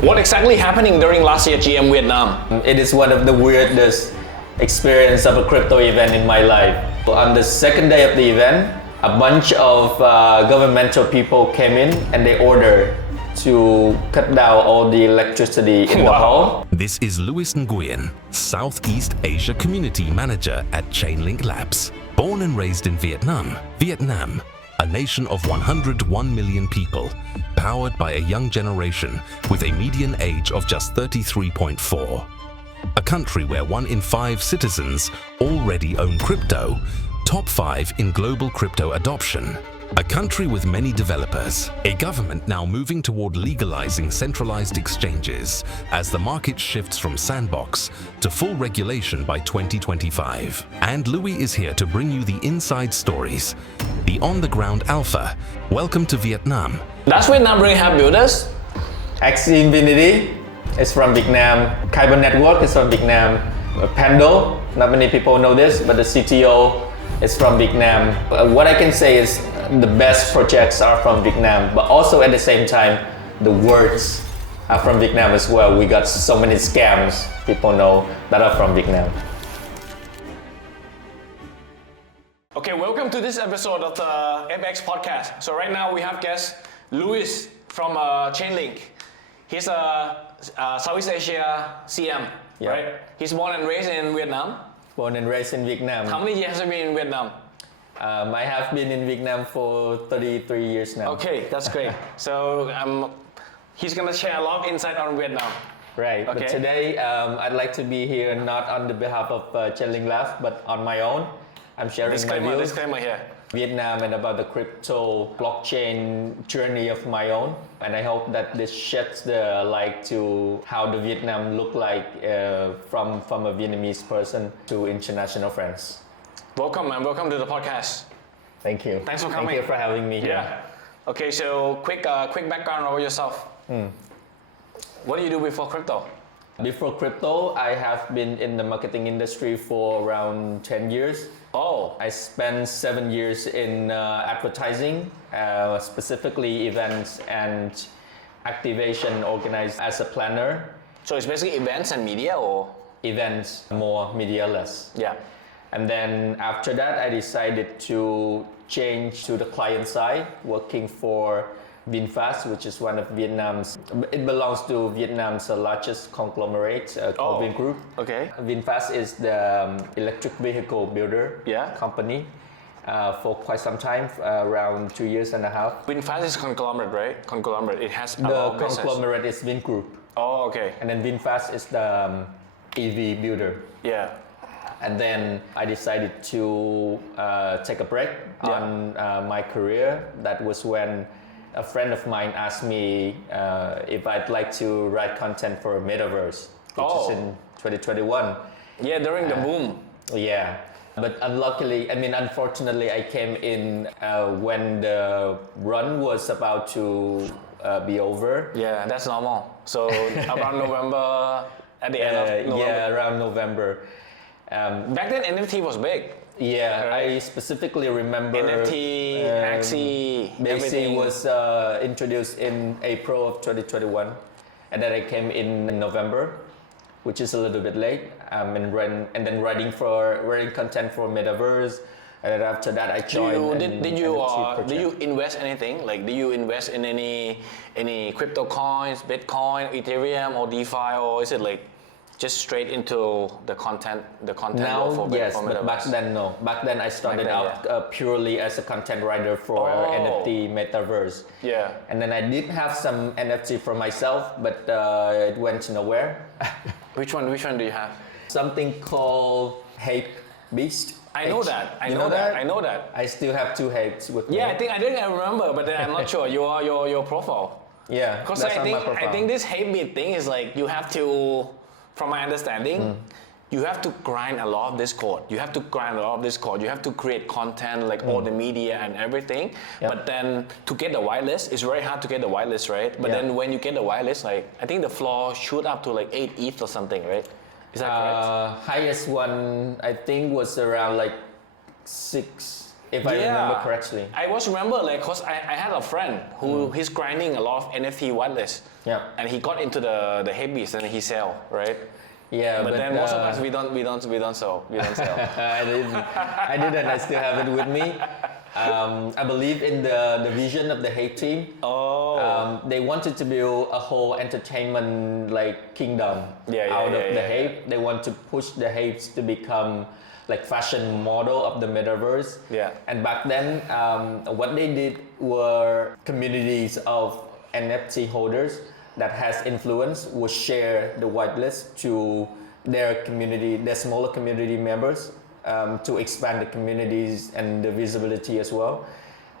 What exactly happening during last year GM Vietnam? It is one of the weirdest experience of a crypto event in my life. On the second day of the event, a bunch of governmental people came in and they ordered to cut down all the electricity in the hall. This is Louis Nguyen, Southeast Asia Community Manager at Chainlink Labs. Born and raised in Vietnam, a nation of 101 million people, powered by a young generation with a median age of just 33.4. A country where 1 in 5 citizens already own crypto, top 5 in global crypto adoption. A country with many developers, a government now moving toward legalizing centralized exchanges as the market shifts from Sandbox to full regulation by 2025. And Louis is here to bring you the inside stories, the on-the-ground alpha. Welcome to Vietnam. Does Vietnam really have builders? Axie Infinity is from Vietnam. Kyber Network is from Vietnam. Pendle, not many people know this, but the CTO is from Vietnam. What I can say is the best projects are from Vietnam, but also at the same time, the words are from Vietnam as well. We got so many scams people know that are from Vietnam. Okay, welcome to this episode of the FX podcast. So right now we have guest Louis from Chainlink. He's a Southeast Asia CM, Yeah. right? He's born and raised in Vietnam. Born and raised in Vietnam. How many years have you been in Vietnam? I have been in Vietnam for 33 years now. Okay, that's great. So he's gonna share a lot of insight on Vietnam. Right, Okay. but today I'd like to be here not on the behalf of Chainlink Labs, but on my own. I'm sharing my views. Disclaimer here. Vietnam and about the crypto blockchain journey of my own, and I hope that this sheds the light to how the Vietnam look like from a Vietnamese person to international friends. Welcome, man. Welcome to the podcast. Thank you. Thanks for coming. Thank you for having me here. Yeah. Okay, so quick background about yourself. What do you do before crypto? Before crypto, I have been in the marketing industry for around 10 years. Oh. I spent 7 years in advertising, specifically events and activation organized as a planner. So it's basically events and media, or? Events, more, media less. Yeah. And then after that, I decided to change to the client side, working for VinFast, which is one of Vietnam's, it belongs to Vietnam's largest conglomerate called Vingroup. Okay. VinFast is the electric vehicle builder company for quite some time, around 2 years and a half. VinFast is conglomerate, right? Conglomerate. It has a lot The of business. conglomerate is Vingroup. Oh, okay. And then VinFast is the EV builder. Yeah. And then I decided to take a break on my career. That was when a friend of mine asked me if I'd like to write content for Metaverse, which is in 2021. Yeah, during the boom. Yeah, but unfortunately, I came in when the run was about to be over. Yeah, that's normal. So around November, at the end of November. Yeah, around November. Back then, NFT was big. Yeah, right? I specifically remember NFT, Axie, everything was introduced in April of 2021, and then I came in November, which is a little bit late. And then writing content for Metaverse, and then after that I joined. Did you invest anything? Like, do you invest in any crypto coins, Bitcoin, Ethereum, or DeFi, or is it like just straight into the content now, for yes, for but back then no. Back then I started out purely as a content writer for NFT Metaverse. Yeah. And then I did have some NFT for myself, but it went nowhere. Which one do you have? Something called Hype Beast. I know that. I know that. I still have 2 Hypes with me. Yeah, I remember, but then I'm not sure. Your profile. Yeah. Because I think this Hype Beast thing is like you have to. From my understanding, you have to grind a lot of this code. You have to create content, like all the media and everything. Yep. But then to get the whitelist, it's very hard to get the whitelist, right? But then when you get the whitelist, like I think the floor shoot up to like 8 ETH or something, right? Is that correct? Highest one I think was around like 6 if I remember correctly. I was remember like cause I had a friend who he's grinding a lot of NFT whitelist. Yeah. And he got into the hype beast and he sell, right? Yeah, But then most of us we don't sell. I didn't. I still have it with me. I believe in the vision of the Hype team. They wanted to build a whole entertainment like kingdom out of the Hype. They want to push the Hypes to become like fashion model of the metaverse. Yeah. And back then, what they did were communities of NFT holders that has influence would share the whitelist to their community, their smaller community members, to expand the communities and the visibility as well.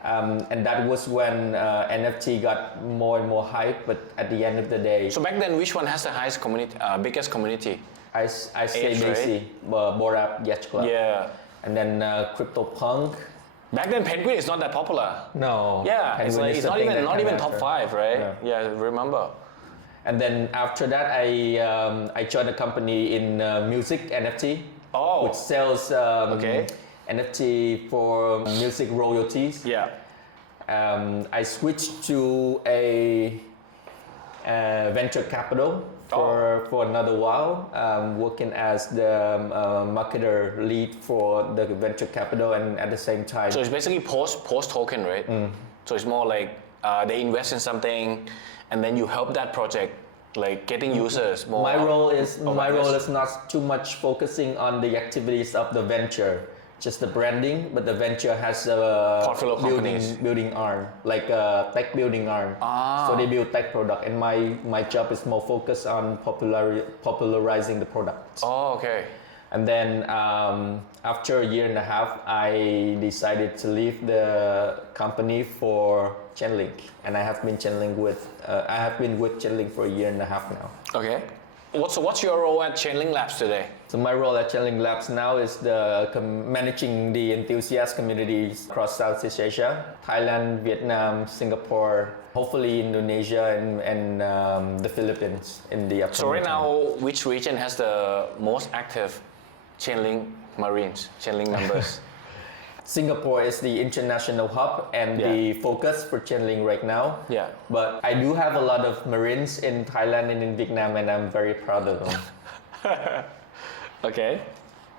And that was when NFT got more and more hype, but at the end of the day... So back then, which one has the highest community, biggest community? I say Age, Daisy, Borap, Yacht Club. Yeah. And then CryptoPunk. Back then, Penguin is not that popular. No. Yeah, it's Penguin like is it's a not thing even that came top after. 5, right? Yeah, remember. And then after that, I joined a company in music NFT, which sells NFT for music royalties. Yeah. I switched to a venture capital for another while, working as the marketer lead for the venture capital, and at the same time. So it's basically post token, right? So it's more like they invest in something, and then you help that project, like getting users more. My role is not too much focusing on the activities of the venture, just the branding, but the venture has a portfolio companies. building arm, like a tech building arm. So they build tech product, and my job is more focused on popularizing the product. Oh, okay. And then after a year and a half, I decided to leave the company for Chainlink, and I have been with Chainlink for a year and a half now. Okay. What's your role at Chainlink Labs today? So my role at Chainlink Labs now is managing the enthusiast communities across Southeast Asia, Thailand, Vietnam, Singapore, hopefully Indonesia, and the Philippines in the upcoming So right time. now, which region has the most active Chainlink Marines, Chainlink members? Singapore is the international hub and the focus for Chainlink right now. Yeah. But I do have a lot of Marines in Thailand and in Vietnam, and I'm very proud of them. Okay.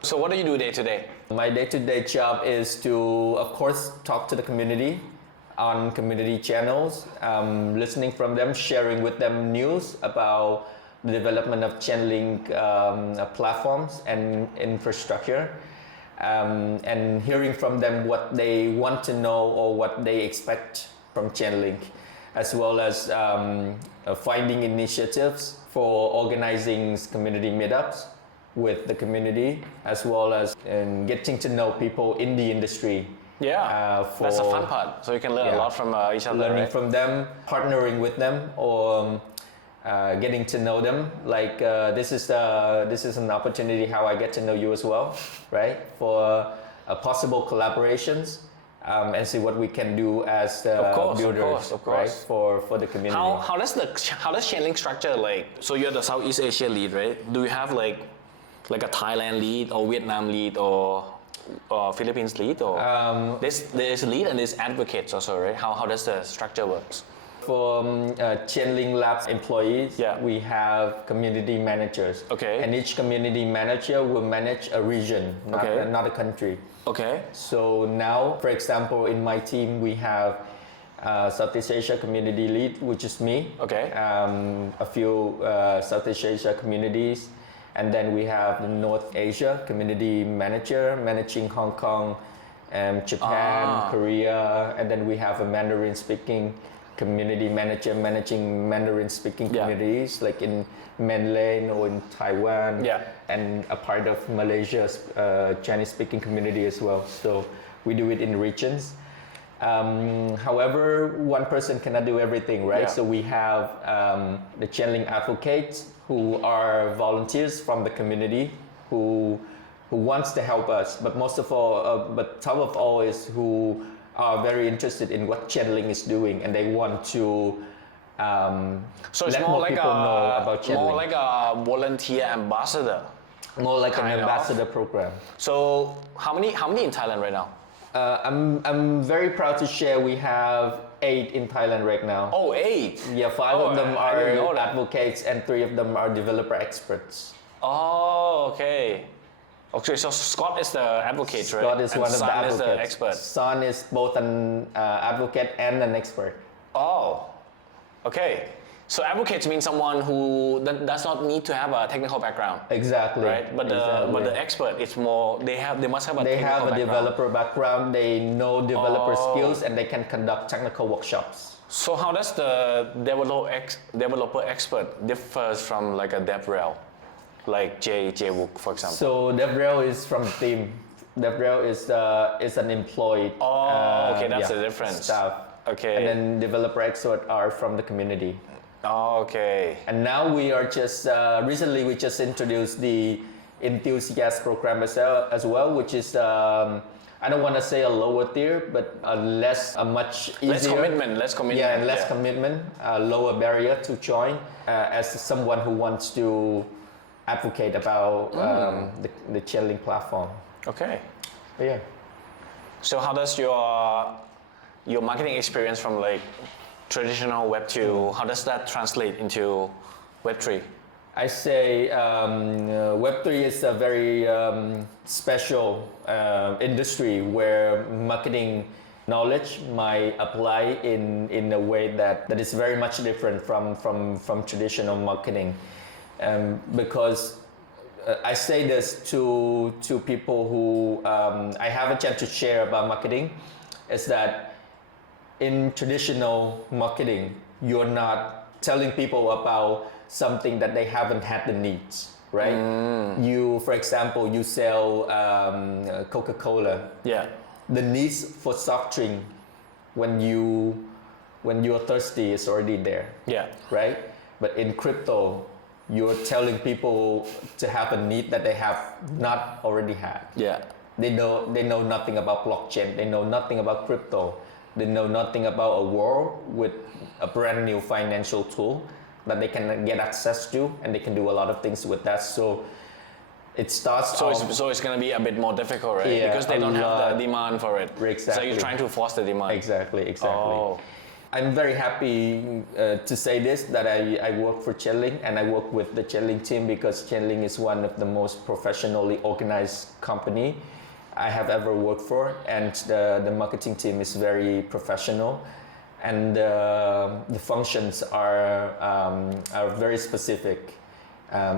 So what do you do day to day? My day-to-day job is to, of course, talk to the community on community channels, listening from them, sharing with them news about the development of Chainlink platforms and infrastructure. And hearing from them what they want to know or what they expect from Chainlink, as well as finding initiatives for organizing community meetups with the community, as well as getting to know people in the industry. Yeah, that's the fun part. So you can learn a lot from each other. Learning right? from them, partnering with them, or getting to know them. Like this is an opportunity how I get to know you as well, right? For possible collaborations, and see what we can do as builders, of course. right? For the community. How does Chainlink structure like? So you're the Southeast Asia lead, right? Do you have like a Thailand lead or Vietnam lead or Philippines lead, or there's lead and there's advocates also, right? How does the structure works? For Chainlink Labs employees, we have community managers. Okay. And each community manager will manage a region, not a country. Okay. So now, for example, in my team, we have Southeast Asia community lead, which is me. Okay. A few Southeast Asia communities. And then we have the North Asia community manager managing Hong Kong, Japan, Korea. And then we have a Mandarin speaking community manager managing Mandarin speaking communities like in Mainland or in Taiwan, and a part of Malaysia's Chinese speaking community as well. So we do it in regions. However, one person cannot do everything, right? So we have the Chainlink advocates who are volunteers from the community who wants to help us, but top of all is who are very interested in what Chainlink is doing, and they want to so it's let more more like people know about Chainlink. more like a volunteer ambassador. More like an kind of. ambassador program. So how many in Thailand right now? I'm very proud to share we have 8 in Thailand right now. Oh, 8. Yeah, 5 Oh, of them I didn't know are that. advocates and 3 of them are developer experts. Oh, okay. Okay, so Scott is the advocate, right? Scott is and one of the Son advocates. is the expert. Son is both an advocate and an expert. Oh, okay. So advocates means someone who does not need to have a technical background. Exactly. Right, but the expert, it's more they must have a They technical have a background. developer background. They know developer skills and they can conduct technical workshops. So how does the developer expert differs from like a DevRel, like JWook, for example? So DevRel is from the team. DevRel is an employed. Okay, that's the difference. Staff. Okay. And then developer expert are from the community. Okay. And now we are just recently we just introduced the enthusiast program as well, which is I don't want to say a lower tier, but a much easier. Less commitment. Yeah, and less commitment, lower barrier to join as someone who wants to advocate about the Chainlink platform. Okay. But yeah. So how does your marketing experience from like traditional Web 2, how does that translate into Web 3? I say Web3 is a very special industry where marketing knowledge might apply in a way that is very much different from traditional marketing. Because I say this to people who I have a chance to share about marketing, is that in traditional marketing, you're not telling people about something that they haven't had the needs, right? You, for example, you sell Coca-Cola. Yeah. The needs for soft drink when you're thirsty is already there. Yeah. Right? But in crypto, you're telling people to have a need that they have not already had. Yeah. They know nothing about blockchain. They know nothing about crypto. They know nothing about a world with a brand new financial tool that they can get access to, and they can do a lot of things with that. So it starts. So it's going to be a bit more difficult, right? Yeah, because they don't have the demand for it. Exactly. So you're trying to force the demand. Exactly. Oh. I'm very happy to say this, that I work for Chainlink and I work with the Chainlink team, because Chainlink is one of the most professionally organized company I have ever worked for, and the marketing team is very professional, and the functions are very specific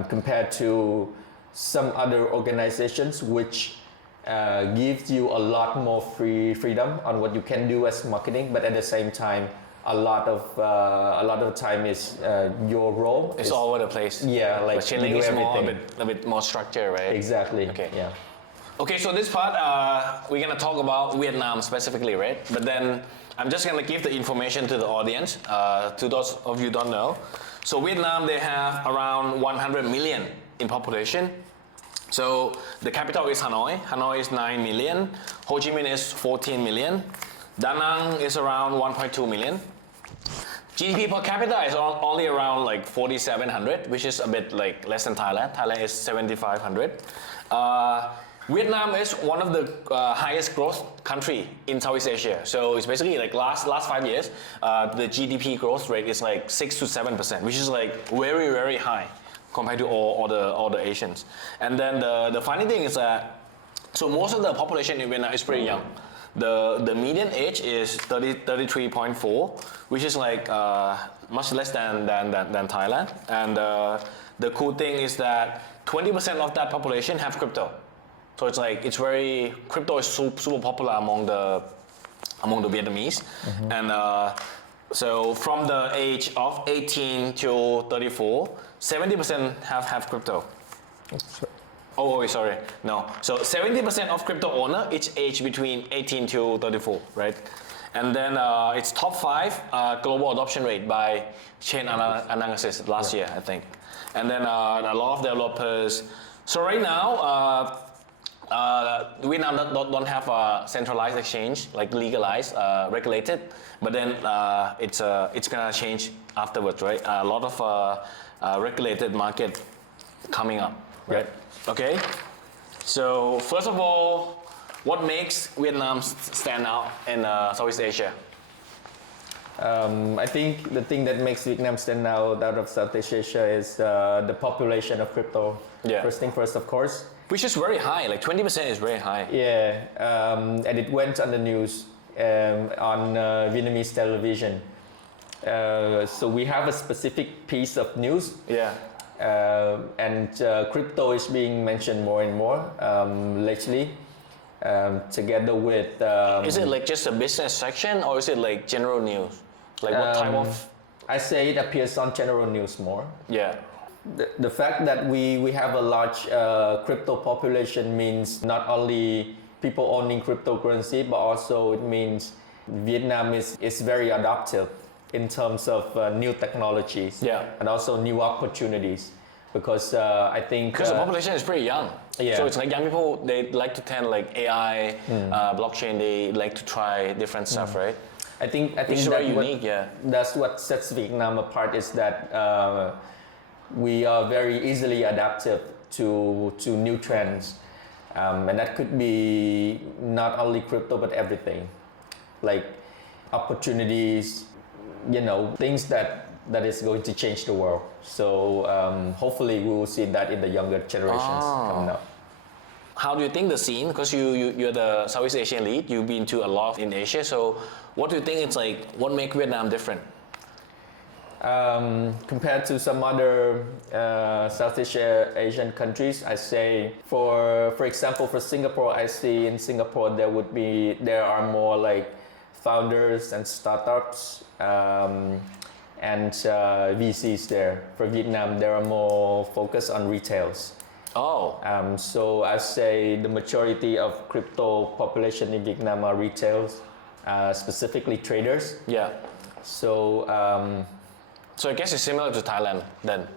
compared to some other organizations, which gives you a lot more freedom on what you can do as marketing, but at the same time, a lot of time is your role. It's all over the place. Yeah, like but Chainlink is everything. a bit more structured, right? Exactly. Okay. Yeah. Okay, so this part, we're gonna talk about Vietnam specifically, right? But then I'm just gonna give the information to the audience, to those of you who don't know. So Vietnam, they have around 100 million in population. So the capital is Hanoi. Hanoi is 9 million. Ho Chi Minh is 14 million. Da Nang is around 1.2 million. GDP per capita is only around like 4,700, which is a bit like less than Thailand. Thailand is 7,500. Vietnam is one of the highest growth country in Southeast Asia. So it's basically like last 5 years, the GDP growth rate is like 6 to 7%, which is like very, very high compared to all the Asians. And then the funny thing is that, so most of the population in Vietnam is pretty young. The median age is 33.4, which is like much less than Thailand. And the cool thing is that 20% of that population have crypto. So it's like crypto is super popular among the Vietnamese. Mm-hmm. And so from the age of 18 to 34, 70% have crypto. Oh, sorry. No. So 70% of crypto owner is aged between 18 to 34, right? And then it's top 5 global adoption rate by chain analysis last year, I think. And then a lot of developers. So right now, we now don't have a centralized exchange, like legalized, regulated. But then it's gonna change afterwards, right? A lot of regulated market coming up, right? Okay. So first of all, What makes Vietnam stand out in Southeast Asia? I think the thing that makes Vietnam stand out of Southeast Asia is the population of crypto. Yeah. First thing first, of course. Which is very high, like 20% is very high. Yeah, and it went on the news on Vietnamese television. So we have a specific piece of news. Yeah. And crypto is being mentioned more and more lately, together with. Is it like just a business section or is it like general news? Like what type of? I say it appears on general news more. Yeah. The fact that we have a large crypto population means not only people owning cryptocurrency, but also it means Vietnam is very adaptive in terms of new technologies, yeah, and also new opportunities, because I think because the population is pretty young, yeah, so it's like young people, they like to tend like AI, blockchain, they like to try different stuff, right? I think it's very unique. Yeah, that's what sets Vietnam apart, is that we are very easily adaptive to new trends, and that could be not only crypto but everything, like opportunities, you know, things that is going to change the world. So hopefully we will see that in the younger generations coming up. How do you think the scene, because you're the Southeast Asian lead, you've been to a lot in Asia, so what do you think it's like, what makes Vietnam different? Compared to some other Southeast Asian countries, I say for example, for Singapore, I see in Singapore there are more like founders and startups and VCs there. For Vietnam, there are more focused on retails. Oh. So I say the majority of crypto population in Vietnam are retails, specifically traders. Yeah. So so I guess it's similar to Thailand then.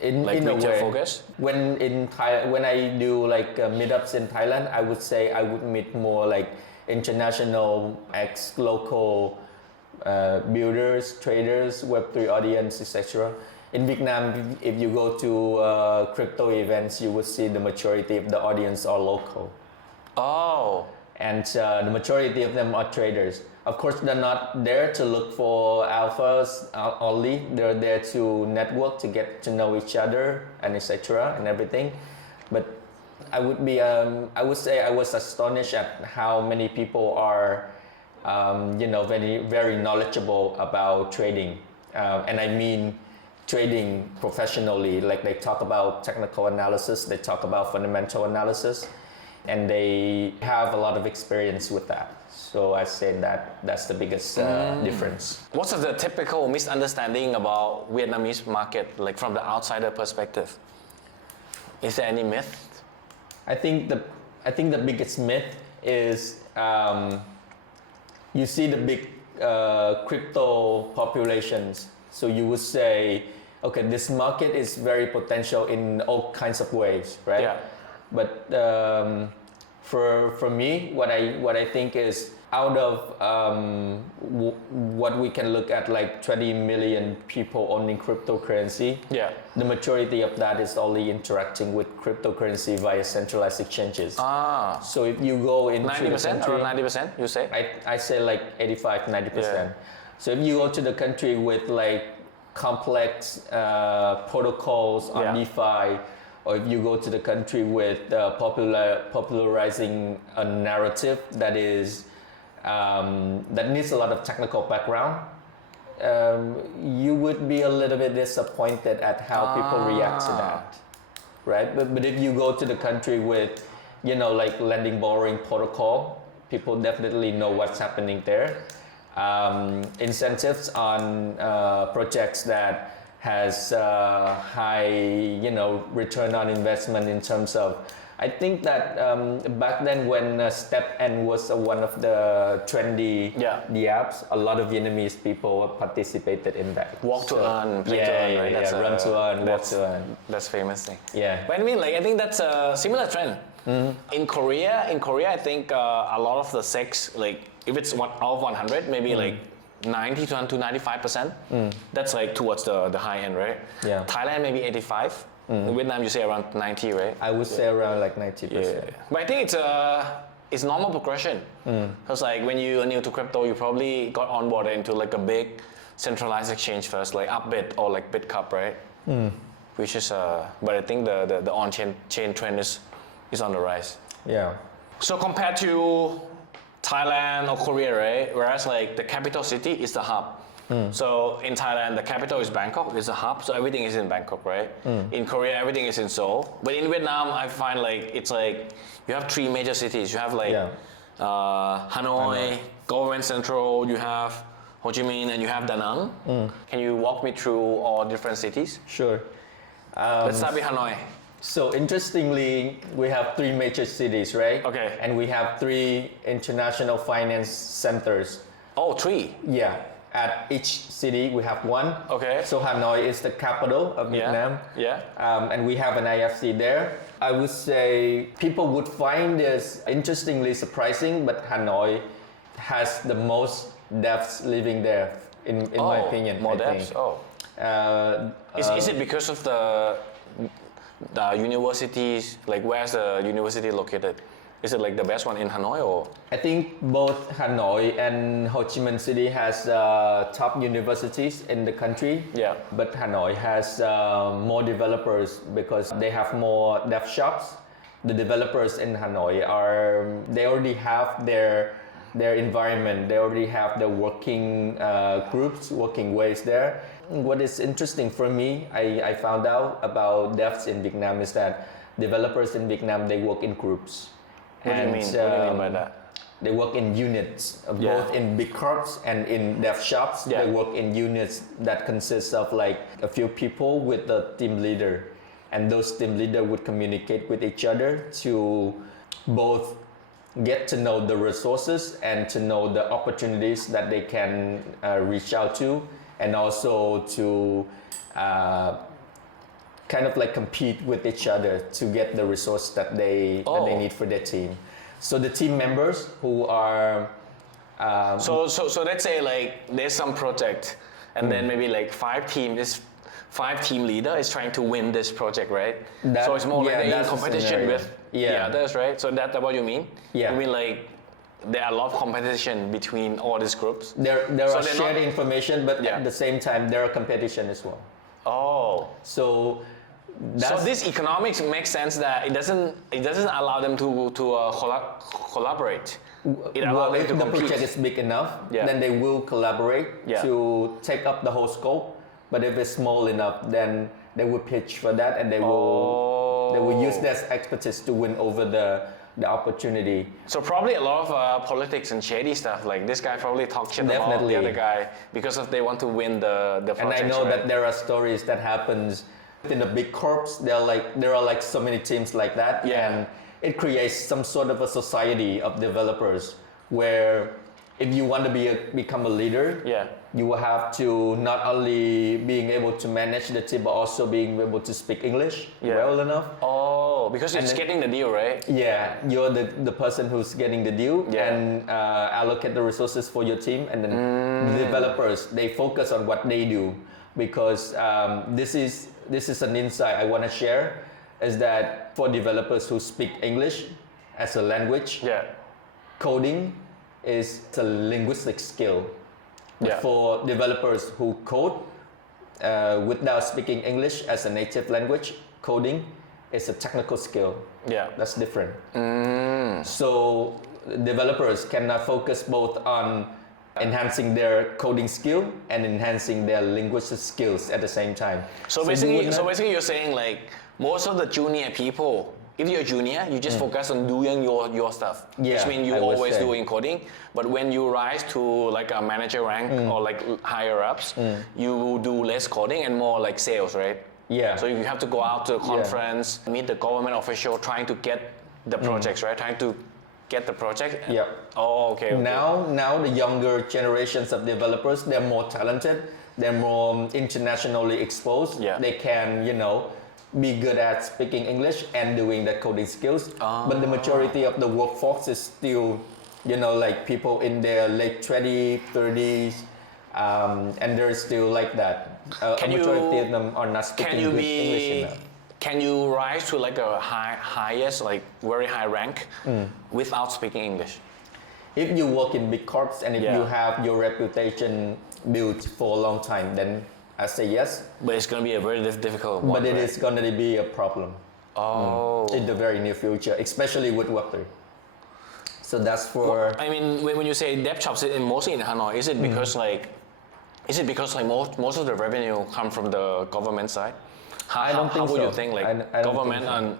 In retail a way, focus. When I do like meetups in Thailand, I would say I would meet more like international ex-local builders, traders, Web3 audience, etc. In Vietnam, if you go to crypto events, you will see the majority of the audience are local. Oh. And the majority of them are traders. Of course, they're not there to look for alphas only. They're there to network, to get to know each other, and etc. and everything. But I would say I was astonished at how many people are, very, very knowledgeable about trading. And I mean trading professionally. Like they talk about technical analysis, they talk about fundamental analysis, and they have a lot of experience with that. So I say that's the biggest difference. What's the typical misunderstanding about Vietnamese market, like from the outsider perspective? Is there any myth? I think the biggest myth is you see the big crypto populations. So you would say, okay, this market is very potential in all kinds of ways, right? Yeah. But for me, what I think is, out of what we can look at, like 20 million people owning cryptocurrency, yeah, the majority of that is only interacting with cryptocurrency via centralized exchanges. So if you go into 90% or 90%, you say? I say like 85-90%. Yeah. So if you go to the country with like complex protocols on DeFi, or if you go to the country with popularizing a narrative that is that needs a lot of technical background, you would be a little bit disappointed at how people react to that, right? But if you go to the country with, like lending borrowing protocol, people definitely know what's happening there. Incentives on projects that has high, return on investment in terms of. I think that back then when StepN was one of the trendy the apps, a lot of Vietnamese people participated in that. Walk to earn, play to earn, right? That's run to earn, walk to earn. That's famous thing. Yeah. But I mean, like I think that's a similar trend. In Korea, I think a lot of the CEX, like if it's one out of 100, maybe like 90 to 95%. That's like towards the high end, right? Yeah. Thailand maybe 85. In Vietnam, you say around 90, right? I would say around like 90%. Yeah. But I think it's it's normal progression. Because like when you are new to crypto, you probably got onboarded into like a big centralized exchange first, like Upbit or like BitCup, right? Which is but I think the on-chain trend is on the rise. Yeah. So compared to Thailand or Korea, right? Whereas like the capital city is the hub. So in Thailand, the capital is Bangkok, it's a hub, so everything is in Bangkok, right? In Korea, everything is in Seoul. But in Vietnam, I find like it's like you have 3 major cities. You have like Hanoi, government central, you have Ho Chi Minh, and you have Da Nang. Can you walk me through all different cities? Sure. Let's start with Hanoi. So interestingly, we have 3 major cities, right? Okay. And we have 3 international finance centers. Oh, 3. Yeah. At each city, we have 1. Okay. So Hanoi is the capital of Vietnam. Yeah. And we have an IFC there. I would say people would find this interestingly surprising, but Hanoi has the most devs living there, in my opinion. More I devs? think. Oh. Is it because of the universities? Like, where's the university located? Is it like the best one in Hanoi or? I think both Hanoi and Ho Chi Minh City has top universities in the country. Yeah. But Hanoi has more developers because they have more dev shops. The developers in Hanoi they already have their environment. They already have their working groups, working ways there. What is interesting for me, I found out about devs in Vietnam is that developers in Vietnam, they work in groups. What do you mean? What do you mean by that? They work in units, both in big corps and in dev shops. They work in units that consists of like a few people with the team leader. And those team leader would communicate with each other to both get to know the resources and to know the opportunities that they can reach out to, and also to kind of like compete with each other to get the resource that they need for their team. So the team members who are so let's say like there's some project and then maybe like 5 team leader is trying to win this project, right? So it's more like they're in competition with the others, right? So that's what you mean? Yeah. You mean like there are a lot of competition between all these groups? There are shared information, but at the same time there are competition as well. Oh. So this economics makes sense that it doesn't allow them to collaborate. It allows them to if the compete. project is big enough, then they will collaborate to take up the whole scope. But if it's small enough, then they will pitch for that, and they will use their expertise to win over the opportunity. So probably a lot of politics and shady stuff. Like this guy probably talks shit about the other guy because they want to win the project. And I know that there are stories that happens in the big corps. There are like so many teams like that, and it creates some sort of a society of developers where if you want to become a leader, you will have to not only being able to manage the team, but also being able to speak English well enough. Oh, because it's getting the deal, right? Yeah, you're the person who's getting the deal and allocate the resources for your team. And then the developers, they focus on what they do, because this is an insight I want to share, is that for developers who speak English as a language, coding is a linguistic skill. But for developers who code without speaking English as a native language, coding is a technical skill. That's different. So developers cannot focus both on enhancing their coding skill and enhancing their linguistic skills at the same time. So basically you're saying like most of the junior people, if you're a junior, you just focus on doing your stuff, which means you always doing coding. But when you rise to like a manager rank or like higher ups, you do less coding and more like sales, right? So you have to go out to a conference, meet the government official, trying to get the projects, right? Trying to get the project. Oh, okay. Now the younger generations of developers, they're more talented, they're more internationally exposed. They can, be good at speaking English and doing the coding skills. But the majority of the workforce is still, like people in their late 20s, 30s, and they're still like that. A majority of them are not speaking good English enough. can you rise to like a highest, like very high rank without speaking English? If you work in big corps and if Yeah. you have your reputation built for a long time, then I say yes. But it's gonna be a very difficult one. But it right? is going to be a problem in the very near future, especially with Web3. So that's for. I mean, when you say dev shops, mostly in Hanoi, is it because like most of the revenue come from the government side? I don't think how would so. you think like I don't government think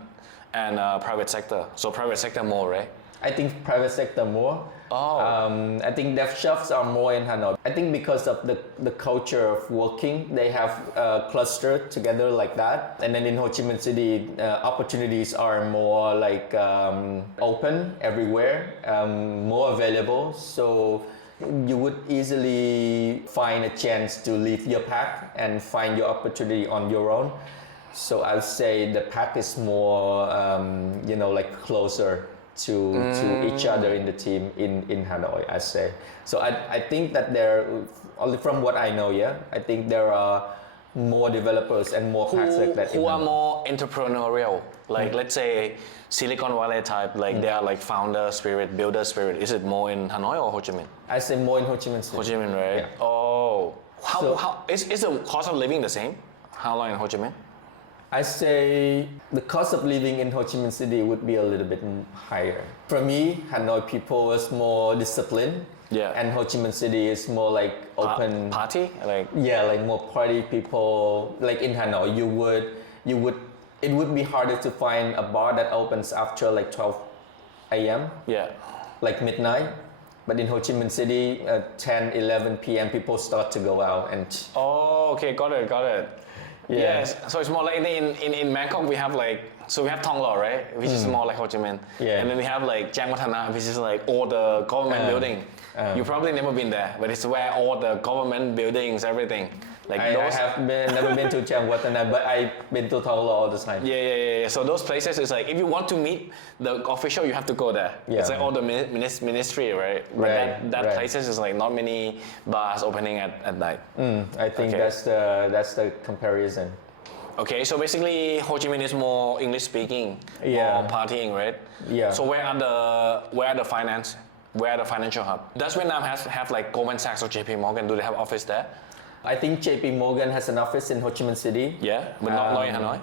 and private sector? So private sector more, right? I think private sector more. I think dev shops are more in Hanoi. I think because of the culture of working, they have clustered together like that. And then in Ho Chi Minh City, opportunities are more like open everywhere, more available. So you would easily find a chance to leave your pack and find your opportunity on your own. So I would say the pack is more, like closer to each other in the team in Hanoi, I say. So I think that there, only from what I know, I think there are more developers and more packs like that. Who are more entrepreneurial? Like let's say Silicon Valley type, like they are like founder spirit, builder spirit. Is it more in Hanoi or Ho Chi Minh? I say more in Ho Chi Minh City. Ho Chi Minh, right? Yeah. Oh, So- how is the cost of living the same? How long in Ho Chi Minh? I say the cost of living in Ho Chi Minh City would be a little bit higher. For me, Hanoi people is more disciplined. Yeah. And Ho Chi Minh City is more like open. Party, like Like more party people. Like in Hanoi, it would be harder to find a bar that opens after like 12 a.m. yeah. like midnight. But in Ho Chi Minh City, 10, 11 p.m. people start to go out and Oh, okay, got it. Yeah. Yes, so it's more like in Bangkok we have like, so we have Thong Lo, right, which is more like Ho Chi Minh. Yeah. And then we have like Chang Watthana, which is like all the government building. You've probably never been there, but it's where all the government buildings, everything. Like I those. have never been to Chiang Watana, but I've been to Thong Lo all the time. Yeah. So those places is like if you want to meet the official, you have to go there. Yeah. It's like all the ministry, right? But Right, that right. places is like not many bars opening at night. I think Okay. that's the comparison. Okay, so basically Ho Chi Minh is more English speaking, Yeah. more partying, right? Yeah. So where are the finance? Where are the financial hub? Does Vietnam have like Goldman Sachs or JP Morgan? Do they have office there? I think JP Morgan has an office in Ho Chi Minh City. Yeah, but not in Hanoi.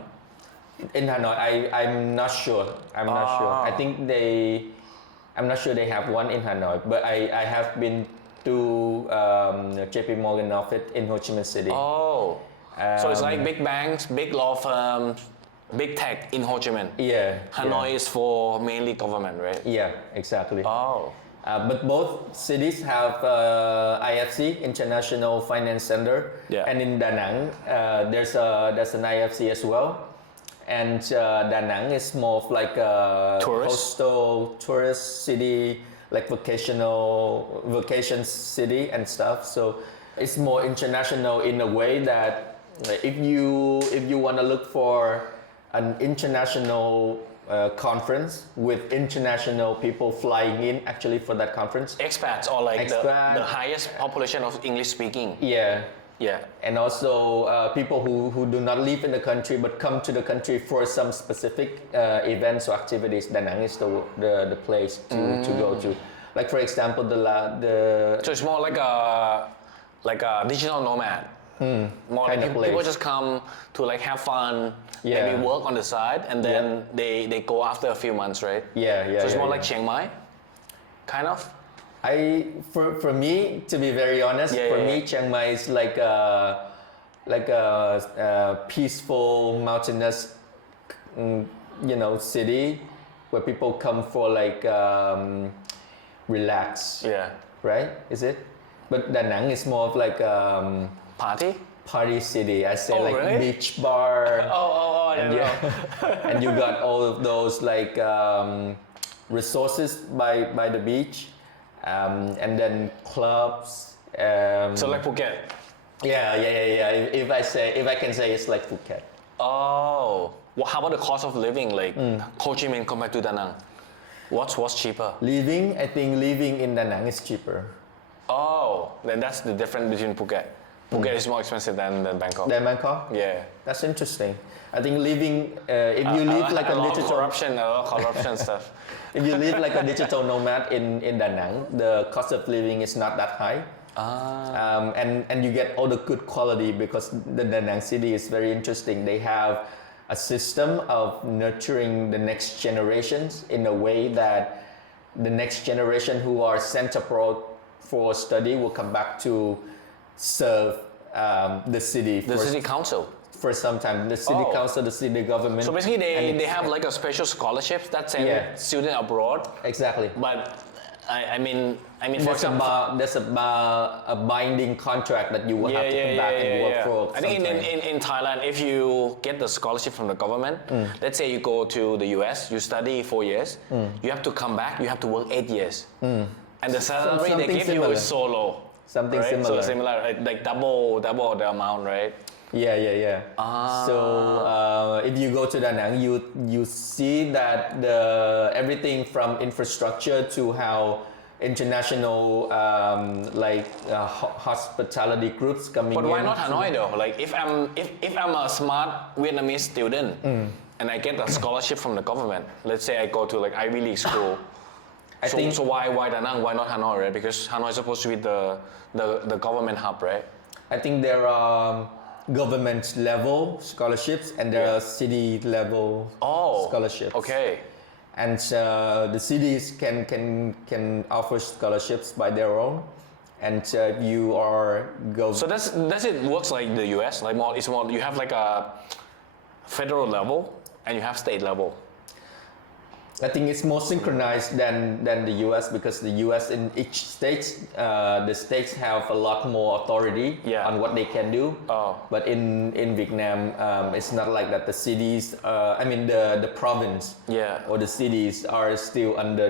In Hanoi, I'm not sure. I'm not sure. I think I'm not sure they have one in Hanoi, but I have been to JP Morgan office in Ho Chi Minh City. Oh, so it's like big banks, big law firms, big tech in Ho Chi Minh. Yeah. Hanoi is for mainly government, right? Yeah, exactly. Oh. But both cities have IFC, International Finance Center, Yeah. and in Da Nang there's an IFC as well. And Da Nang is more of like a coastal tourist city, like vacation city and stuff. So it's more international in a way that if you want to look for an international conference with international people flying in actually for that conference. Expats or like Expat. the highest population of English speaking. Yeah. Yeah. And also people who do not live in the country but come to the country for some specific events or activities. Da Nang is the place to go to. Like for example, So it's more like a digital nomad. More kind like of people place. just come to like have fun, Yeah. maybe work on the side, and then they go after a few months, right? Yeah. So it's more yeah. like Chiang Mai, kind of. For me, to be very honest, me Chiang Mai is like a peaceful mountainous city where people come for like relax, Yeah. right? Is it? But Da Nang is more of like Party city. I say like really? beach bar. I don't know. And you got all of those like resources by the beach, and then clubs. So like Phuket. Yeah. If I can say it's like Phuket. Oh. Well, how about the cost of living, like Ho Chi Minh compared to Da Nang? What's cheaper? I think living in Da Nang is cheaper. Oh, then that's the difference between Phuket. Phuket is more expensive than Bangkok. Then Bangkok. Yeah. That's interesting. I think living, if you live like a digital corruption, a lot of corruption stuff. if you live like a digital nomad in Da Nang, the cost of living is not that high. And you get all the good quality because the Da Nang city is very interesting. They have a system of nurturing the next generations in a way that the next generation who are sent abroad for study will come back to serve the city. The city council. For some time, the city council, the city government. So basically, they have like a special scholarships that send student abroad. Exactly. But I mean, for example, there's a binding contract that you will have to come back and work for. I think in Thailand, if you get the scholarship from the government, let's say you go to the US, you study 4 years, you have to come back, you have to work 8 years, and the salary they give you is so low. Something right? similar. So similar, like double the amount, right? Yeah. So if you go to Da Nang, you see that everything from infrastructure to how international hospitality groups coming in. But why not Hanoi though? Like if I'm a smart Vietnamese student and I get a scholarship from the government, let's say I go to like Ivy League school. So why Da Nang? Why not Hanoi? Right? Because Hanoi is supposed to be the government hub, right? I think there are government level scholarships and there are city level scholarships. Okay. And the cities can offer scholarships by their own, and you are So does it works like the US? Like it's more you have like a federal level and you have state level. I think it's more synchronized than the US because the US in each state, the states have a lot more authority on what they can do. But in Vietnam, it's not like that. The cities, the province or the cities are still under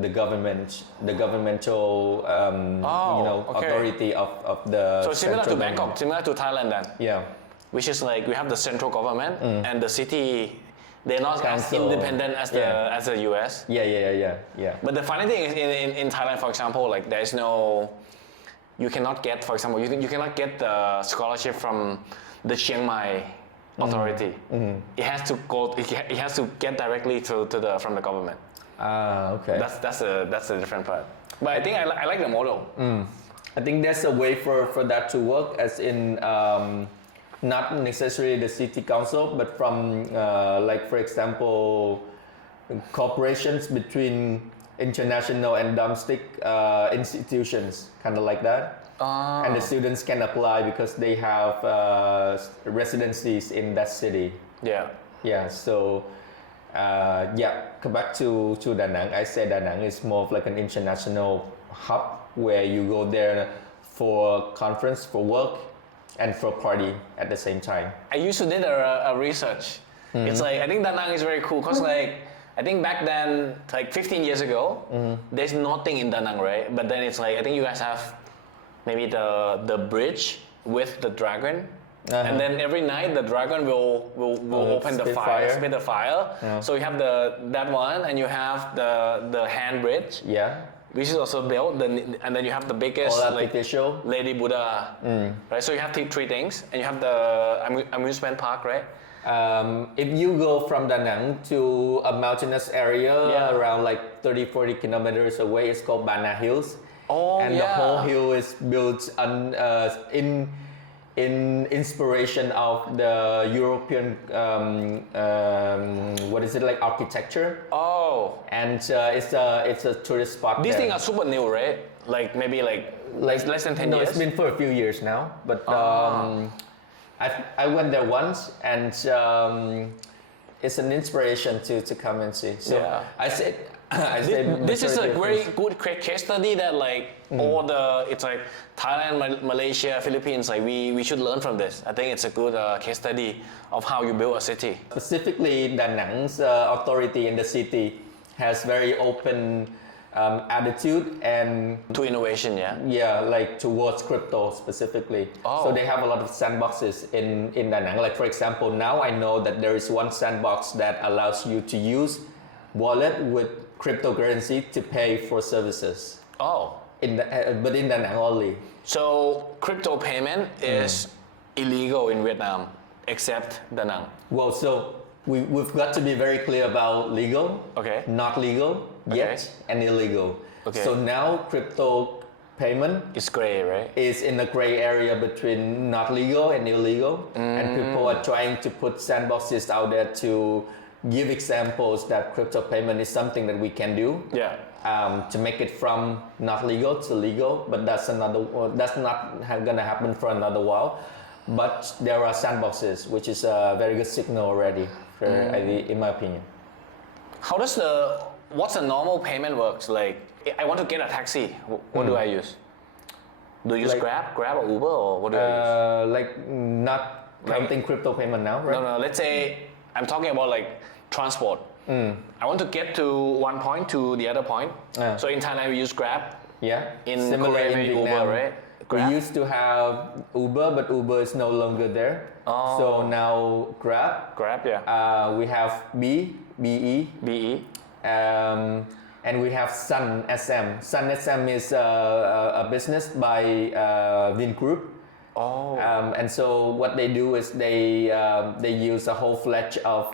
the government, the governmental authority of the. So similar to Bangkok, similar to Thailand then. Yeah. Which is like we have the central government and the city. They're not as independent as the US. Yeah. But the funny thing is in Thailand, for example, like there's no, you cannot get, for example, you cannot get the scholarship from the Chiang Mai authority. It has to go. It has to get directly from the government. Okay. That's the different part. But I think I like the model. I think there's a way for that to work, as in. Not necessarily the city council, but from for example, corporations between international and domestic institutions, kind of like that. And the students can apply because they have residencies in that city. Yeah. So come back to Da Nang. I say Da Nang is more of like an international hub where you go there for conference, for work, and for party at the same time. I used to did a research. It's like I think Da Nang is very cool because like I think back then like 15 years ago there's nothing in Da Nang, right? But then it's like I think you guys have maybe the bridge with the dragon. And then every night the dragon will open the fire, spit the fire. So you have that one and you have the hand bridge. Which is also built, and then you have the biggest Lady Buddha, right? So you have three things, and you have the amusement park, right? If you go from Da Nang to a mountainous area around like 30-40 kilometers away, it's called Bana Hills. The whole hill is built in inspiration of the European architecture. And it's a tourist spot. These things are super new, right? Like maybe like less than 10 years. No, it's been for a few years now. But I went there once, and it's an inspiration to come and see. So I said this is a very good case study that like it's like Thailand, Malaysia, Philippines, like we should learn from this. I think it's a good case study of how you build a city. Specifically, Da Nang's authority in the city has very open attitude and to innovation, like towards crypto specifically. So they have a lot of sandboxes in Da Nang. Like for example, now I know that there is one sandbox that allows you to use wallet with cryptocurrency to pay for services. But in Da Nang only. So crypto payment is illegal in Vietnam except Da Nang? Well, so we've got to be very clear about legal, Okay. not legal yet, and illegal. Okay. So now crypto payment It's gray, right? is in a gray area between not legal and illegal, and people are trying to put sandboxes out there to give examples that crypto payment is something that we can do. Yeah. To make it from not legal to legal, but that's not gonna happen for another while. But there are sandboxes, which is a very good signal already, in my opinion. What's the normal payment works? Like, I want to get a taxi. What do I use? Do you use Grab or Uber, or what do I use? Like not counting crypto payment now, right? No. Let's say I'm talking about like transport. I want to get to one point to the other point. So in Thailand we use Grab. Yeah. In Similar Korea in we Vietnam. Uber, right? Grab? We used to have Uber, but Uber is no longer there. Oh. So now Grab. Grab, yeah. We have BE. BE. And we have Sun SM. Sun SM is a business by Vingroup. Oh. And so what they do is they use a whole fledged of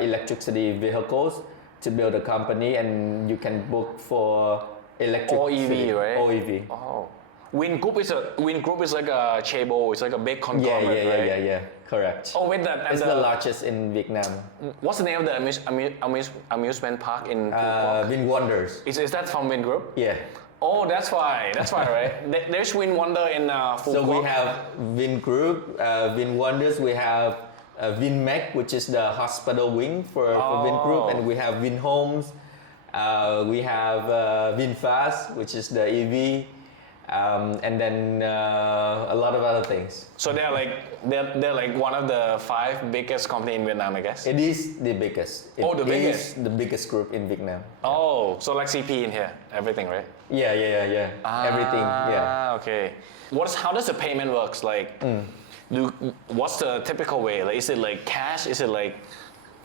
electricity vehicles to build a company, and you can book for electric. Or EV, right? Or EV. Oh. Vingroup is like a chaebol. It's like a big conglomerate, right? Yeah. Correct. Oh, wait, It's the largest in Vietnam. What's the name of the amusement park in Phuoc? Vin Wonders. Is that from Vingroup? Yeah. Oh, that's why, right? There's Win Wonder in Phuoc. So we have Vingroup, Vin Wonders, we have VinMec, which is the hospital wing for Vingroup, and we have Vin Homes, we have VinFast, which is the EV, and then a lot of other things. So they're like one of the 5 biggest company in Vietnam, I guess. It is the biggest. The biggest? It is the biggest group in Vietnam. Oh, so like CP in here, everything, right? Yeah. Everything, yeah. Okay. How does the payment works? Like, what's the typical way? Like, is it like cash? Is it like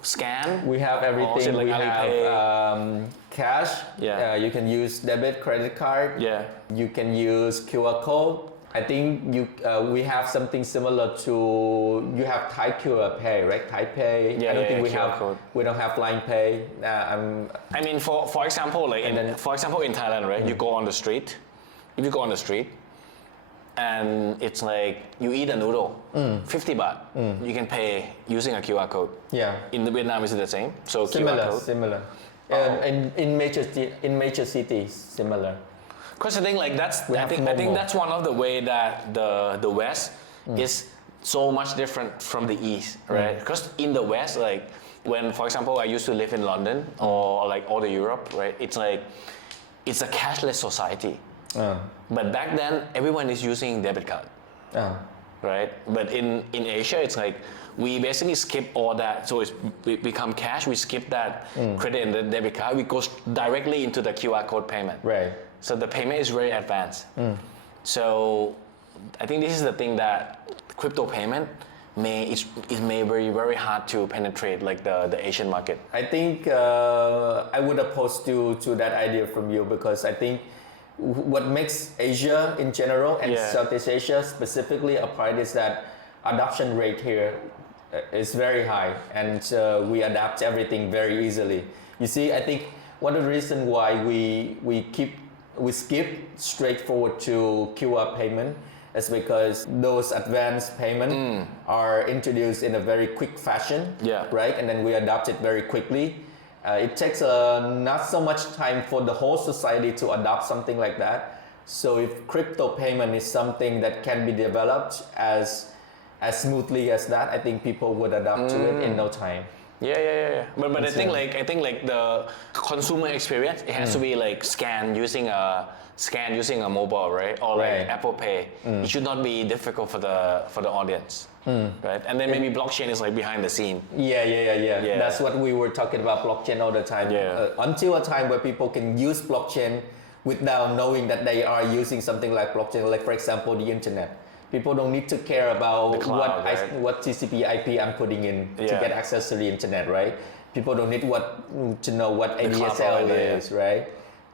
scan? We have everything. Is it like we Alipay? have cash. Yeah. You can use debit, credit card. Yeah. You can use QR code. I think we have something similar to you have Thai QR Pay, right? Thai Pay. Yeah, I don't think QR code. we don't have Line Pay. I mean, for example, like in Thailand, right? You go on the street. If you go on the street, and it's like you eat a noodle, 50 baht. You can pay using a QR code. Yeah. In the Vietnam, is it the same? So QR code. Similar. In major cities, similar. Because I think like I think that's one of the way that the West is so much different from the East, right? Because in the West, like when, for example, I used to live in London or like all the Europe, right? It's like it's a cashless society. But back then, everyone is using debit card, right? But in Asia, it's like we basically skip all that, so we become cash. We skip that credit and the debit card. We go directly into the QR code payment. Right. So the payment is very advanced. So I think this is the thing that crypto payment may very, very hard to penetrate like the Asian market. I think I would oppose to that idea from you, because I think what makes Asia in general and Southeast Asia specifically apart is that adoption rate here is very high, and we adapt everything very easily. You see, I think one of the reasons why we skip straightforward to QR payment is because those advanced payment are introduced in a very quick fashion, right? And then we adopt it very quickly. It takes not so much time for the whole society to adopt something like that. So if crypto payment is something that can be developed as smoothly as that, I think people would adapt to it in no time. Yeah. But I think like the consumer experience, it has to be like scan using a mobile, right? Or like Apple Pay. It should not be difficult for the audience, right? And then maybe blockchain is like behind the scene. Yeah. That's what we were talking about, blockchain all the time. Until a time where people can use blockchain without knowing that they are using something like blockchain, like for example the internet. People don't need to care about cloud, what TCP/IP I'm putting in to get access to the internet, right? People don't need to know what ADSL is, right?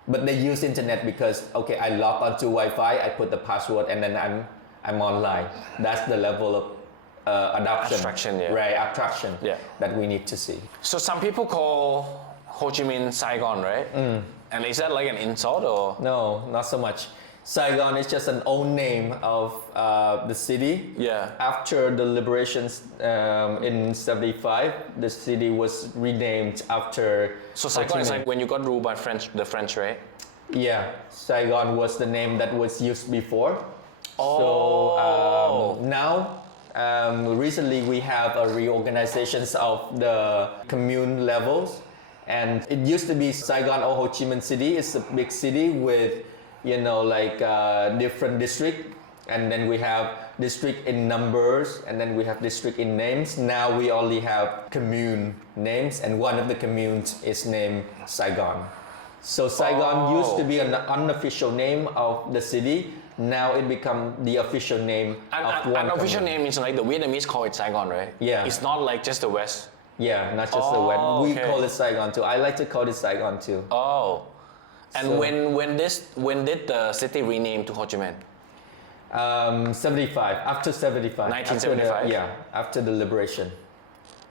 But they use internet because I log onto Wi-Fi, I put the password, and then I'm online. That's the level of adoption, Abstraction, yeah. right? Abstraction Yeah. that we need to see. So some people call Ho Chi Minh Saigon, right? And is that like an insult or? No, not so much. Saigon is just an old name of the city. Yeah. After the liberations in 75, the city was renamed after. So Ho Chi Saigon is Minh. like when you got ruled by the French, right? Yeah, Saigon was the name that was used before. Oh. So now, recently we have a reorganizations of the commune levels, and it used to be Saigon or Ho Chi Minh City. It's a big city with, different district, and then we have district in numbers, and then we have district in names. Now we only have commune names, and one of the communes is named Saigon. So Saigon used to be an unofficial name of the city. Now it become the official name of one An official commune. name is like the Vietnamese call it Saigon, right? Yeah. It's not like just the West. Yeah, not just the word. We okay. call it Saigon too. I like to call it Saigon too. Oh. And So- when did the city rename to Ho Chi Minh? 75. After 75. 1975? After the liberation.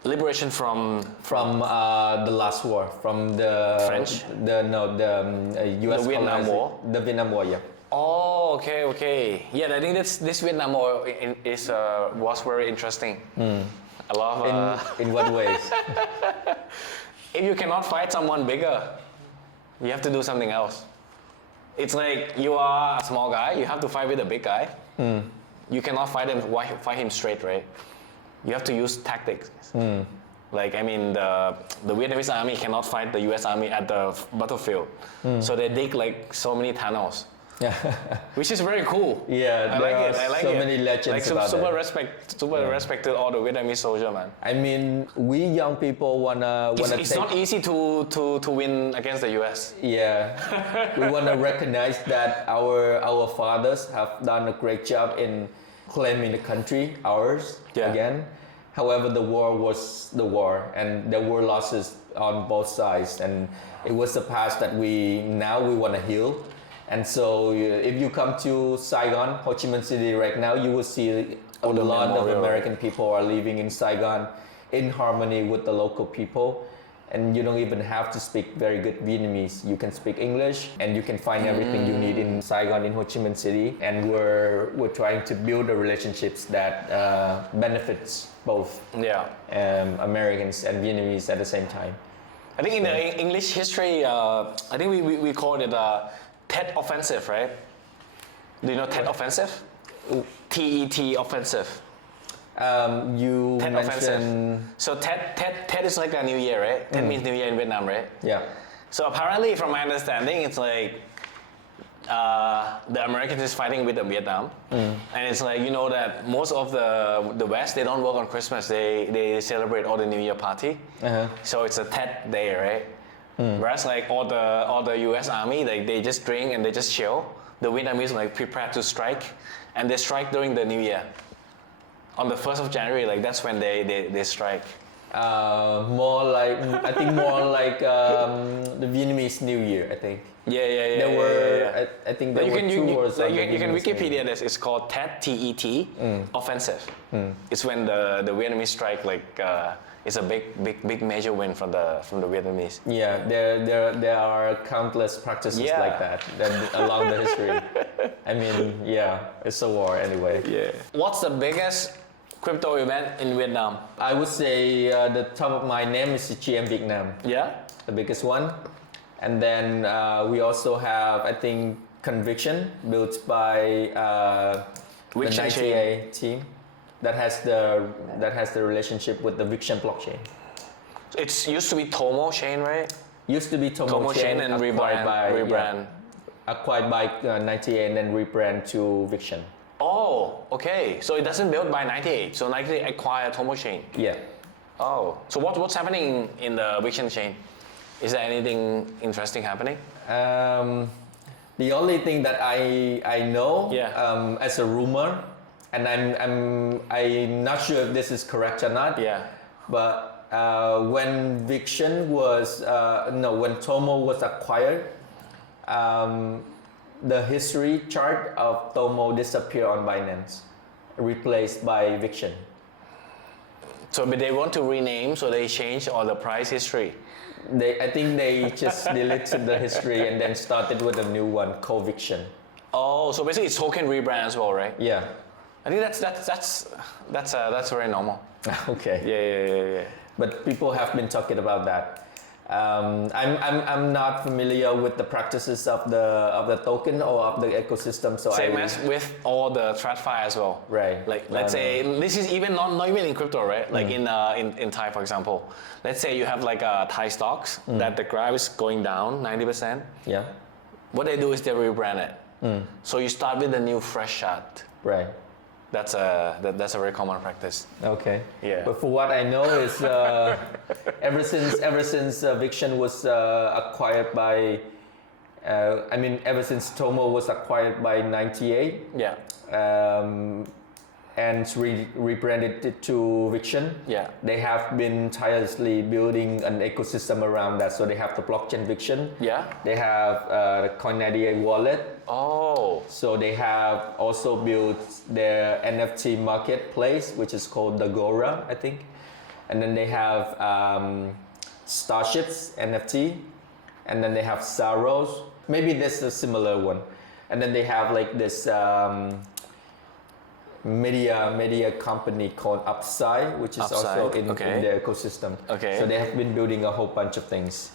Liberation from From the last war, from the French? U.S. The Vietnam colonization- War? The Vietnam War, yeah. Oh, okay. Yeah, I think this Vietnam War was very interesting. A lot of, In what ways? if you cannot fight someone bigger, you have to do something else. It's like you are a small guy, you have to fight with a big guy. You cannot fight him straight, right? You have to use tactics. Like, I mean, the Vietnamese army cannot fight the US army at the battlefield. So they dig like so many tunnels. Yeah. Which is very cool. Yeah, I there like it. are I like so it. many legends like, about super that. respect to all the Vietnamese soldier, man. I mean, we young people wanna It's take. not easy to win against the US. Yeah, we wanna recognize that our fathers have done a great job in claiming the country, ours Yeah. again. However, the war was the war, and there were losses on both sides, and it was the past that we want to heal. And so, if you come to Saigon, Ho Chi Minh City right now, you will see a the lot of memorial. American people are living in Saigon in harmony with the local people. And you don't even have to speak very good Vietnamese. You can speak English, and you can find everything you need in Saigon, in Ho Chi Minh City. And we're trying to build the relationships that benefits both Americans and Vietnamese at the same time. I think in the English history, I think we called it Tet Offensive, right? Do you know Tet Offensive? TET Offensive. You Tet mentioned Offensive. So Tet is like a New Year, right? Tet means New Year in Vietnam, right? yeah. So apparently, from my understanding, it's like the Americans is fighting with the Vietnam, and it's like, you know, that most of the West, they don't work on Christmas. They celebrate all the New Year party. So it's a Tet Day, right? Whereas like all the U.S. Army, they just drink and they just chill. The Vietnamese like prepare to strike, and they strike during the New Year. On the 1st of January, like that's when they strike. More like the Vietnamese New Year, I think. Yeah. There were, yeah. I think But there were two words. like of the you can Vietnamese New Wikipedia Year. this. It's called Tet T-E-T offensive. It's when the Vietnamese strike, like it's a big major win from the Vietnamese. Yeah, there are countless practices Yeah. like that along the history. I mean, yeah, it's a war anyway. Yeah. What's the biggest crypto event in Vietnam? I would say the top of my name is GM Vietnam, Yeah. the biggest one. And then we also have, I think, Conviction, built by the Viction 98 team that has the relationship with the Viction blockchain. It used to be Tomo chain, right? Used to be Tomo, Tomo chain and rebrand. Acquired by 98 and then rebrand to Viction. Oh, okay. So it doesn't build by 98. So 98 acquired Tomo chain. Yeah. Oh, so what's happening in the Viction chain? Is there anything interesting happening? The only thing that I know Yeah. as a rumor, and I'm not sure if this is correct or not. Yeah. But when Viction was when Tomo was acquired, the history chart of Tomo disappeared on Binance, replaced by Viction. So but they want to rename, so they change all the price history. I think they just deleted the history and then started with a new one, Conviction. Oh, so basically it's token rebrand as well, right? Yeah. I think that's very normal. Okay. Yeah. But people have been talking about that. I'm not familiar with the practices of the token or of the ecosystem, so Same as with all the TradFi as well. Right. Like let's say this is even not even in crypto, right? Like in Thai, for example. Let's say you have like Thai stocks that the graph is going down 90%. Yeah. What they do is they rebrand it. So you start with a new fresh chart. Right. That's a very common practice. Okay. Yeah. But for what I know is ever since Viction was acquired by, ever since Tomo was acquired by 98. Yeah. And rebranded it to Viction. Yeah. They have been tirelessly building an ecosystem around that. So they have the blockchain Viction. Yeah. They have the Coin98 wallet. Oh. So they have also built their NFT marketplace, which is called the Gora, I think. And then they have Starships NFT. And then they have Saros. Maybe that's a similar one. And then they have like this media company called Upside, which is also in the ecosystem. Okay. So they have been building a whole bunch of things.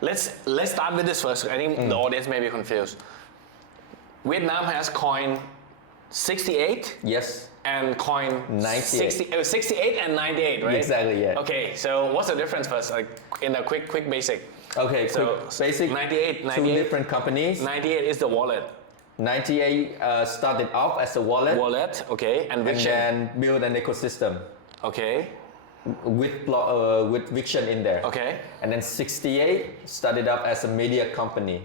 Let's start with this first. I think the audience may be confused. Vietnam has coin 68. Yes. And coin 98. 68 and 98, right? Exactly, yeah. Okay, so what's the difference first? Like in a quick basic. Okay, so basic. 98. Two different companies. 98 is the wallet. 98 started off as a wallet. Wallet, okay, and Viction. And then build an ecosystem. Okay. With Viction in there. Okay. And then 68 started up as a media company.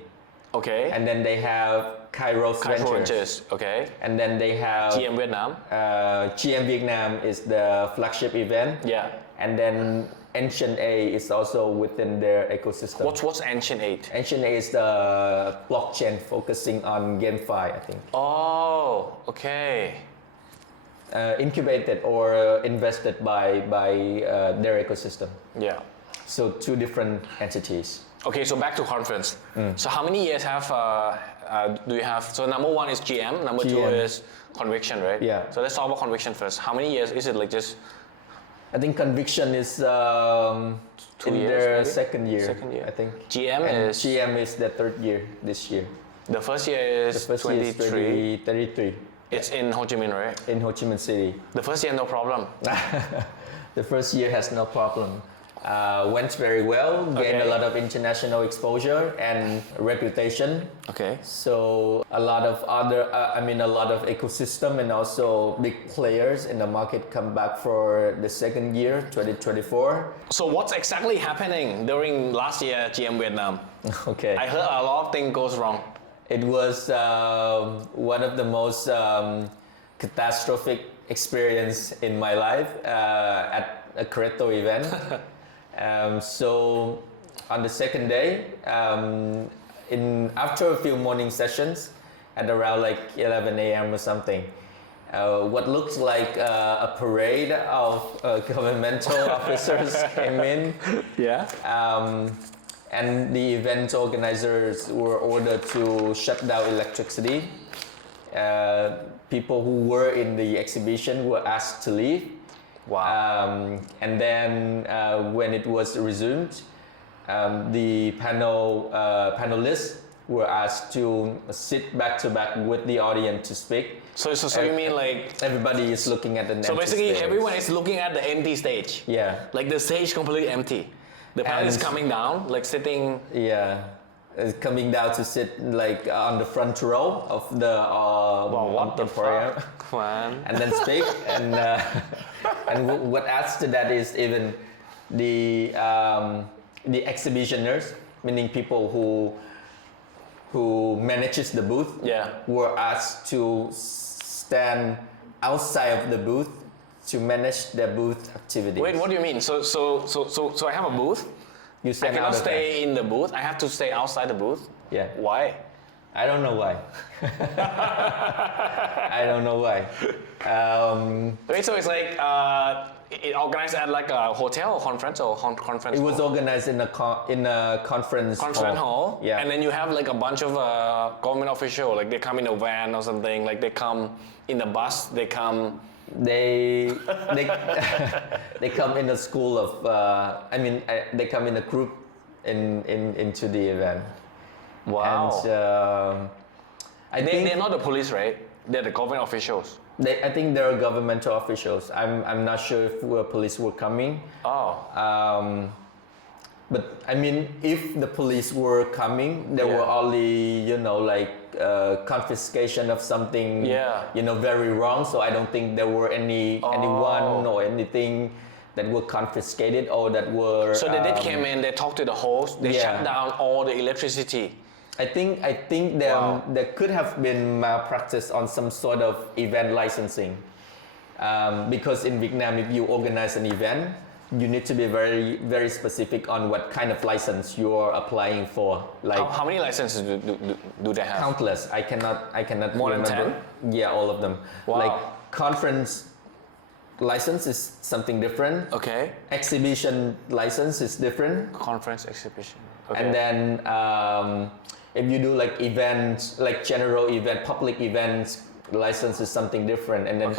Okay. And then they have Kairos Ventures. Okay. And then they have GM Vietnam. GM Vietnam is the flagship event. Yeah. And then Ancient A is also within their ecosystem. What's Ancient 8? Ancient A is the blockchain focusing on GameFi, I think. Oh, okay. Incubated or invested by their ecosystem. Yeah. So two different entities. Okay, so back to conference. So how many years do you have? So number one is GM, number two is Conviction, right? Yeah. So let's talk about Conviction first. How many years is it? Like just I think Conviction is 2 in years, their maybe? second year. Second year. I think. GM is the third year this year. The first year is 23. 33. It's in Ho Chi Minh, right? In Ho Chi Minh City. The first year, no problem. The first year has no problem. Went very well, gained a lot of international exposure and reputation. Okay. So a lot of ecosystem and also big players in the market come back for the second year, 2024. So what's exactly happening during last year GM Vietnam? Okay. I heard a lot of things goes wrong. It was one of the most catastrophic experience in my life at a crypto event. So on the second day, after a few morning sessions at around like 11 a.m. or something, what looks like a parade of governmental officers came in. Yeah. And the event organizers were ordered to shut down electricity. People who were in the exhibition were asked to leave. Wow. And then when it was resumed, the panelists were asked to sit back to back with the audience to speak. So you mean like everybody is looking at the so basically stage. Everyone is looking at the empty stage. Yeah. Like the stage completely empty. The panel is coming down, like sitting. Yeah. Coming down to sit like on the front row of the what the fuck? Come on. And then speak and what adds to that is even the exhibitioners, meaning people who manages the booth, were asked to stand outside of the booth to manage their booth activities. Wait, what do you mean? So I have a booth. You I cannot stay in the booth. I have to stay outside the booth. Yeah. Why? I don't know why. I don't know why. Wait, so it's like it organized at like a hotel or conference It was organized in a conference hall. Yeah. And then you have like a bunch of government officials, like they come in a van or something, like they come in a bus, they come. They they come in a school of they come in a group into the event. Wow. And I think they're not the police, right? They're the government officials. I think there are governmental officials. I'm not sure if police were coming. Oh. But I mean, if the police were coming, there were only confiscation of something very wrong. So I don't think there were anyone or anything that were confiscated or that were. So they did came in, they talked to the host, they shut down all the electricity. I think there could have been malpractice on some sort of event licensing, because in Vietnam, if you organize an event, you need to be very, very specific on what kind of license you are applying for. Like how many licenses do they have? Countless. I cannot More remember. than 10? Yeah, all of them. Wow. Like conference license is something different. Okay. Exhibition license is different. Conference exhibition. Okay. And then if you do like events, like general event, public events, license is something different. And then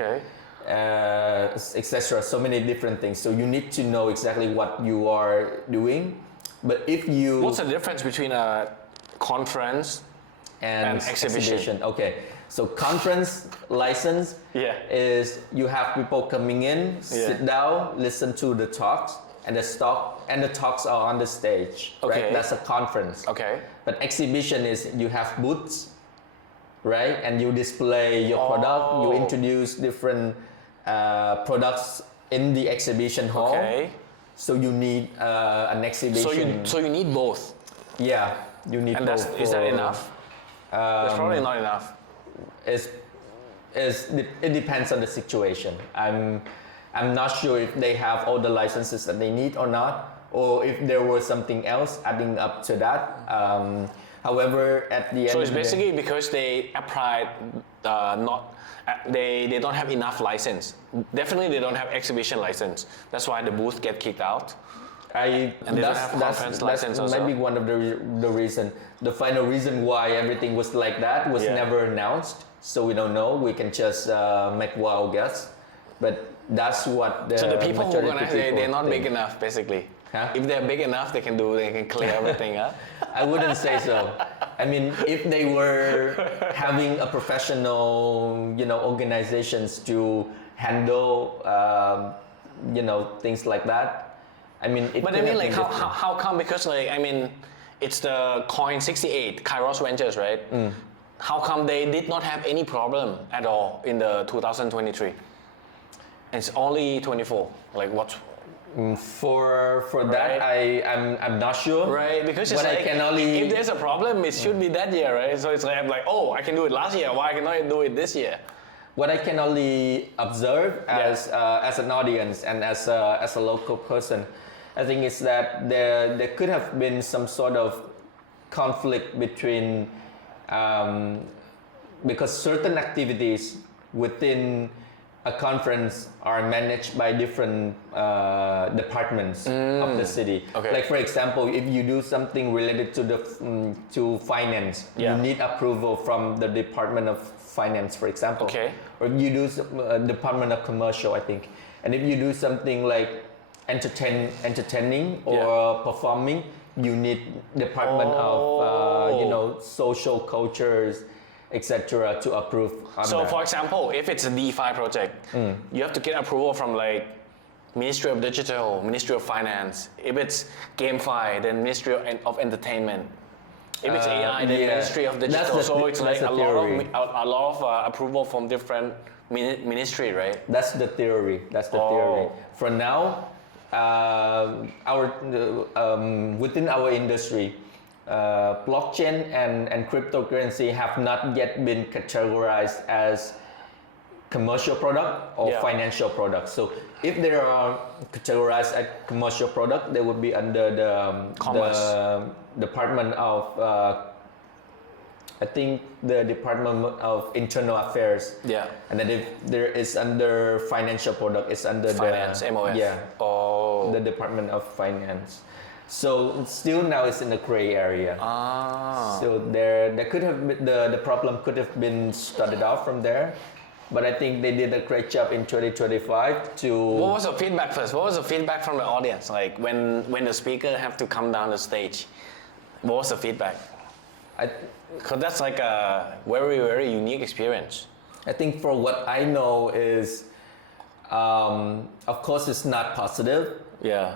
etc. So many different things. So you need to know exactly what you are doing. But if you... What's the difference between a conference and exhibition? Okay. So conference license is you have people coming in, sit down, listen to the talks, and the talks are on the stage. Okay. Right? That's a conference. Okay. But exhibition is you have booths, right? And you display your product, you introduce different products in the exhibition hall. Okay. So you need an exhibition. So you need both. Yeah, you need both. Is that enough? That's probably not enough. It depends on the situation. I'm not sure if they have all the licenses that they need or not, or if there was something else adding up to that. However, at the end, so it's basically because they applied they don't have enough license. Definitely, they don't have exhibition license. That's why the booth get kicked out. And they don't have conference license also. Might be one of the reason. The final reason why everything was like that was never announced, so we don't know. We can just make wild guess, but that's what the so the people who organize they're not think. big enough, basically. Huh? If they're big enough, they can clear everything up. I wouldn't say so. I mean, if they were having a professional, organizations to handle, things like that. I mean, but I mean, like, how come? Because like, I mean, it's the Coin 68, Kairos Ventures, right? How come they did not have any problem at all in the 2023? It's only 24. Like, what's for that, I'm not sure. Right, because it's like, if there's a problem, it should be that year, right? So it's like, I'm like, oh, I can do it last year. Why can I do it this year? What I can only observe as an audience and as a local person, I think is that there could have been some sort of conflict between because certain activities within a conference are managed by different departments of the city. Okay. Like for example, if you do something related to finance, you need approval from the Department of Finance, for example. Okay. Or you do Department of Commercial, I think. And if you do something like entertaining or performing, you need Department of social cultures, etc. to approve on So that. for example, if it's a DeFi project, you have to get approval from like Ministry of Digital, Ministry of Finance. If it's GameFi, then Ministry of Entertainment. If it's AI, then Ministry of Digital. So it's like a lot of approval from different ministry, right? That's the theory. Theory. For now, within our industry, blockchain and cryptocurrency have not yet been categorized as commercial product or financial product. So if they are categorized as commercial product, they would be under the Department of I think the Department of Internal Affairs. Yeah. And then if there is under financial product, it's under Finance, the MOF. Yeah. Oh. The Department of Finance. So still now it's in the gray area. So there could have been, the problem could have been started off from there, but I think they did a great job in 2025 to. What was the feedback first? What was the feedback from the audience? Like when the speaker have to come down the stage, what was the feedback? Because that's like a very, very unique experience. I think for what I know is, of course, it's not positive. Yeah.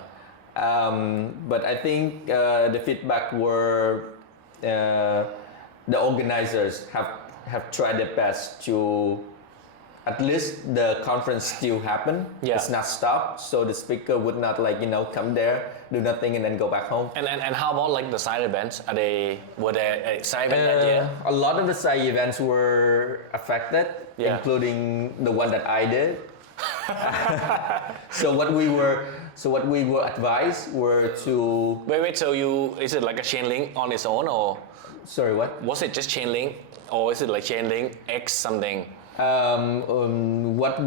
But I think the feedback were the organizers have tried their best to at least the conference still happen. Yeah. It's not stopped, so the speaker would not come there, do nothing, and then go back home. And how about like the side events? Were there a side event that year? A lot of the side events were affected, including the one that I did. So what we were advised were to wait. So is it like a Chainlink on its own, or sorry, what? Was it just Chainlink, or is it like Chainlink X something? What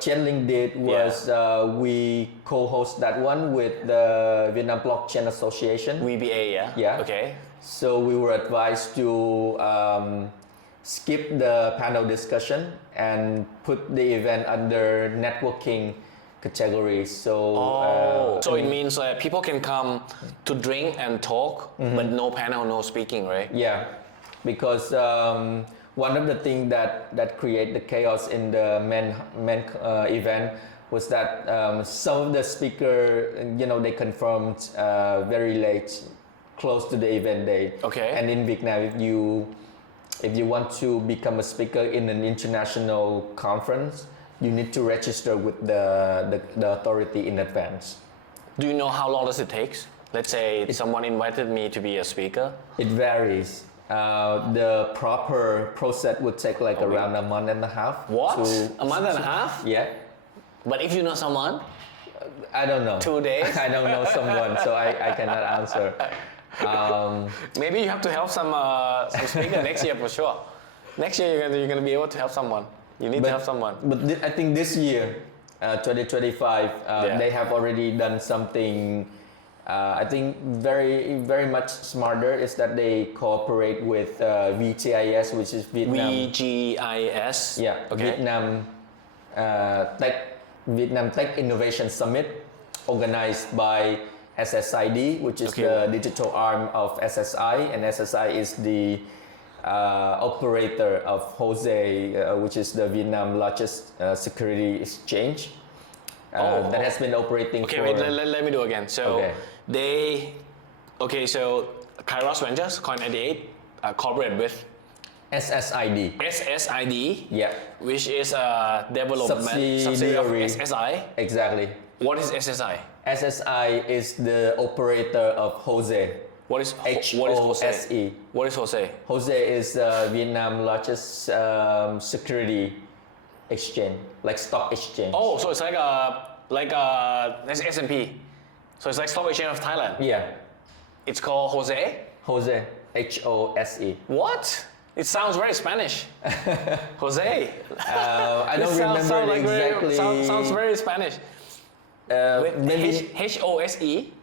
Chainlink did was we co-host that one with the Vietnam Blockchain Association. VBA, yeah. Yeah. Okay. So we were advised to skip the panel discussion and put the event under networking category. So so it means people can come to drink and talk, but no panel, no speaking, right? Yeah, because one of the things that create the chaos in the main event was that some of the speaker, they confirmed very late, close to the event date. Okay. And in Vietnam, if you want to become a speaker in an international conference, you need to register with the authority in advance. Do you know how long does it take? Let's say someone invited me to be a speaker. It varies. The proper process would take around a month and a half. What? A month and a half? Yeah. But if you know someone? I don't know. 2 days? I don't know someone, so I cannot answer. Maybe you have to help some speaker next year for sure. Next year you're gonna be able to help someone. You need to help someone. But I think this year, 2025, they have already done something. I think very, very much smarter is that they cooperate with VTIS, which is Vietnam. VGIS? Yeah, okay. Vietnam Tech Innovation Summit, organized by SSID, which is the digital arm of SSI, and SSI is the operator of HOSE, which is the Vietnam largest security exchange. That has been operating for... Wait, let me do again. So so Kairos Ventures, Coin88, collaborate with SSID. SSID? Yeah. Which is a development subsidiary of SSI? Exactly. What is SSI? SSI is the operator of HOSE. What is HOSE? What is HOSE? HOSE is Vietnam's largest security exchange, like stock exchange. Oh, so it's like S&P. So it's like stock exchange of Thailand. Yeah. It's called HOSE? HOSE. HOSE. What? It sounds very Spanish. Jose. I don't remember exactly. Sounds very Spanish. Maybe HOSE.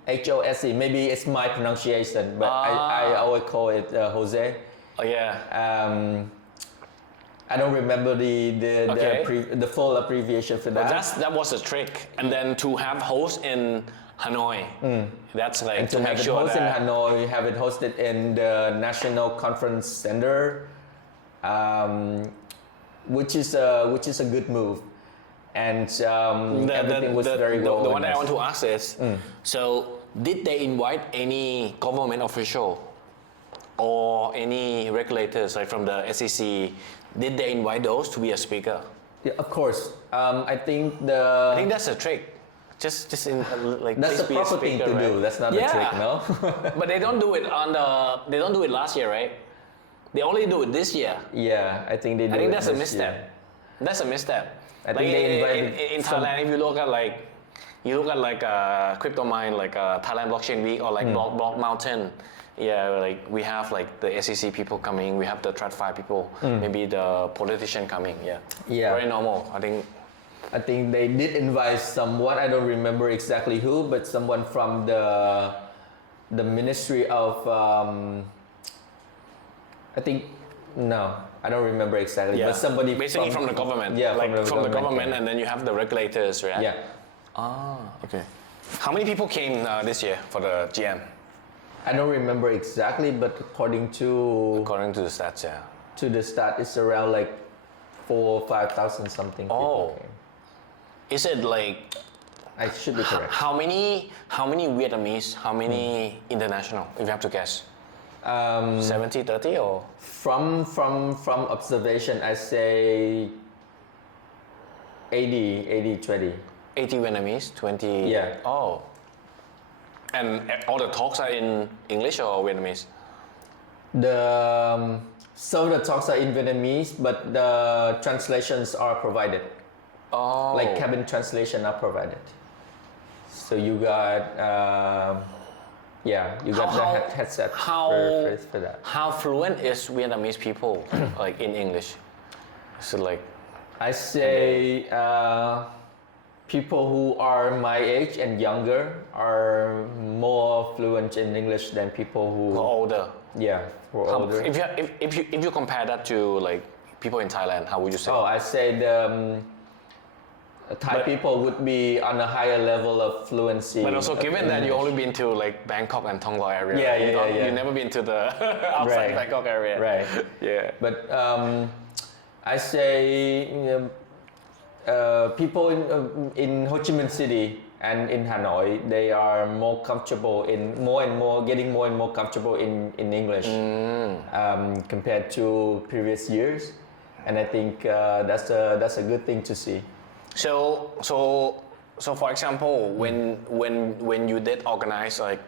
HOSE. Maybe it's my pronunciation, but I always call it Jose. Oh yeah. I don't remember the full abbreviation for that. But that was a trick, and then to have host in Hanoi, that's like and to make have sure it hosted that in Hanoi, have it hosted in the National Conference Center, which is a good move, and everything was very well. The one I want to ask is, so did they invite any government official or any regulators like from the SEC? Did they invite those to be a speaker? Yeah, of course. I think that's a trick. Just in like that's the proper thing to do. That's not a trick, no. But they don't do it They don't do it last year, right? They only do it this year. Yeah, I think they do. I think that's a misstep. That's a misstep. I think they invited in Thailand. If you look at like You look at like a crypto mine, like a Thailand Blockchain Week or like Block Mountain. Yeah, like we have like the SEC people coming, we have the TradFi people, maybe the politician coming. Yeah. Very normal. I think they did invite someone. I don't remember exactly who, but someone from the Ministry of. I think no, I don't remember exactly, but somebody basically from the government. Yeah, like from the government, and then you have the regulators, right? Yeah. Ah, okay. How many people came this year for the GM? I don't remember exactly, but according to the stats, yeah. To the stat, it's around like 4,000 or 5,000 something. People came. Is it like? I should be correct. How many Vietnamese? How many international? If you have to guess. 70-30 or? From observation, I say 80-20. 80 Vietnamese, 20. Yeah. Oh. And all the talks are in English or Vietnamese? So the talks are in Vietnamese, but the translations are provided. Oh. Like cabin translation are provided. So you got the headset for that. How fluent is Vietnamese people like in English? So like, I say people who are my age and younger are more fluent in English than people who are older. Yeah, who are older. If you compare that to like people in Thailand, how would you say? Oh, I say the Thai people would be on a higher level of fluency. But also given that you only been to like Bangkok and Thong Loy area, you've never been to the outside Bangkok area. Right. Yeah. But I say people in Ho Chi Minh City and in Hanoi, they are more comfortable getting more and more comfortable in English compared to previous years, and I think that's a good thing to see. So for example, when you did organize like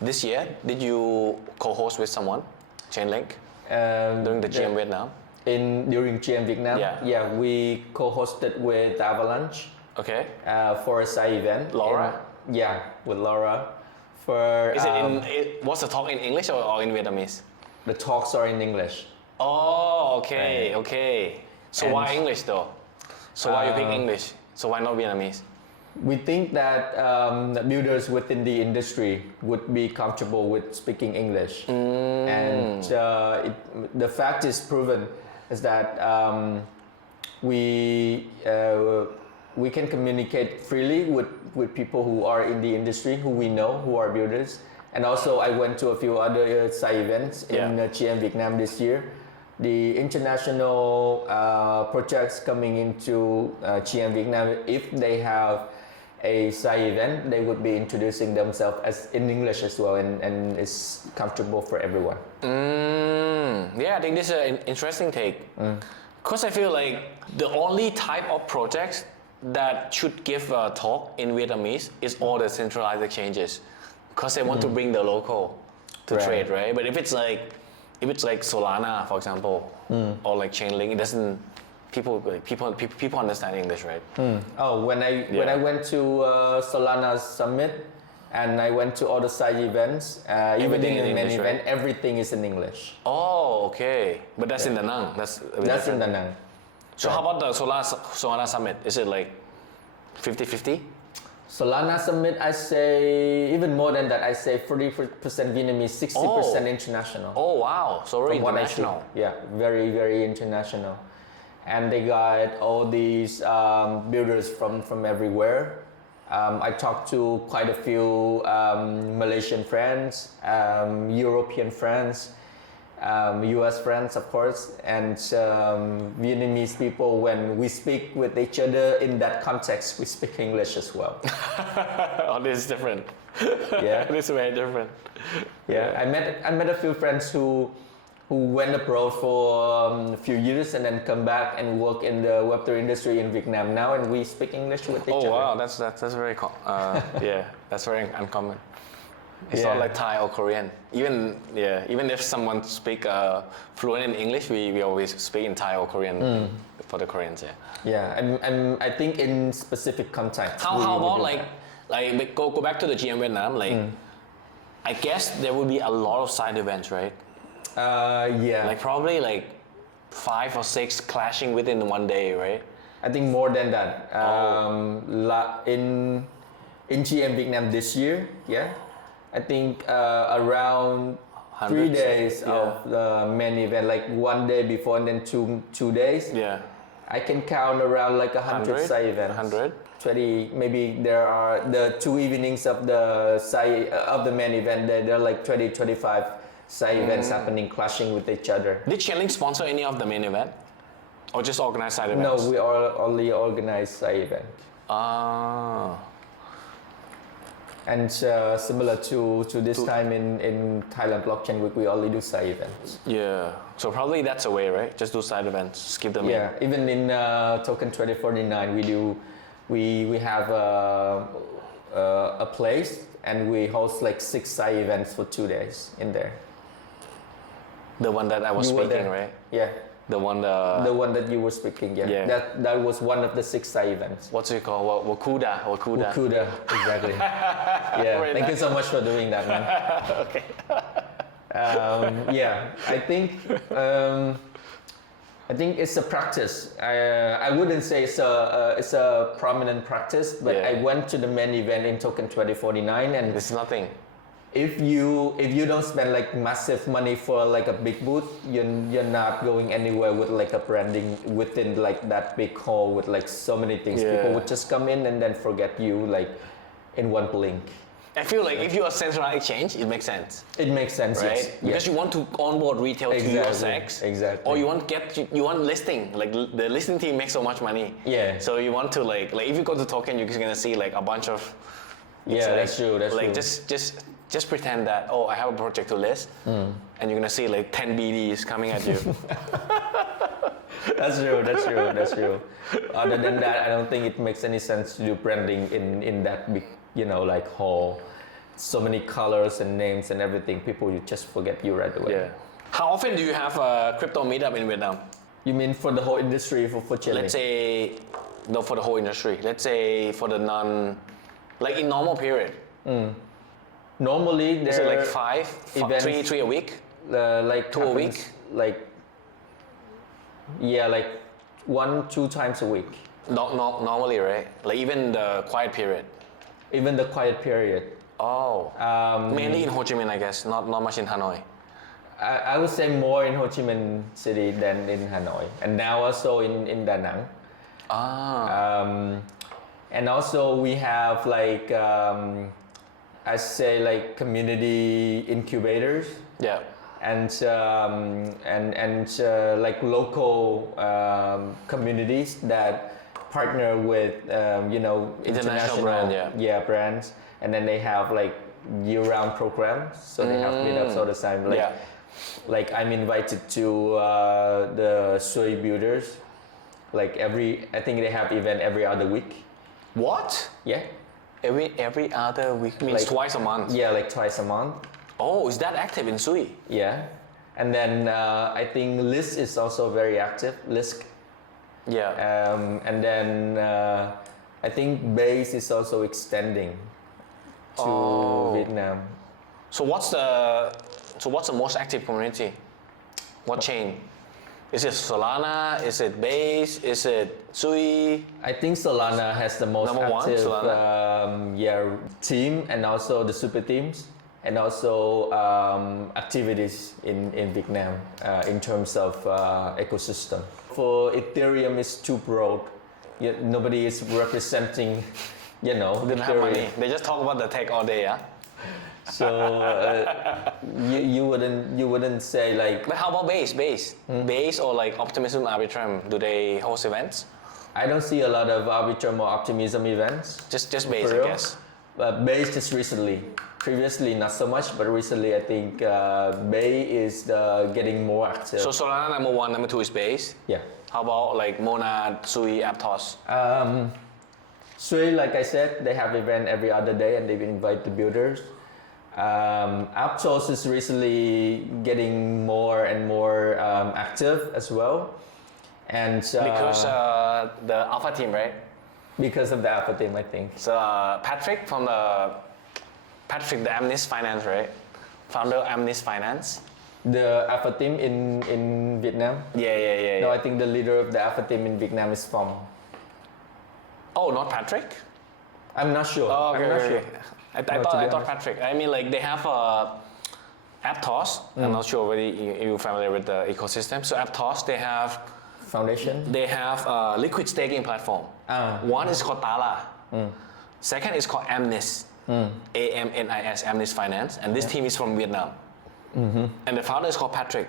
this year, did you co-host with someone, Chainlink, during the GM Vietnam? During GM Vietnam, we co-hosted with Avalanche. Okay. For a side event. Laura. With Laura. For what's the talk in English or in Vietnamese? The talks are in English. Oh, okay, okay. So why English though? So why you pick English? So why not Vietnamese? We think that builders within the industry would be comfortable with speaking English, and the fact is proven is that we can communicate freely with people who are in the industry, who we know, who are builders. And also, I went to a few other side events in GM Vietnam this year. The international projects coming into GM Vietnam, if they have a side event, they would be introducing themselves as in English as well, and it's comfortable for everyone. Yeah, I think this is an interesting take. Because I feel like the only type of projects that should give a talk in Vietnamese is all the centralized exchanges, because they want to bring the local to trade, right? But if it's like Solana, for example, or like Chainlink, it doesn't. People understand English, right? Oh, when I went to Solana Summit, and I went to all the side events, even in the main event, everything is in English. Oh, okay. But that's in Da Nang. That's in Da Nang. So how about the Solana Summit? Is it like 50-50? Solana Summit, I say even more than that. I say 40% Vietnamese, 60% international. Oh wow, so very international. Yeah, very, very international. And they got all these builders from everywhere. I talked to quite a few Malaysian friends, European friends, US friends, of course, and Vietnamese people. When we speak with each other in that context, we speak English as well. Oh, this is different. Yeah, this is very different. Yeah, I met a few friends who went abroad for a few years and then come back and work in the Web3 industry in Vietnam now, and we speak English with each other. Oh wow, that's very that's very uncommon. It's not like Thai or Korean. Even if someone speak fluent in English, we always speak in Thai or Korean for the Koreans. Yeah, and I think in specific contexts. How about like like go back to the GM Vietnam. Like, I guess there will be a lot of side events, right? Yeah. Like probably like 5 or 6 clashing within one day, right? I think more than that. In GM Vietnam this year, yeah, I think around 3 days of the main event, like one day before and then two days. Yeah. I can count around like 100 side events. 100? 20, maybe there are the 2 evenings of the side of the main event. There are like 20, 25 side events happening, clashing with each other. Did Chainlink sponsor any of the main event, or just organize side events? No, we only organize side event. Ah. And similar to this time in Thailand Blockchain Week, we only do side events. Yeah. So probably that's a way, right? Just do side events, skip them in. Yeah. Even in Token 2049, we have a place and we host like 6 side events for 2 days in there. The one that I was speaking, right? Yeah. The one that you were speaking, yeah. That was one of the 6 side events. What's it called? Wakuda. Wakuda, exactly. Yeah, Very thank nice. you so much for doing that, man. Okay. Yeah, I think it's a practice. I wouldn't say it's a prominent practice, but Yeah. I went to the main event in Token 2049, and It's nothing. if you don't spend like massive money for like a big booth, you're not going anywhere with like a branding within like that big hall with like so many things. Yeah. People would just come in and then forget you like in one blink. I feel like if you're a centralized exchange, it makes sense, It makes sense, right? yes. Because you want to onboard retail to your CEX, Exactly. or you want listing. Like the listing team makes so much money. Yeah. So you want to like if you go to token, you're just gonna see like a bunch of. Yeah, that's true. That's like true. just pretend that I have a project to list, and you're gonna see like 10 BDs coming at you. That's true. Other than that, I don't think it makes any sense to do branding in that big, like hall. So many colors and names and everything. People you just forget you right away. Yeah. How often do you have a crypto meetup in Vietnam? You mean for the whole industry for Chainlink? Let's say, no, for the whole industry. Let's say for the like in normal period. Normally, Is it like 5, events, 3 a week? Like 2 a happens, week? Like 1-2 times a week. Normally, right? Like even the quiet period. Even the quiet period. Oh. Mainly in Ho Chi Minh, I guess. Not much in Hanoi. I would say more in Ho Chi Minh City than in Hanoi, and now also in Da Nang. And also we have like I say like community incubators. Yeah. And like local communities that partner with international brand, brands, and then they have like year-round programs, so they have meetups all the time. Like I'm invited to the Sui builders, like I think they have event every other week. What? Yeah. Every other week means Like- twice a month. Yeah, like twice a month. Oh, is that active in Sui? Yeah. And then I think Lisk is also very active. Lisk. Yeah. And then I think Base is also extending to Vietnam. So what's the most active community? What chain? Is it Solana? Is it Base? Is it Sui? I think Solana has the most Number one, active Solana? team, and also the super teams, and also activities in Vietnam in terms of ecosystem. For Ethereum, it's too broad. Nobody is representing, They don't have money. They just talk about the tech all day, yeah? So you wouldn't say like. But how about Base? Base or like Optimism Arbitrum, do they host events? I don't see a lot of Arbitrum or Optimism events. Just Base, For I real. guess. Base just recently. Previously not so much, but recently I think Bay is getting more active. So Solana number 1, number 2 is Base. Yeah. How about like Monad, Sui, Aptos? Sui, like I said, they have event every other day and they invite the builders. Aptos is recently getting more and more active as well. And Because the Alpha team, right? Because of the Alpha team, I think. So Patrick the Amnis Finance, right? Founder of Amnis Finance. The Alpha team in Vietnam? Yeah. No, I think the leader of the Alpha team in Vietnam is Phong. Oh, not Patrick? I'm not sure. Oh, okay, I'm not okay. sure. I No, to thought be honest. Patrick. I mean, like they have Aptos. I'm not sure whether you're familiar with the ecosystem. So Aptos, they have Foundation? a liquid staking platform. One is called Tala. Second is called Amnis. AMNIS, Amnis Finance. And this team is from Vietnam. And the founder is called Patrick.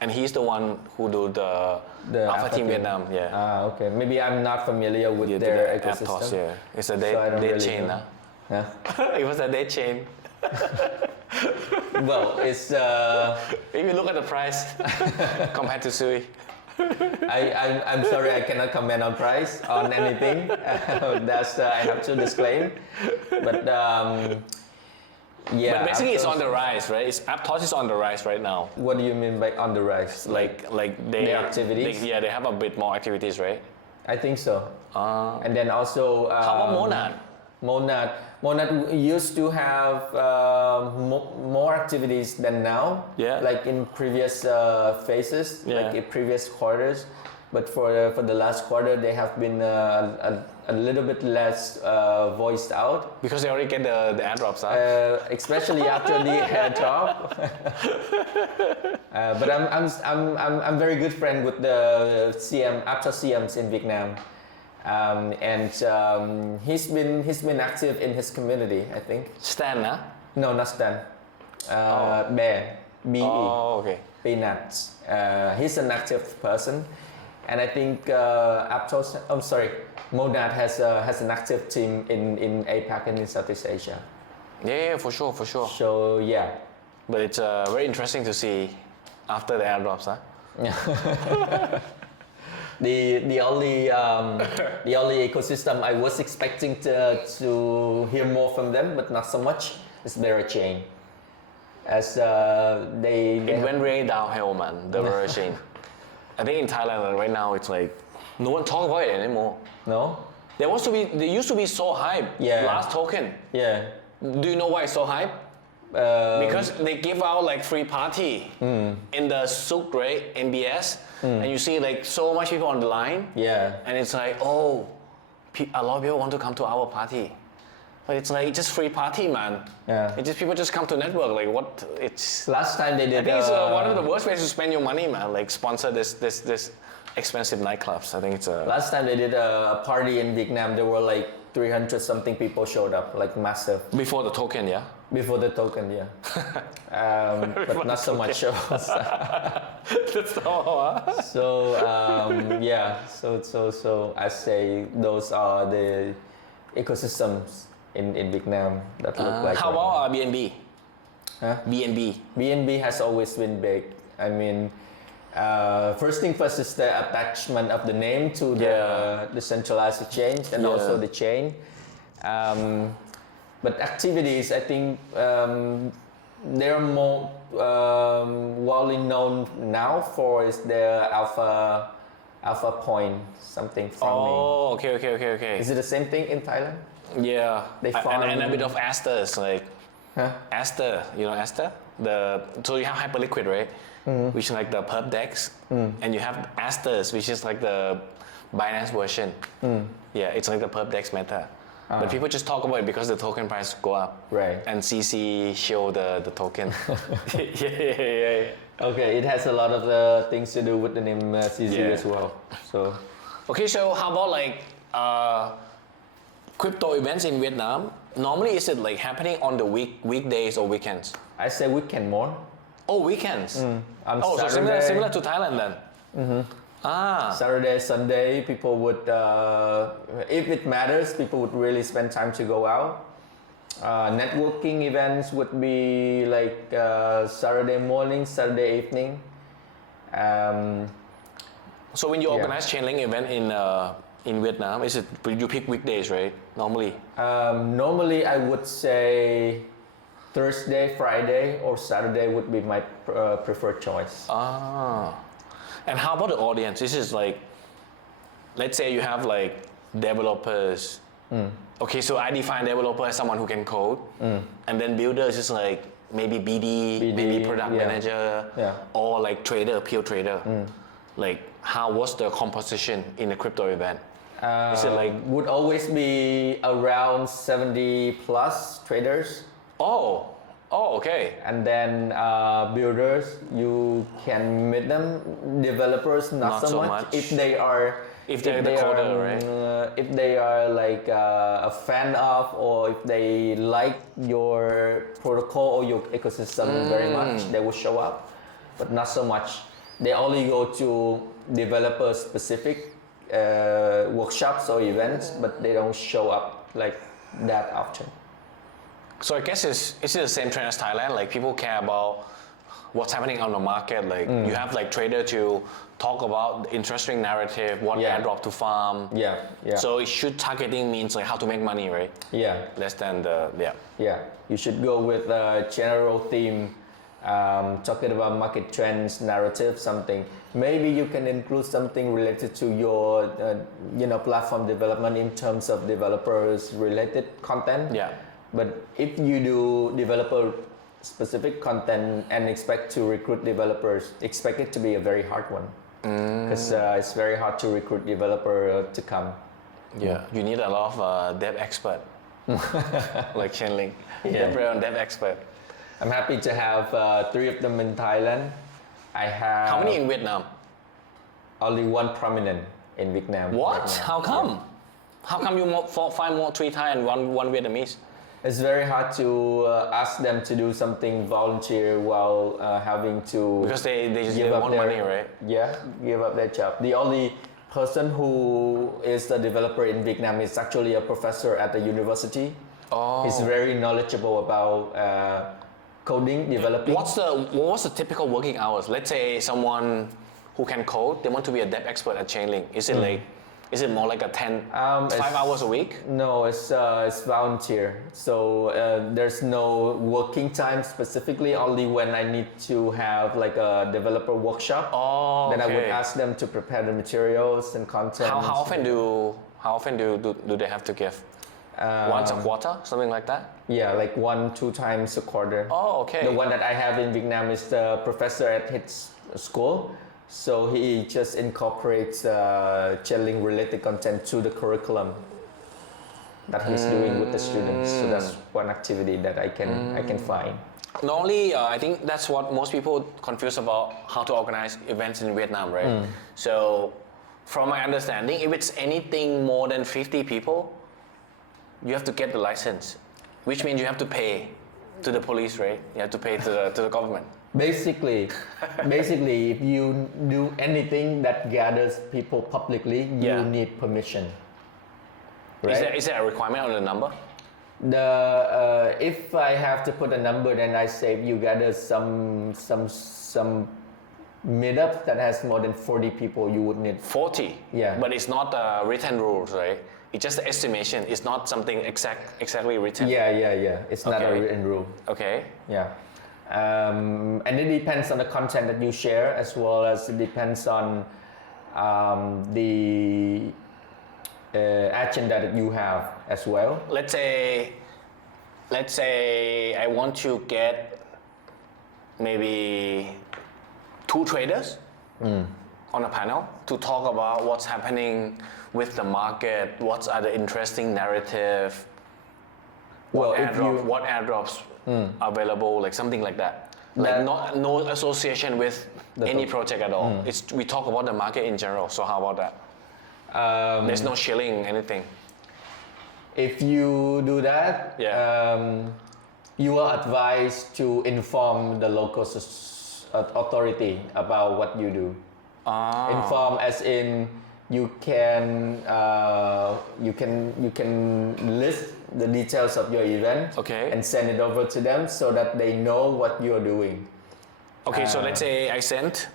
And he's the one who do the Alpha Team Vietnam. Yeah. Okay. Maybe I'm not familiar with their the ecosystem. Aptos, yeah. It's a So I don't dead really chain. know. Huh? It was a dead chain. Well, it's If you look at the price compared to Sui. I'm sorry, I cannot comment on price on anything. That's I have to disclaim. But yeah. But basically, it's Aptos- on the rise, right? Aptos is on the rise right now. What do you mean by on the rise? Like their activities? They have a bit more activities, right? I think so. And then also. How about Monad? Monad used to have more activities than now. Yeah. Like in previous phases, Yeah. like in previous quarters. But for the last quarter, they have been a little bit less voiced out. Because they already get the airdrops, huh? Especially after the airdrop. But I'm very good friend with the CM Aptos CMs in Vietnam. And he's been active in his community, I think. Stan, huh? No, not Stan. Bear, BE, Oh, okay. Peanuts. He's an active person, and I think Monad has an active team in APAC and in Southeast Asia. Yeah, for sure. So yeah. But it's very interesting to see after the airdrops, huh? The only ecosystem I was expecting to hear more from them, but not so much, is Vera Chain. As It went really downhill, man. The Vera chain. I think in Thailand right now it's like no one talk about it anymore. No. They used to be so hype. Yeah. Last token. Yeah. Do you know why it's so hype? Because they give out like free party in the souk, right? NBS, and you see like so much people on the line. Yeah. And it's like, oh, a lot of people want to come to our party, but it's like just free party, man. Yeah. It's just people just come to network. Like what? It's. Last time they did. I think it's one of the worst ways to spend your money, man. Like sponsor this expensive nightclubs. I think it's a. Last time they did a party in Vietnam, there were like 300 something people showed up, like massive. Before the token, yeah. Before the token, yeah. But not so much shows. That's all, huh? So yeah. So I say those are the ecosystems in Vietnam that look like. How about BNB? Huh? BNB. BNB has always been big. I mean, first thing first is the attachment of the name to the centralized exchange and also the chain. But activities, I think they're more widely known now for is their alpha point something farming. Oh, okay. Is it the same thing in Thailand? Yeah. They farm and a bit of Asters, like Huh? Aster. You know Aster? So you have Hyperliquid, right? Which is like the perp DEX, and you have Asters, which is like the Binance version. Yeah, it's like the perp DEX meta. But people just talk about it because the token price go up. Right. And CC show the token. yeah. Okay, it has a lot of things to do with the name CZ as well. So. Okay, so how about like crypto events in Vietnam? Normally, is it like happening on the weekdays or weekends? I say weekend more. Oh, weekends. On So Saturday, similar to Thailand then. Saturday, Sunday, people would, if it matters, people would really spend time to go out. Networking events would be like Saturday morning, Saturday evening. So when you organize Chainlink event in Vietnam, is it you pick weekdays, right? Normally. Normally, I would say Thursday, Friday, or Saturday would be my preferred choice. And how about the audience? This is like, let's say you have like developers. Okay, so I define developer as someone who can code, and then builders is like maybe BD, maybe product manager, or like trader, pure trader. Like, what's the composition in a crypto event? Is it like would always be around 70 plus traders? Oh, okay. And then builders, you can meet them. Developers, not so much. If they're the coder, right? If they are like a fan of, or if they like your protocol or your ecosystem very much, they will show up, but not so much. They only go to developer specific workshops or events, but they don't show up like that often. So I guess it's the same trend as Thailand. Like, people care about what's happening on the market. Like, you have like trader to talk about the interesting narrative, what airdrop to farm. So it should targeting means like how to make money, right? Less than You should go with a general theme, talking about market trends, narrative, something. Maybe you can include something related to your platform development in terms of developers related content. But if you do developer specific content and expect to recruit developers, expect it to be a very hard one, because it's very hard to recruit developer to come. You need a lot of dev expert like Chainlink. Dev expert. I'm happy to have 3 of them in Thailand. I have how many in Vietnam? Only 1 prominent in Vietnam. What? Right now. How come? How come you find more 3 Thai and one Vietnamese? It's very hard to ask them to do something volunteer while having to, because they just give up money, right? Give up their job. The only person who is a developer in Vietnam is actually a professor at the university. He's very knowledgeable about coding, developing. What's the typical working hours? Let's say someone who can code, they want to be a dev expert at Chainlink. Is it more like a 5 hours a week? No, it's volunteer. So there's no working time specifically, only when I need to have like a developer workshop. Then I would ask them to prepare the materials and content. How often do they have to give? Once a quarter, something like that? Yeah, like 1-2 times a quarter. Okay. The one that I have in Vietnam is the professor at his school. So he just incorporates Chainlink related content to the curriculum that he's doing with the students. So that's one activity that I can find. Normally, I think that's what most people confuse about how to organize events in Vietnam, right? So from my understanding, if it's anything more than 50 people, you have to get the license, which means you have to pay to the police, right? You have to pay to the government. Basically, if you do anything that gathers people publicly, you need permission. Right? Is there a requirement on the number? If I have to put a number, then I say you gather some meetup that has more than 40 people, you would need 40. Yeah. But it's not written rules, right? It's just an estimation. It's not something exactly written. Yeah. It's not a written rule. Okay. Yeah. And it depends on the content that you share, as well as it depends on the agenda that you have as well. Let's say I want to get maybe 2 traders on a panel to talk about what's happening with the market, what are the interesting narrative, what airdrops available, like something like that. Like no association with any project at all. We talk about the market in general. So how about that? There's no shilling anything. If you do that, you are advised to inform the local authority about what you do. Inform as in you can list the details of your event and send it over to them so that they know what you're doing. Okay, so let's say I sent,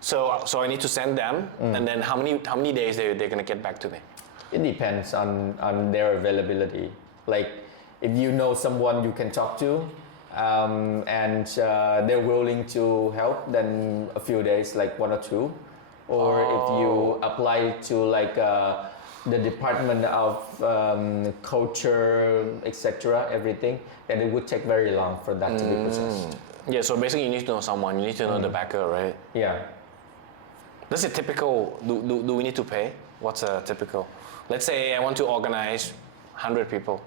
so I need to send them, and then how many days they're gonna get back to me? It depends on their availability. Like if you know someone you can talk to, and they're willing to help, then a few days, like 1 or 2. Or if you apply to like the department of culture, etc., everything, then it would take very long for that to be processed. Yeah, so basically you need to know someone, you need to know the backer, right? Yeah. This is typical. Do we need to pay? What's a typical? Let's say I want to organize 100 people.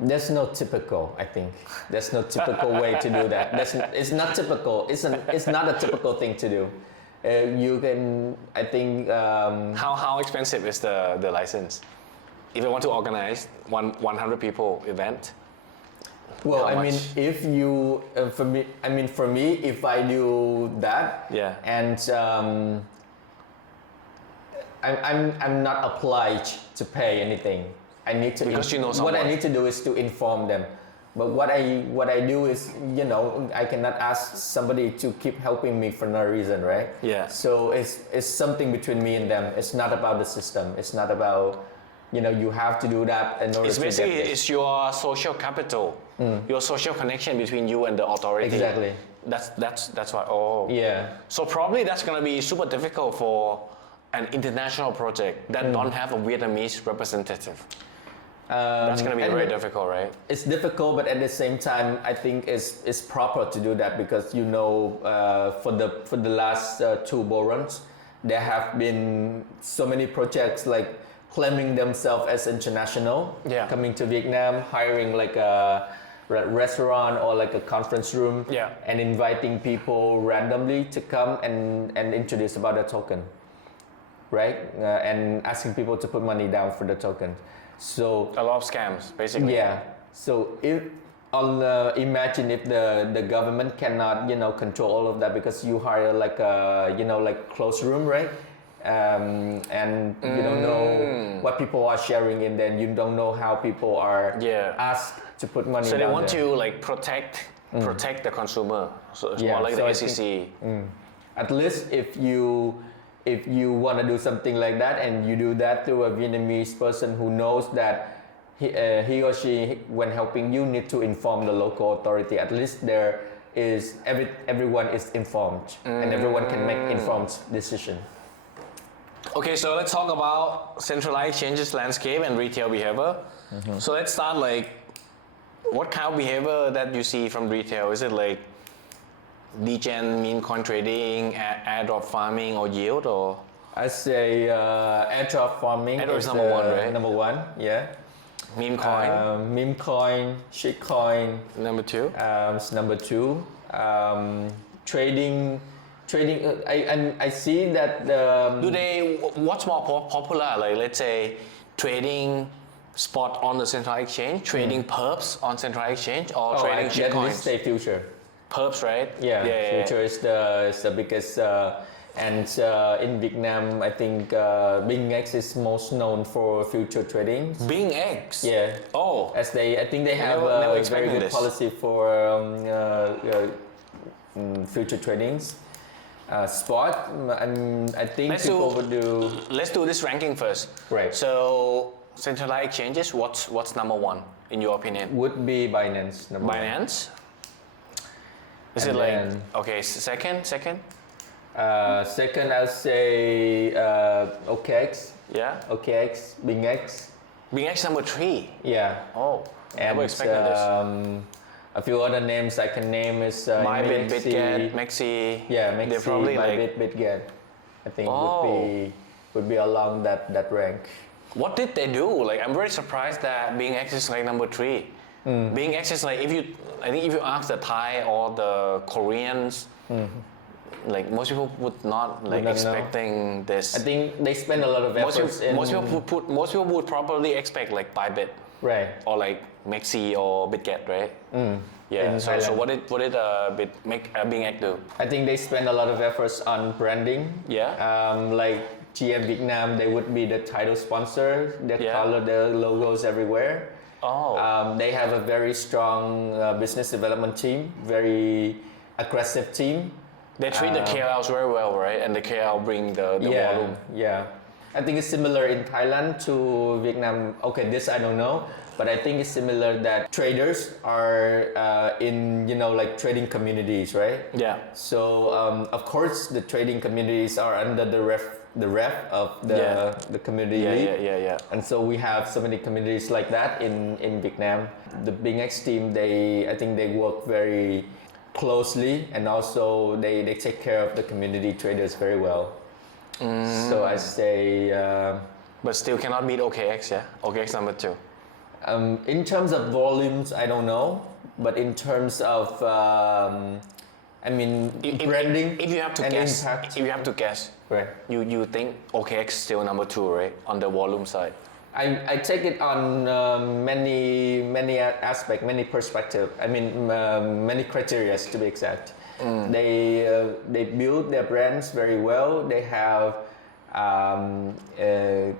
There's no typical, I think. There's no typical way to do that. It's not typical. It's not a typical thing to do. You can, I think... How expensive is the license? If I want to organize 100 people event? Well, How I mean, much? if you, for me, if I do that, Yeah. and I'm not obliged to pay anything. I need to Because you know what I someone. need to do is to inform them. But what I do is, I cannot ask somebody to keep helping me for no reason, right? Yeah. So it's something between me and them. It's not about the system. It's not about, you have to do that in order It's to get basically this. it's your social capital, your social connection between you and the authority. Exactly. That's why. Oh. Yeah. So probably that's gonna be super difficult for an international project that don't have a Vietnamese representative. That's gonna be and very difficult, right? It's difficult, but at the same time, I think it's proper to do that because for the last 2 bull runs, there have been so many projects like claiming themselves as international, Yeah. coming to Vietnam, hiring like a restaurant or like a conference room, Yeah. and inviting people randomly to come and introduce about the token, right? And asking people to put money down for the token. So A lot of scams, basically. yeah. So if imagine if the government cannot control all of that because you hire like a like closed room, right? And you don't know what people are sharing, and then you don't know how people are Yeah. asked to put money. So they down want there. to like protect the consumer. So it's Yeah, more like so the I SEC. At least if you want to do something like that and you do that through a Vietnamese person who knows that he or she, when helping you, need to inform the local authority. At least there is everyone is informed and everyone can make informed decision. Okay, so let's talk about centralized exchanges landscape and retail behavior. So let's start like, what kind of behavior that you see from retail? Is it like degen, meme coin trading, airdrop farming, or yield, or? I say airdrop farming Airdrop is is number one, right? Number one, yeah. Meme coin, Meme coin, shitcoin, number 2. is number 2. Trading. I see that What's more popular? Like, let's say trading spot on the central exchange, trading perps on central exchange, or trading I shit at coins. least say future. Perps, right? Yeah, future is the biggest. And in Vietnam, I think BingX is most known for future trading. BingX. Yeah. Oh. As I think they have never a very expected good this. policy for future tradings. Spot, I think people would do. Let's do this ranking first. Right. So centralized exchanges, what's number 1 in your opinion? Would be Binance number one. Binance. Is And it like then- okay? Second. Second, I'll say OKX. Yeah. OKX, BingX. BingX number 3. Yeah. Oh. And Never expected this. a few other names I can name is Bybit, Maxi. Bitget, Maxi. Yeah, Maxi, They're probably like. Bybit, Bitget. I think Oh. would be along that rank. What did they do? Like, I'm very surprised that BingX is like number 3. BingX is like, I think if you ask the Thai or the Koreans, like most people would not like Would not know. expecting this. I think they spend a lot of most efforts people, most people would probably expect like Bybit right. or like Maxi or Bitget, right? Yeah. In So Thailand. what did BingX do? I think they spend a lot of efforts on branding. Yeah. Like GM Vietnam, they would be the title sponsor. They Yeah. color the logos everywhere. Oh. They have a very strong business development team, very aggressive team. They treat the KOLs very well, right? And the KOL bring the volume. Yeah. I think it's similar in Thailand to Vietnam. Okay, this I don't know, but I think it's similar that traders are in like trading communities, right? Yeah. So of course the trading communities are under the the rep of the community lead. Yeah. And so we have so many communities like that in Vietnam. The BingX team, I think they work very closely, and also they take care of the community traders very well. So I say. But still cannot beat OKX, yeah? OKX number 2. In terms of volumes, I don't know, but in terms of branding, if you have to and guess, impact. if you have to guess, Right. you think OKX still number 2, right? On the volume side. I take it on many aspects, many perspective. Many criteria to be exact. They build their brands very well. They have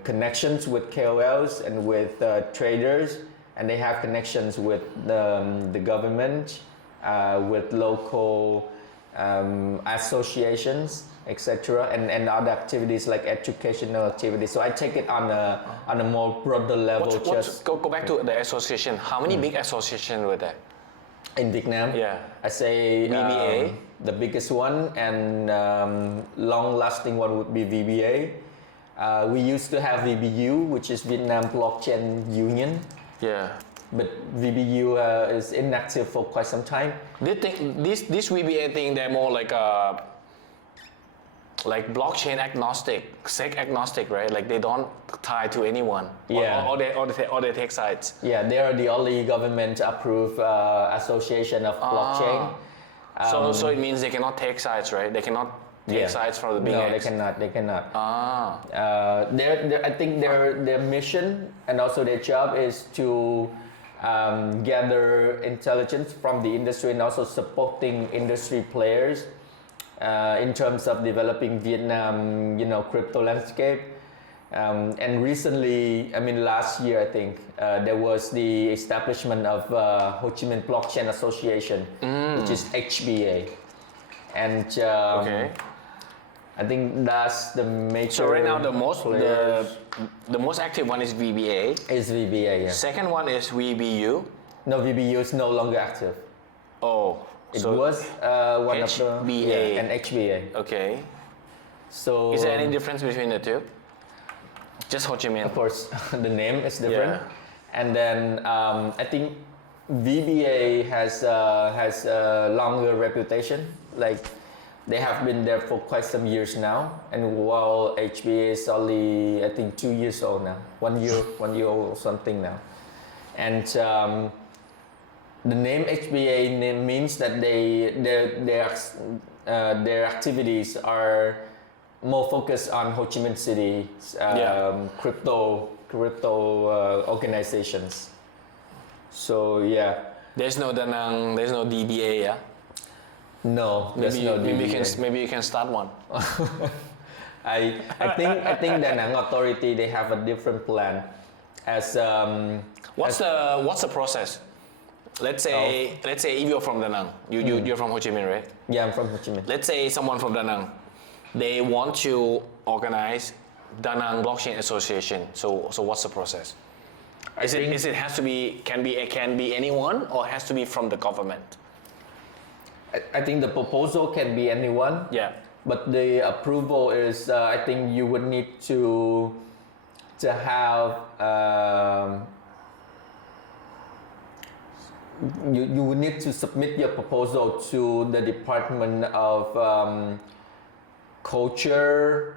connections with KOLs and with traders, and they have connections with the government, with local associations, etc., and other activities like educational activities. So I take it on a more broader level. Go back to the association. How many big associations were there? In Vietnam, Yeah. I say VBA. The biggest one and long-lasting one would be VBA. We used to have VBU, which is Vietnam Blockchain Union, Yeah. but VBU is inactive for quite some time. They think this VBA thing, they're more like blockchain agnostic, SEC agnostic, right? Like they don't tie to anyone. Yeah. Or they take sides. Yeah, they are the only government-approved association of blockchain. So it means they cannot take sides, right? They cannot take sides from the big No, X. they cannot. I think their mission and also their job is to gather intelligence from the industry and also supporting industry players in terms of developing Vietnam, crypto landscape. And recently, last year, I think there was the establishment of Ho Chi Minh Blockchain Association, which is HBA, and I think that's the major. So right now the most active one is VBA. Is VBA, yeah. Second one is VBU. No, VBU is no longer active. Oh. It was one of the HBA. and HBA. Okay. So Is there any difference between the two? Just Ho Chi Minh. of course, the name is different, Yeah. and then I think VBA has a longer reputation. Like they have been there for quite some years now, and while HBA is only I think 2 years old now, 1 year old or something now, and the name HBA means that their activities are more focused on Ho Chi Minh City crypto organizations. So yeah. There's no Da Nang, there's no DBA, yeah? No, there's no DBA. Maybe you can start one. I think Da Nang authority, they have a different plan. What's the process? Let's say if you're from Da Nang, you're from Ho Chi Minh, right? Yeah, I'm from Ho Chi Minh. Let's say someone from Da Nang, they want to organize Da Nang Blockchain Association. So what's the process? Can be anyone, or has to be from the government? I think the proposal can be anyone. Yeah. But the approval is, I think you would need to have. You would need to submit your proposal to the Department of Culture,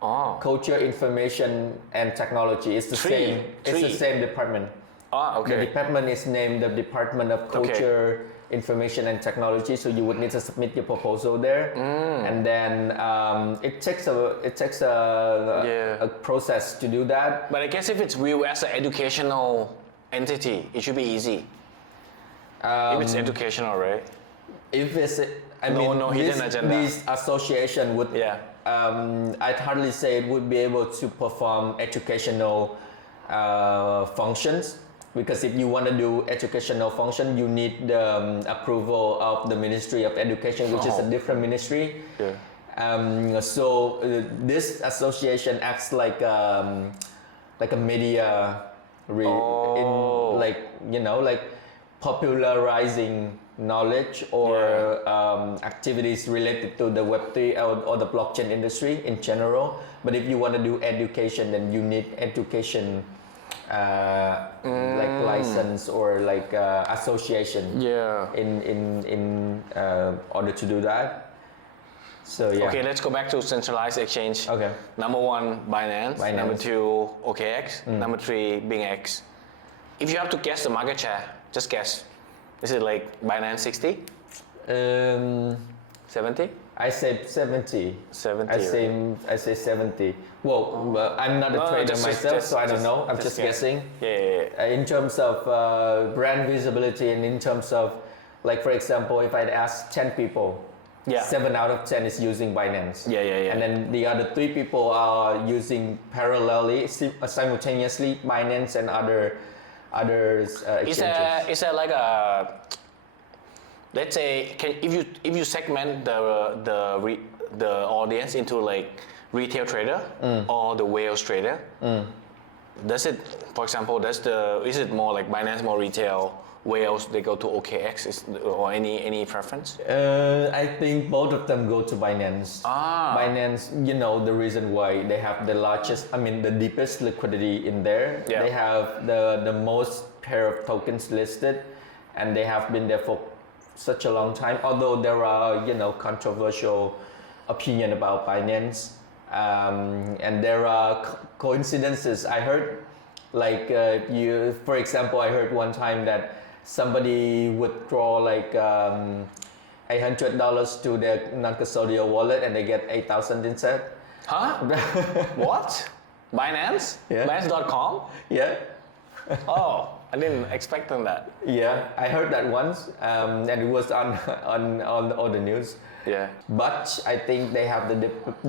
Information and Technology. It's the same. It's the same department. Okay. The department is named the Department of Culture, Information and Technology. So you would need to submit your proposal there, and then it takes a process to do that. But I guess if it's viewed as an educational entity, it should be easy. If it's educational, right? If it's, no hidden agenda. This association would, I'd hardly say it would be able to perform educational functions, because if you want to do educational function, you need the approval of the Ministry of Education, which is a different ministry. Yeah. So this association acts like a media, popularizing knowledge or activities related to the Web3 or the blockchain industry in general. But if you want to do education, then you need education like license or like association in order to do that. So yeah. Okay, let's go back to centralized exchange. Okay. Number 1, Binance. Number 2, OKX. Number 3, BingX. If you have to guess the market share, just guess. Is it like Binance 60? 70? I say 70. 70. I say 70. Well, I'm not a trader myself, so I don't know. I'm just guessing. Yeah. In terms of brand visibility and in terms of, like for example, if I'd ask 10 people, 7 out of 10 is using Binance. Yeah. And then the other 3 people are using parallelly, simultaneously, Binance and other exchanges. Is there like a, let's say, if you segment the audience into like retail trader or the whales trader, does it, for example, is it more like Binance more retail, whales they go to OKX, or any preference? I think both of them go to Binance. Binance, you know, the reason why they have the largest, the deepest liquidity in there. Yeah. They have the most pair of tokens listed, and they have been there for such a long time. Although there are, controversial opinion about Binance, and there are coincidences. I heard, like for example, I heard one time that somebody withdraw like $800 to their non-custodial wallet and they get 8,000 instead. Huh? What? Binance? Yeah. Binance.com? Yeah. Oh, I didn't expect that. Yeah, I heard that once, and it was on all the news. Yeah. But I think they have the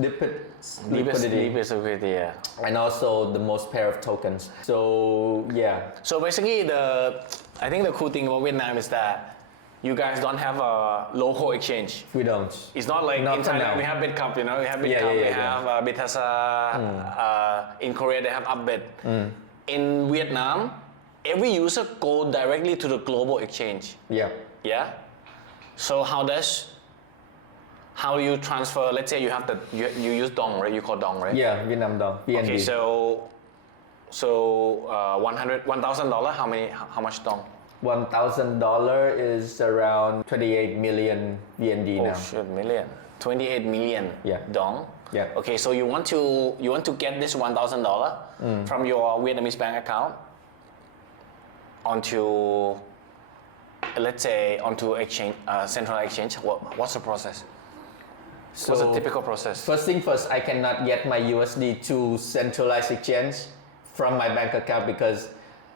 deepest liquidity. Deepest liquidity, yeah. And also the most pair of tokens. So yeah. So basically, I think the cool thing about Vietnam is that you guys don't have a local exchange. We don't. It's not like in Thailand we have BitCup, we have BitCup, we have Bitasa. In Korea they have Upbit. In Vietnam, every user go directly to the global exchange. Yeah. Yeah. So how do you transfer? Let's say you have you use Dong, right? You call Dong, right? Yeah, Vietnam Dong. VND. Okay, so $1,000. How much Dong? $1,000 is around 28 million VND now. Oh shit, million. 28 million Dong. Yeah. Okay, so you want to get this $1,000 from your Vietnamese bank account onto, let's say, onto exchange, central exchange. What's the process? What's the typical process? First thing first, I cannot get my USD to centralized exchange from my bank account because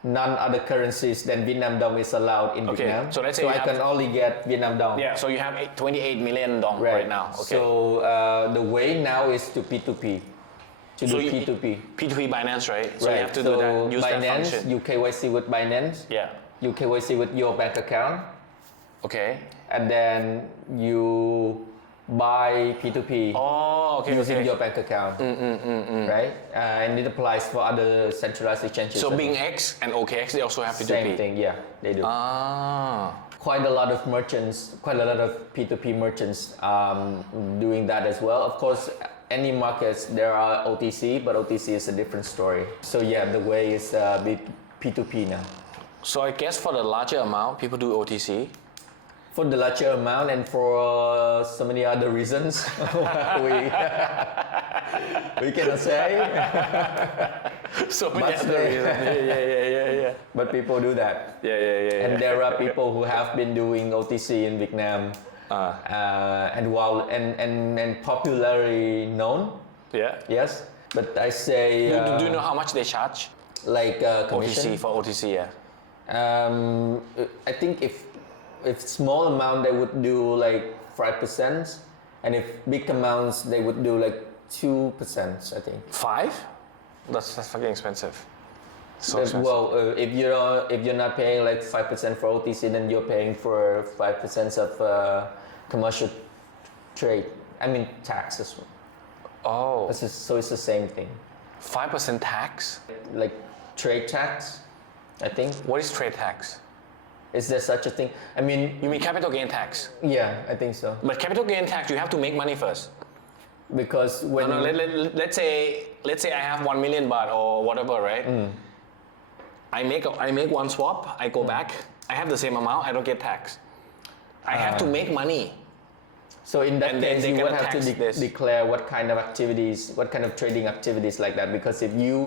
none other currencies than Vietnam Dong is allowed in Vietnam. So let's say I can only get Vietnam Dong. Yeah, so you have 28 million Dong right now. Okay. So the way now is to P2P. P2P. P2P Binance, right? So you have to do that, use Binance, that function. you KYC with Binance. Yeah. You KYC with your bank account. Okay. And then you buy P2P using your bank account, right? And it applies for other centralized exchanges. So BingX and OKX, they also have P2P? Same thing, yeah, they do. Quite a lot of merchants, quite a lot of P2P merchants doing that as well. Of course, any markets, there are OTC, but OTC is a different story. So yeah, the way is P2P now. So I guess for the larger amount, people do OTC. For the larger amount and for so many other reasons, we cannot say. So many other reasons. Yeah. But people do that. Yeah. And there are people who have been doing OTC in Vietnam, and popularly known. Yeah. Yes, but I say. Do you know how much they charge? Like commission? OTC for OTC, yeah. I think if small amount they would do like 5%, and if big amounts they would do like 2%, I think. 5? That's fucking expensive. So expensive. Well, if you're not paying like 5% for OTC, then you're paying for 5% of commercial trade. Taxes. Oh. So it's the same thing. 5% tax? Like trade tax, I think. What is trade tax? Is there such a thing? I mean, You mean capital gain tax? yeah, I think so. But capital gain tax, you have to make money first. Because when No, let's say I have 1 million baht or whatever, right? I make one swap, I go back, I have the same amount, I don't get tax. I have to make money. So in that And then case, they you would gonna have to tax this. declare what kind of activities, what kind of trading activities like that. Because if you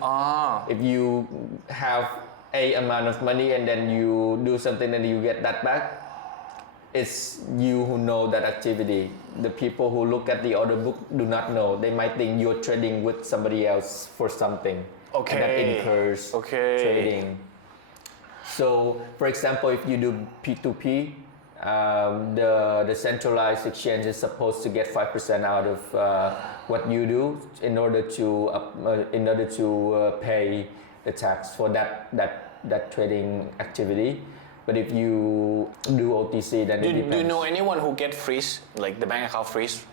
have a amount of money and then you do something and you get that back, it's you who know that activity. The people who look at the order book do not know. They might think you're trading with somebody else for something. Okay. And that incurs Okay. trading. So, for example, if you do P2P, the centralized exchange is supposed to get 5% out of what you do in order to pay the tax for that trading activity. But if you do OTC, then it depends. Do you know anyone who get freeze, like the bank account freeze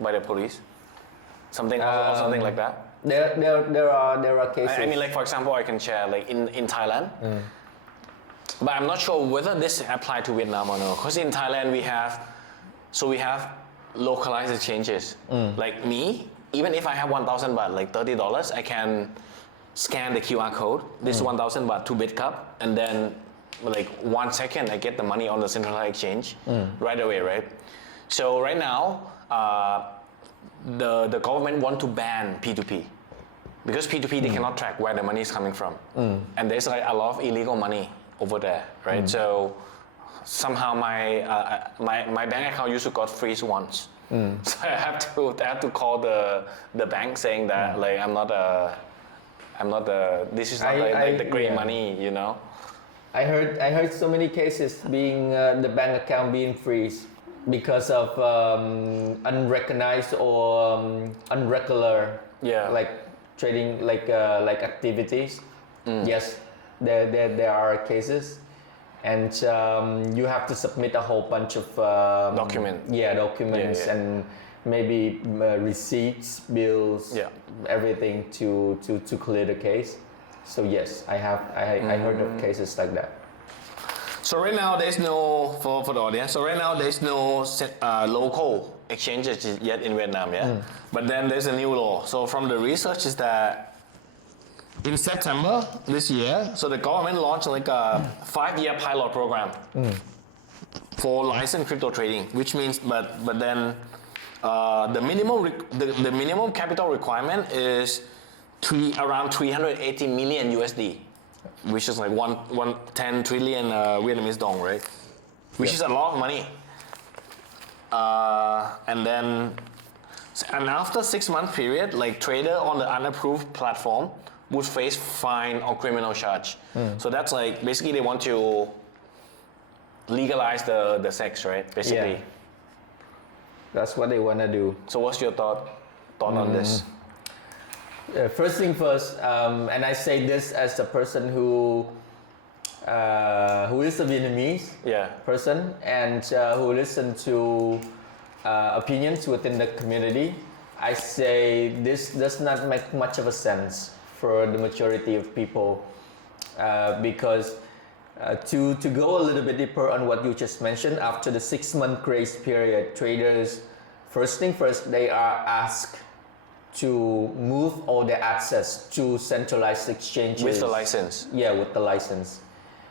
by the police? Something or something like that? There are cases. I mean, like for example, I can share like in Thailand. But I'm not sure whether this apply to Vietnam or not. Because in Thailand we have localized exchanges. Like me, even if I have 1,000 baht, like $30, I can scan the QR code. This 1,000 baht to Bitcup, and then like 1 second I get the money on the centralized exchange right away, right? So right now, the government want to ban P2P. Because P2P, they cannot track where the money is coming from. And there's like a lot of illegal money over there, right? So somehow my bank account used to got freeze once. So I have to call the bank saying that like I'm not this is not like the great money, you know. I heard so many cases being the bank account being freeze because of unrecognized or unregular like trading like activities. Yes, there are cases, and you have to submit a whole bunch of documents Yeah. and maybe receipts, bills, everything to clear the case. So yes, I heard of cases like that. So right now there's no for the audience. So right now there's no local exchanges yet in Vietnam, But then there's a new law. So from the research is that in September this year, so the government launched like a 5-year pilot program for licensed crypto trading, which means but then the minimum capital requirement is around 380 million USD, which is like 110 trillion Vietnamese dong, right? Which is a lot of money. And after 6-month period, like trader on the unapproved platform would face fine or criminal charge. So that's like basically they want to legalize the sex, right? Basically. Yeah. That's what they want to do. So what's your thought on this? First thing first, and I say this as a person who is a Vietnamese person and who listen to opinions within the community. I say this does not make much of a sense for the majority of people because to go a little bit deeper on what you just mentioned, after the 6-month grace period, traders, first thing first, they are asked to move all their access to centralized exchanges. With the license? Yeah, with the license.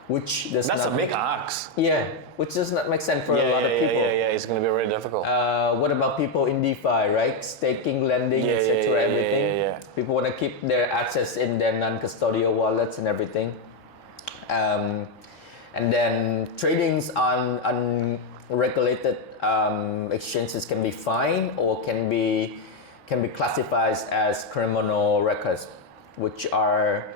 Which does That's not a big ask. Yeah, which does not make sense for a lot of people. Yeah, it's going to be very difficult. What about people in DeFi, right? Staking, lending, etc. everything. Yeah. People want to keep their access in their non-custodial wallets and everything. And then tradings on unregulated exchanges can be fined or can be classified as criminal records, which are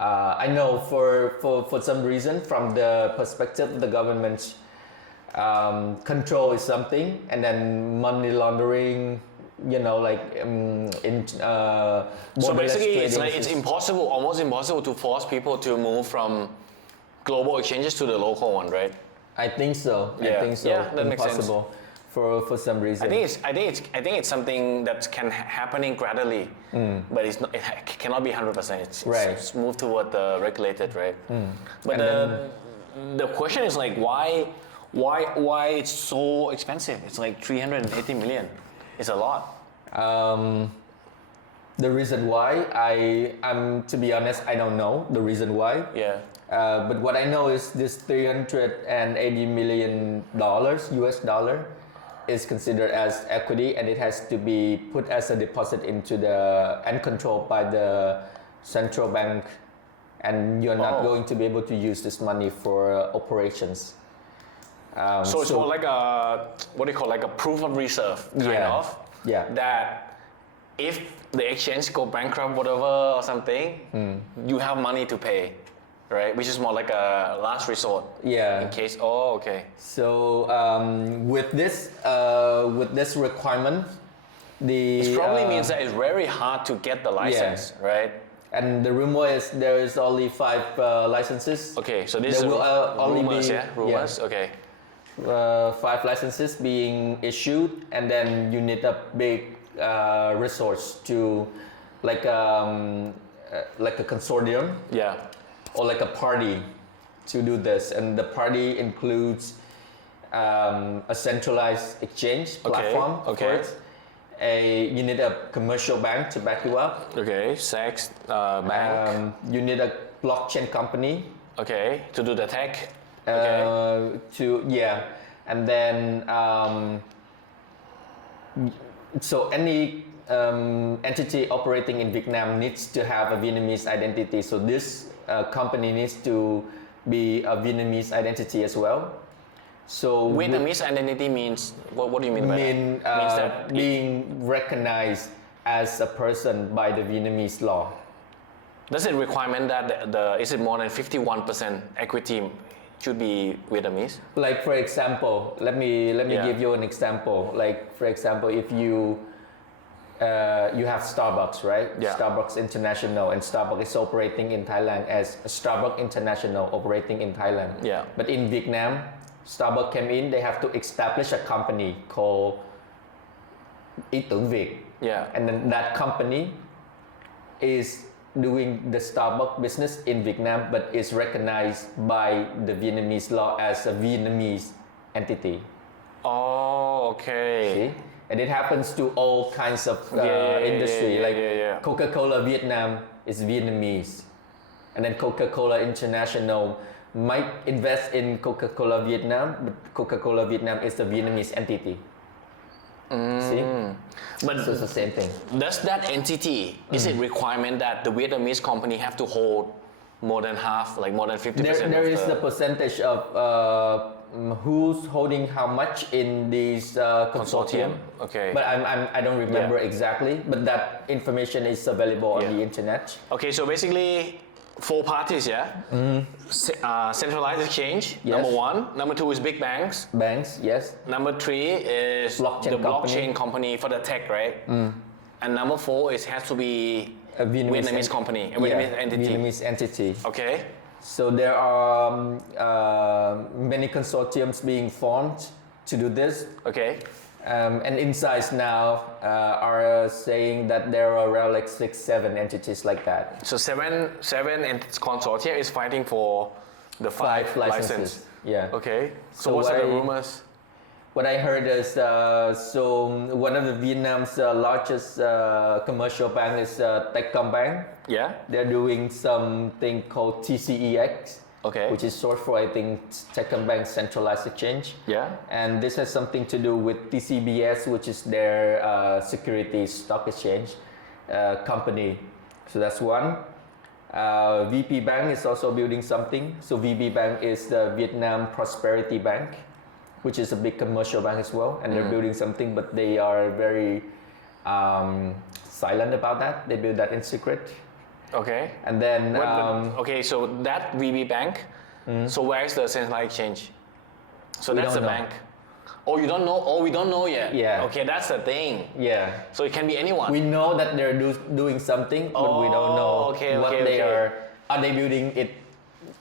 I know for some reason from the perspective of the government, control is something, and then money laundering, so basically it's impossible, almost impossible to force people to move from global exchanges to the local one, right? I think so. Yeah, that makes sense. Impossible for some reason. I think it's something that can happening gradually, but it cannot be 100%. It's moved toward the regulated, right? But the question is like why it's so expensive? It's like 380 million. It's a lot. The reason why, I'm to be honest, I don't know the reason why. Yeah. But what I know is this $380 million US dollar is considered as equity, and it has to be put as a deposit into and controlled by the central bank, and you're not going to be able to use this money for operations. So it's more like a, what do you call, like a proof of reserve kind of. Yeah. That if the exchange go bankrupt, whatever or something, you have money to pay, right? Which is more like a last resort. Yeah. In case. Oh, okay. So with this requirement, It probably means that it's very hard to get the license, right? And the rumor is there is only 5 licenses. Okay, so this there is will only rumors, be, rumors. Okay. 5 licenses being issued, and then you need a big resource to like a consortium, or like a party to do this, and the party includes a centralized exchange platform. Okay. You need a commercial bank to back you up. Okay, CEX bank. You need a blockchain company. Okay, to do the tech. And then so any entity operating in Vietnam needs to have a Vietnamese identity. So this company needs to be a Vietnamese identity as well. So Vietnamese identity means what do you mean by that? Means that being recognized as a person by the Vietnamese law. Does it requirement that is it more than 51% equity should be Vietnamese? Like for example, let me give you an example. Like for example, if you have Starbucks, right? Yeah. Starbucks International, and Starbucks is operating in Thailand as Starbucks International operating in Thailand. Yeah. But in Vietnam, Starbucks came in, they have to establish a company called Ý tưởng Việt. Yeah. And then that company is doing the Starbucks business in Vietnam, but is recognized by the Vietnamese law as a Vietnamese entity. Oh, okay. See? And it happens to all kinds of industry. Coca-Cola Vietnam is Vietnamese. And then Coca-Cola International might invest in Coca-Cola Vietnam, but Coca-Cola Vietnam is a Vietnamese entity. See? But so it's the same thing. Does that entity, is it requirement that the Vietnamese company have to hold more than half, like more than 50%? There is the percentage of who's holding how much in these consortium. Okay. But I don't remember exactly, but that information is available on the internet. Okay, so basically 4 parties, centralized exchange, number 1. Number 2 is big banks. Banks, yes. Number 3 is blockchain company for the tech, right? And number 4 is has to be a Vietnamese company, a Vietnamese entity. Vietnamese entity. Okay. So there are many consortiums being formed to do this. Okay. And insights now are saying that there are around like 6-7 entities like that. So seven consortia is fighting for the 5 licenses. Yeah. Okay. So what's the rumors? What I heard is so one of the Vietnam's largest commercial bank is Techcombank. Yeah. They're doing something called TCEX. Okay. Which is short for, I think, Techcombank Centralized Exchange. Yeah. And this has something to do with TCBS, which is their securities stock exchange company. So that's one. VP Bank is also building something. So VP Bank is the Vietnam Prosperity Bank, which is a big commercial bank as well. And they're building something, but they are very silent about that. They build that in secret. Okay. And then okay, so that VB Bank. So where is the centralized exchange? So that's the bank. Oh, you don't know? Oh, we don't know yet. Yeah. Okay, that's the thing. Yeah. So it can be anyone. We know that they're doing something, but we don't know what they are. Are they building it?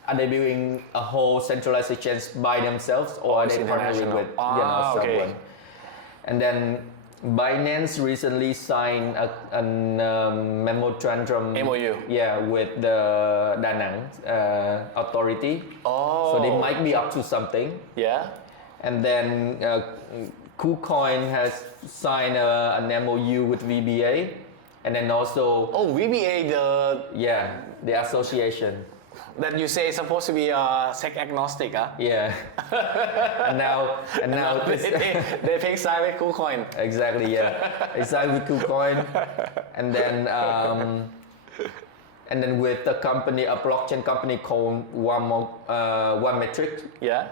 Are they building a whole centralized exchange by themselves, or are they partnering with someone? And then Binance recently signed a memorandum MOU. Yeah, with the Da Nang authority. Oh. So they might be up to something. Yeah. And then KuCoin has signed an MOU with VBA, and then also Oh, VBA, the association. that you say is supposed to be sec agnostic, huh? Yeah. and now they pick side with KuCoin. exactly, yeah. They signed with KuCoin, and then with a company, a blockchain company called One Metric Yeah.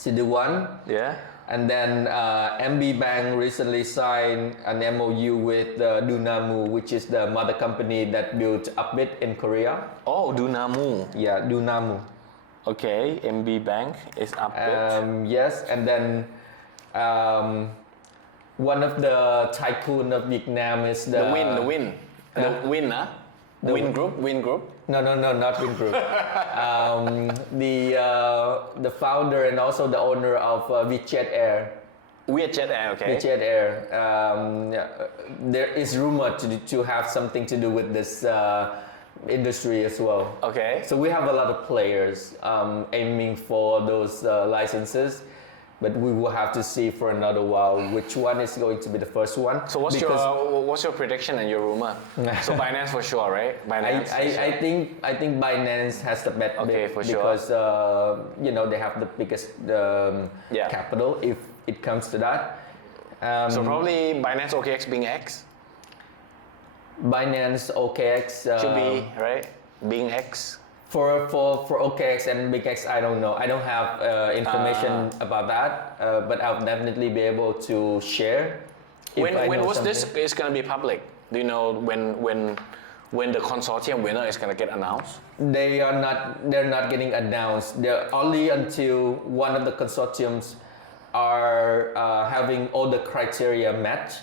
to do one. Yeah. And then MB Bank recently signed an MOU with Dunamu, which is the mother company that built Upbit in Korea. Oh, Dunamu. Yeah, Dunamu. Okay, MB Bank is up it. Yes, and then one of the tycoon of Vietnam is The Win, huh? Win Group. No, not Win Group. The founder and also the owner of Vietjet Air. Vietjet Air, okay. Vietjet Air. There is rumored to have something to do with this industry as well. Okay. So we have a lot of players aiming for those licenses, but we will have to see for another while which one is going to be the first one. So what's your prediction and your rumor? So Binance for sure, right? Binance. I think Binance has the bet Okay, for sure. because they have the biggest capital if it comes to that. So probably Binance OKX being X Binance OKX should be right, being X. For OKX and Big X, I don't know. I don't have information about that, but I'll definitely be able to share. When was this is going to be public? Do you know when the consortium winner is going to get announced? They're not getting announced. They're only until one of the consortiums are having all the criteria met,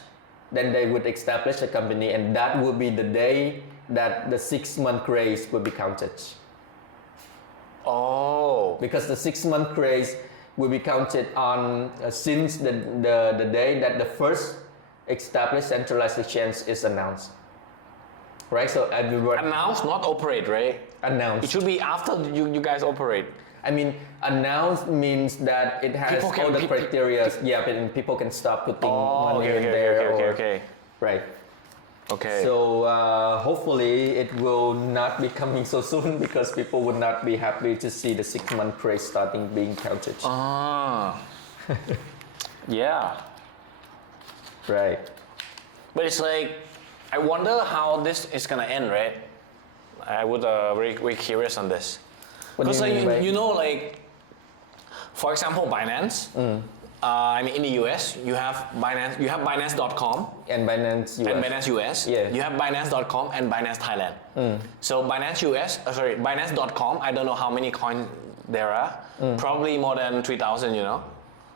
then they would establish a company, and that will be the day that the 6-month grace will be counted. Oh. Because the 6-month grace will be counted on since the day that the first established centralized exchange is announced. Right? So Announced, not operate, right? Announced. It should be after you guys operate. I mean, announced means that it has all the criteria. Yeah, and people can start putting money in there. Okay. Right. Okay. So hopefully it will not be coming so soon because people would not be happy to see the 6-month grace starting being counted. Yeah. Right. But it's like, I wonder how this is gonna end, right? I would very, very curious on this. Because like, for example, Binance. In the US, you have Binance.com and Binance US. And Binance US. Yeah. You have Binance.com and Binance Thailand. So Binance.com, I don't know how many coins there are. Probably more than 3,000,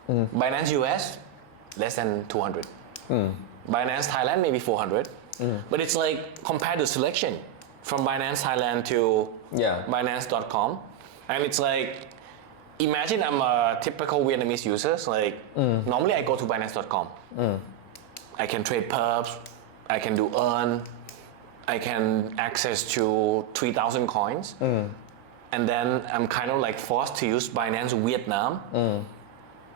Binance US, less than 200. Binance Thailand, maybe 400. But it's like, compare the selection from Binance Thailand to Binance.com. And it's like, imagine I'm a typical Vietnamese user. Normally I go to Binance.com. I can trade perps, I can do earn, I can access to 3,000 coins. And then I'm kind of like forced to use Binance Vietnam,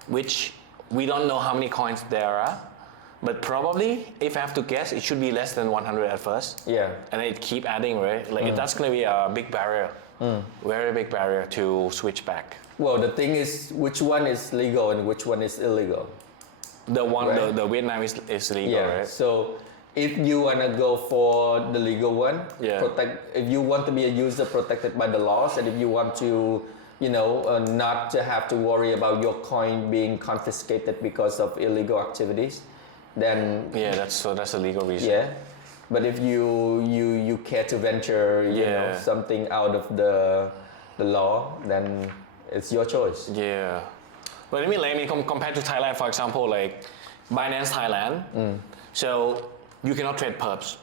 which we don't know how many coins there are. But probably, if I have to guess, it should be less than 100 at first. Yeah. And it keep adding, right? That's going to be a big barrier. Very big barrier to switch back. Well, the thing is, which one is legal and which one is illegal? The one, right? the Vietnam is legal, right? So if you want to go for the legal one, if you want to be a user protected by the laws, and if you want to, not to have to worry about your coin being confiscated because of illegal activities, then that's a legal reason. Yeah, but if you care to venture, something out of the law, then it's your choice. Yeah, but compared to Thailand, for example, like Binance Thailand, so you cannot trade perps.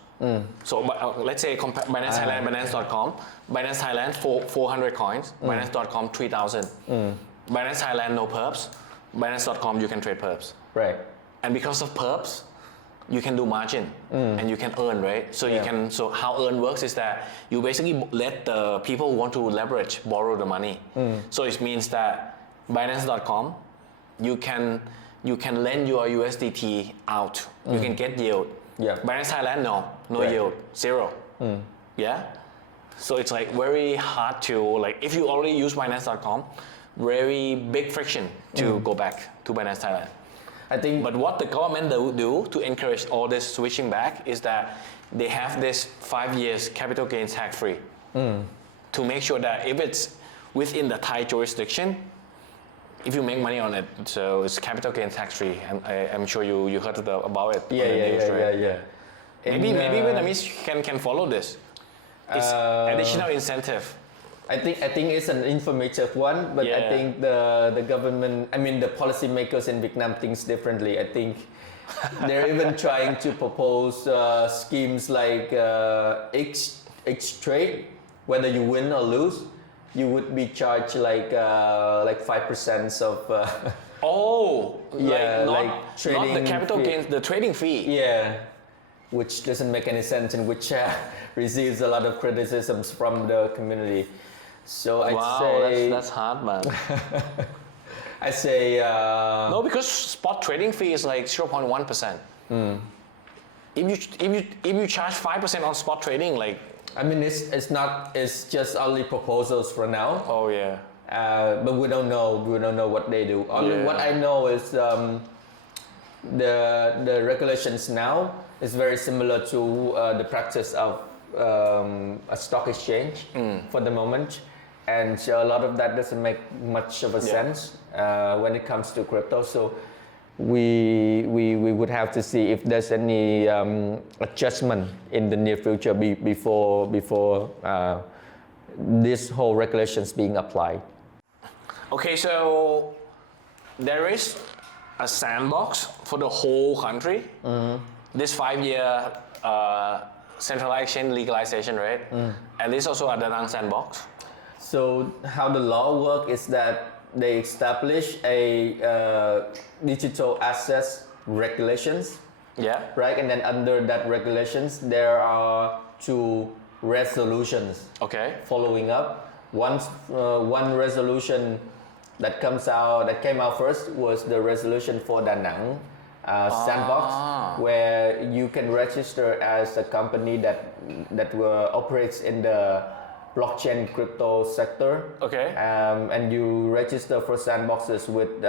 So let's say Binance Thailand, Binance.com, Binance Thailand 400 coins, Binance.com 3,000. Binance Thailand no perps, Binance.com you can trade perps. Right. and because of perps, you can do margin and you can earn, right? So you can. So how earn works is that you basically let the people who want to leverage borrow the money. So it means that Binance.com, you can lend your USDT out. You can get yield. Binance Thailand, no yield, zero. Yeah. So it's like very hard to like if you already use Binance.com, very big friction to go back to Binance Thailand. I think. But what the government do to encourage all this switching back is that they have this 5 years capital gains tax free to make sure that if it's within the Thai jurisdiction, if you make money on it, so it's capital gains tax free. And I'm sure you heard about it. Yeah. Maybe Vietnamese can follow this. It's additional incentive. I think it's an informative one, but I think the government, the policymakers in Vietnam thinks differently. I think they're even trying to propose schemes like X trade, whether you win or lose, you would be charged like 5% of. Trading not the capital gains, the trading fee. Yeah, which doesn't make any sense and which receives a lot of criticisms from the community. So I'd say that's hard, man. I say no, because spot trading fee is like 0.1%. If you charge 5% on spot trading, like it's just only proposals for now. Oh yeah. But we don't know what they do. Only what I know is the regulations now is very similar to the practice of a stock exchange for the moment. And a lot of that doesn't make much of a sense when it comes to crypto. So we would have to see if there's any adjustment in the near future before this whole regulations being applied. Okay, so there is a sandbox for the whole country. This 5-year centralized exchange legalization, right? And there's also a Da Nang sandbox. So how the law works is that they establish a digital assets regulations. Yeah. Right, and then under that regulations, there are 2 resolutions. Okay. Following up, one resolution that came out first was the resolution for Da Nang Sandbox, where you can register as a company that operates in the blockchain crypto sector. Okay. And you register for sandboxes with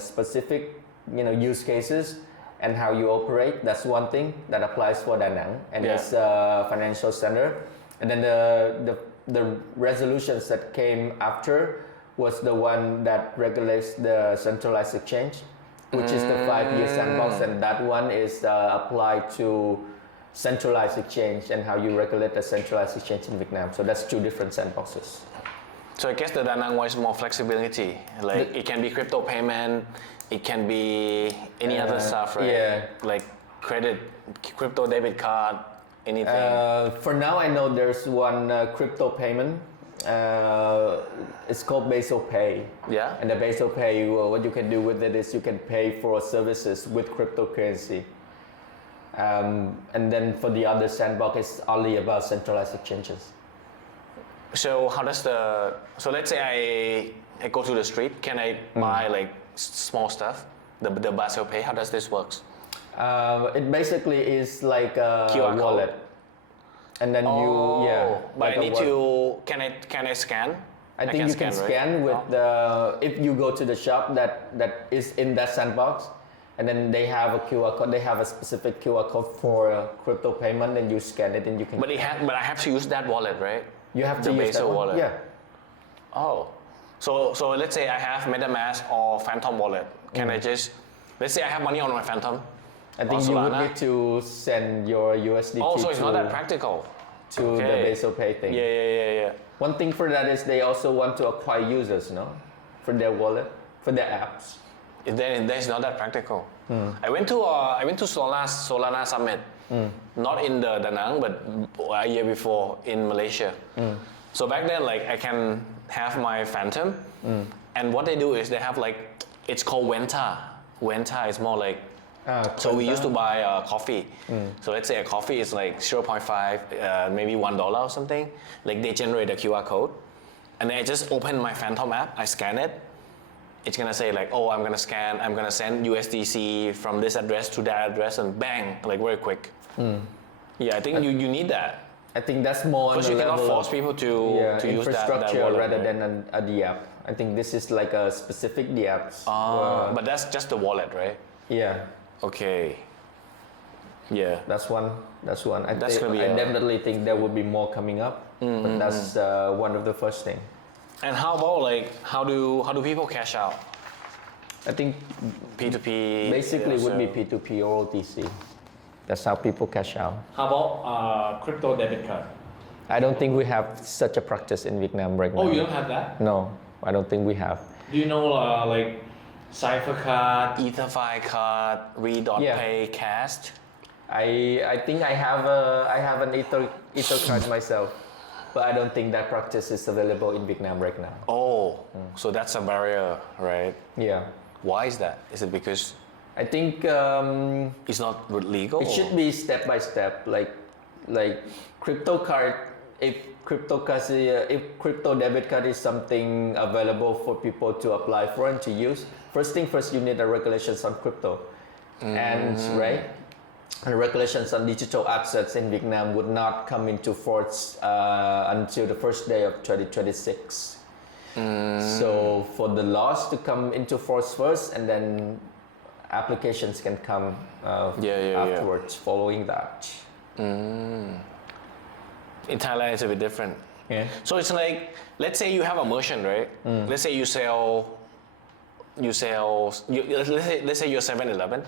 specific use cases and how you operate. That's one thing that applies for Da Nang, and it's a financial center. And then the resolutions that came after was the one that regulates the centralized exchange, which is the 5-year sandbox, and that one is applied to centralized exchange and how you regulate a centralized exchange in Vietnam. So that's 2 different sandboxes. So I guess the Da Nang one is more flexibility. Like it can be crypto payment, it can be any other stuff, right? Yeah. Like crypto debit card, anything. For now, I know there's one crypto payment. It's called Basel Pay. Yeah. And the Basel Pay, what you can do with it is you can pay for services with cryptocurrency. And then for the other sandbox, it's only about centralized exchanges. So how does so let's say I go to the street, can I buy like small stuff? The Basel Pay, how does this work? It basically is like a QR wallet. code. And then but I need to, can I scan? I think you can scan with if you go to the shop that is in that sandbox, and then they have a QR code, they have a specific QR code for crypto payment, and you scan it and you can. But I have to use that wallet, right? You have to the use that one. wallet. Yeah. Oh, so let's say I have MetaMask or Phantom wallet. Can I just, let's say I have money on my Phantom. I think you would need to send your USDT. Oh, so it's not that practical. To the Basel Pay thing. Yeah. One thing for that is they also want to acquire users, no, for their wallet, for their apps. Then it's not that practical. I went to Solana Summit, not in the Da Nang, but a year before in Malaysia. So back then, like I can have my Phantom, and what they do is they have like, it's called Venta. Venta is more like So we used to buy coffee. So let's say a coffee is like 0.5, maybe $1 or something. Like they generate a QR code, and then I just open my Phantom app, I scan it. It's gonna say like, oh, I'm gonna send USDC from this address to that address, and bang, like very quick. Yeah, I think you need that. I think that's more on Because the you cannot level force of people to use that infrastructure wallet, rather right? than a DApp. I think this is like a specific DApps. But that's just the wallet, right? Yeah, Okay. Yeah. that's one. I gonna be I definitely think there will be more coming up, but that's one of the first thing. And how about like how do people cash out? I think P2P. basically yeah, would be so- P2P or OTC. That's how people cash out. How about crypto debit card? I don't think we have such a practice in Vietnam right now. Oh, you don't have that? No, I don't think we have. Do you know like Cypher card, EtherFi card, Re.Pay, Cash? I think I have an Ether card myself, but I don't think that practice is available in Vietnam right now. Oh, so that's a barrier, right? Yeah, Why is that? Is it because I think it's not legal? it should be step by step, like crypto card. If crypto debit card is something available for people to apply for and to use, first thing first, you need a regulations on crypto, and right, and regulations on digital assets in Vietnam would not come into force until the first day of 2026. So for the laws to come into force first, and then applications can come afterwards following that. In Thailand, it's a bit different. Yeah. So it's like, let's say you have a merchant, right? Let's say let's say you're 7-Eleven,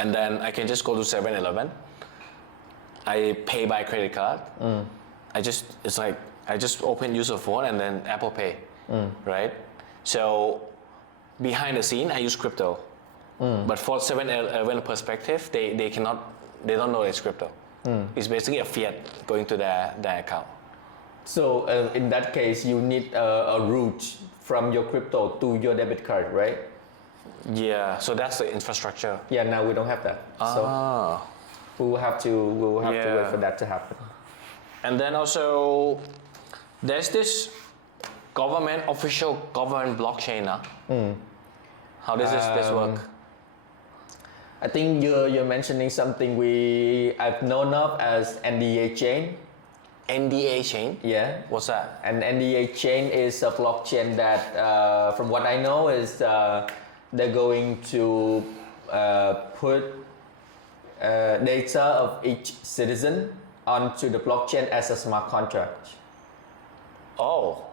and then I can just go to 7-Eleven. I pay by credit card. I just use a phone and then Apple Pay, right? So behind the scene, I use crypto. But for 7-Eleven perspective, they don't know it's crypto. It's basically a fiat going to their account. So in that case, you need a route from your crypto to your debit card, right? Yeah, so that's the infrastructure. Yeah, now we don't have that. So we will have to wait for that to happen. And then also, there's this official government blockchain now. How does this work? I think you're mentioning something I've known of as NDA chain. NDA chain? Yeah. What's that? An NDA chain is a blockchain that, from what I know, is they're going to put data of each citizen onto the blockchain as a smart contract. Oh,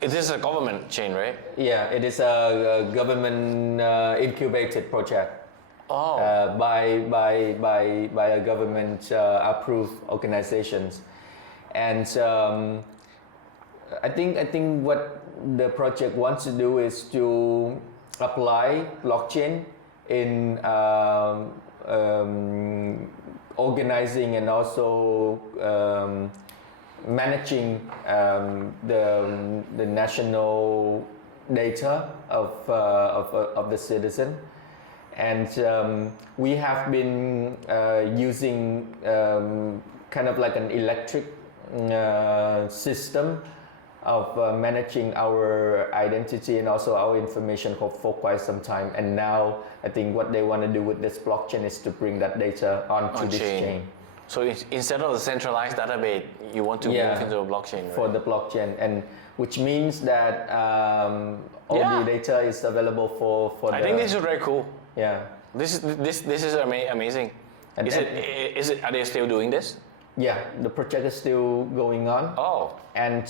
it is a government chain, right? Yeah, it is a government incubated project. Oh. By a government approved organizations, and I think what the project wants to do is to apply blockchain in organizing and also managing the national data of the citizen. And we have been using kind of like an electric system of managing our identity and also our information for quite some time. And now I think what they want to do with this blockchain is to bring that data onto this chain. So instead of the centralized database, you want to move into a blockchain, right? For the blockchain, and which means that all the data is available for I think this is very cool. Yeah. This is amazing. And Are they still doing this? Yeah, the project is still going on. Oh. And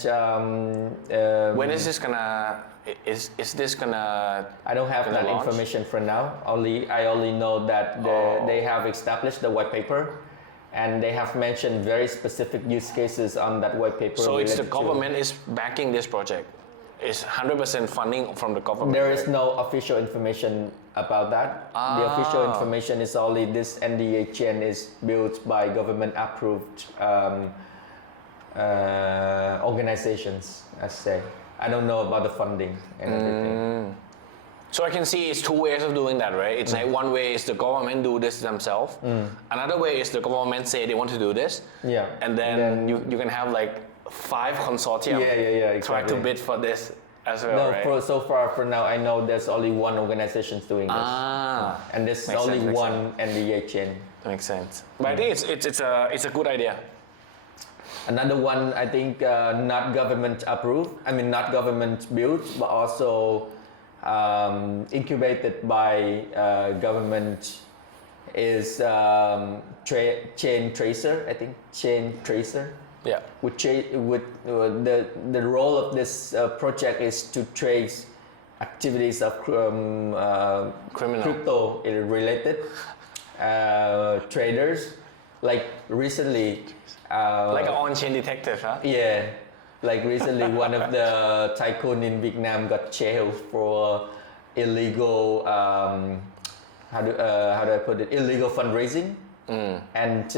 when is this gonna? Is this gonna? I don't have that launch? information for now. I only know that they have established the white paper, and they have mentioned very specific use cases on that white paper. So it's the government is backing this project. It's 100% funding from the government. There is no official information about that. The official information is only this NDA chain is built by government approved organizations, I say. I don't know about the funding and everything. So I can see it's two ways of doing that, right? It's like one way is the government do this themselves. Another way is the government say they want to do this. Yeah. And then you can have like 5 consortium try to exactly. bid for this as well, No, right? so far for now, I know there's only one organization doing this. And there's Makes only sense, makes one NDA chain. That makes sense. But I think it's a good idea. Another one, I think, not government approved. I mean, not government built, but also incubated by government is chain tracer. I think chain tracer. Yeah. The role of this project is to trace activities of Criminal. crypto related traders. Like recently, Like an on-chain detective, huh? yeah, like recently one of the tycoon in Vietnam got jailed for illegal how do I put it, illegal fundraising, and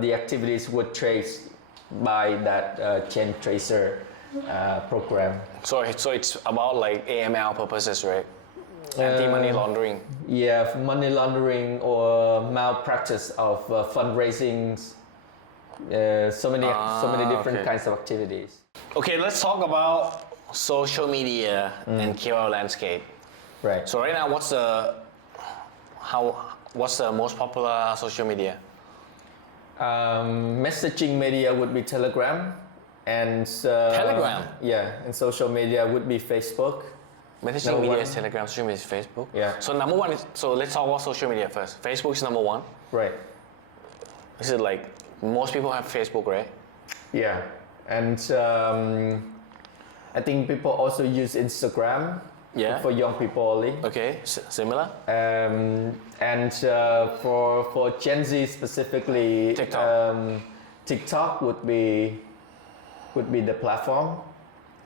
the activities were traced by that chain tracer program. So it's about like AML purposes, right? Anti-money laundering. Yeah, money laundering or malpractice of fundraising. So many different kinds of activities. Okay, let's talk about social media and KOL landscape. Right. So right now, what's the most popular social media? Messaging media would be Telegram, and Telegram? Yeah, and social media would be Facebook. Messaging Number media one. is Telegram, social media is Facebook. Yeah. So number one is, so let's talk about social media first. Facebook is number one. Right. Is it like most people have Facebook, right? Yeah, and I think people also use Instagram. Yeah. For young people only. Okay, similar. And for Gen Z specifically, TikTok. TikTok would be the platform.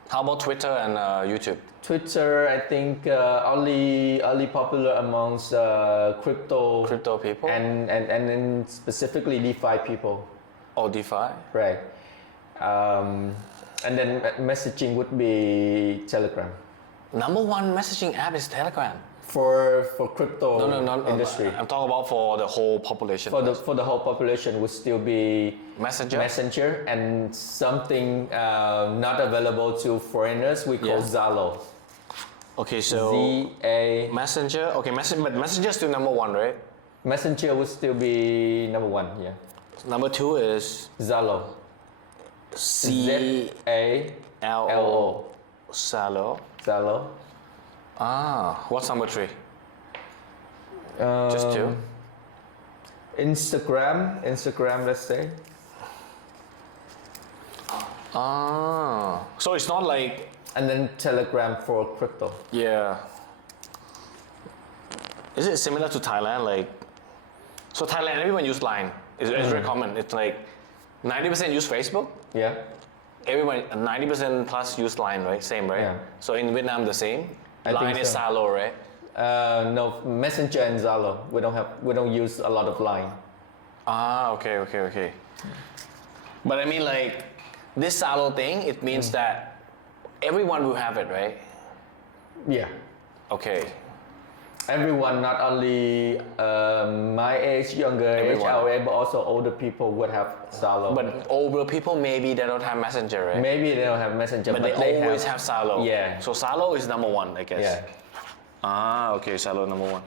How about Twitter and YouTube? Twitter, I think, only popular amongst crypto people? and then specifically DeFi people. Or DeFi? Right. And then messaging would be Telegram. Number one messaging app is Telegram. For crypto No, industry. I'm talking about for the whole population. For the whole population would still be Messenger? and something not available to foreigners we call Zalo. Okay, so ZA. Messenger. Okay, but Messenger is still number one, right? Messenger would still be number one. Yeah. Number two is Zalo. ZALO. ZALO. Zalo. Zalo. What's number three? Just two. Instagram, let's say. So it's not like. And then Telegram for crypto. Yeah. Is it similar to Thailand? Like, so Thailand, everyone use Line. It's very common. It's like 90% use Facebook. Yeah. Everyone, 90% plus use Line, right? Same, right? Yeah. So in Vietnam, the same. I Line think is so. Zalo, right? No, Messenger and Zalo. We don't use a lot of Line. Okay. But I mean, like, this Zalo thing, it means that everyone will have it, right? Yeah. Okay. Everyone, not only my age, younger age, Everyone. our age, but also older people would have Zalo. But older people, maybe they don't have Messenger, right? Maybe they don't have Messenger, But they always have Zalo. Yeah. So Zalo is number one, I guess. Yeah. Okay, Zalo number one.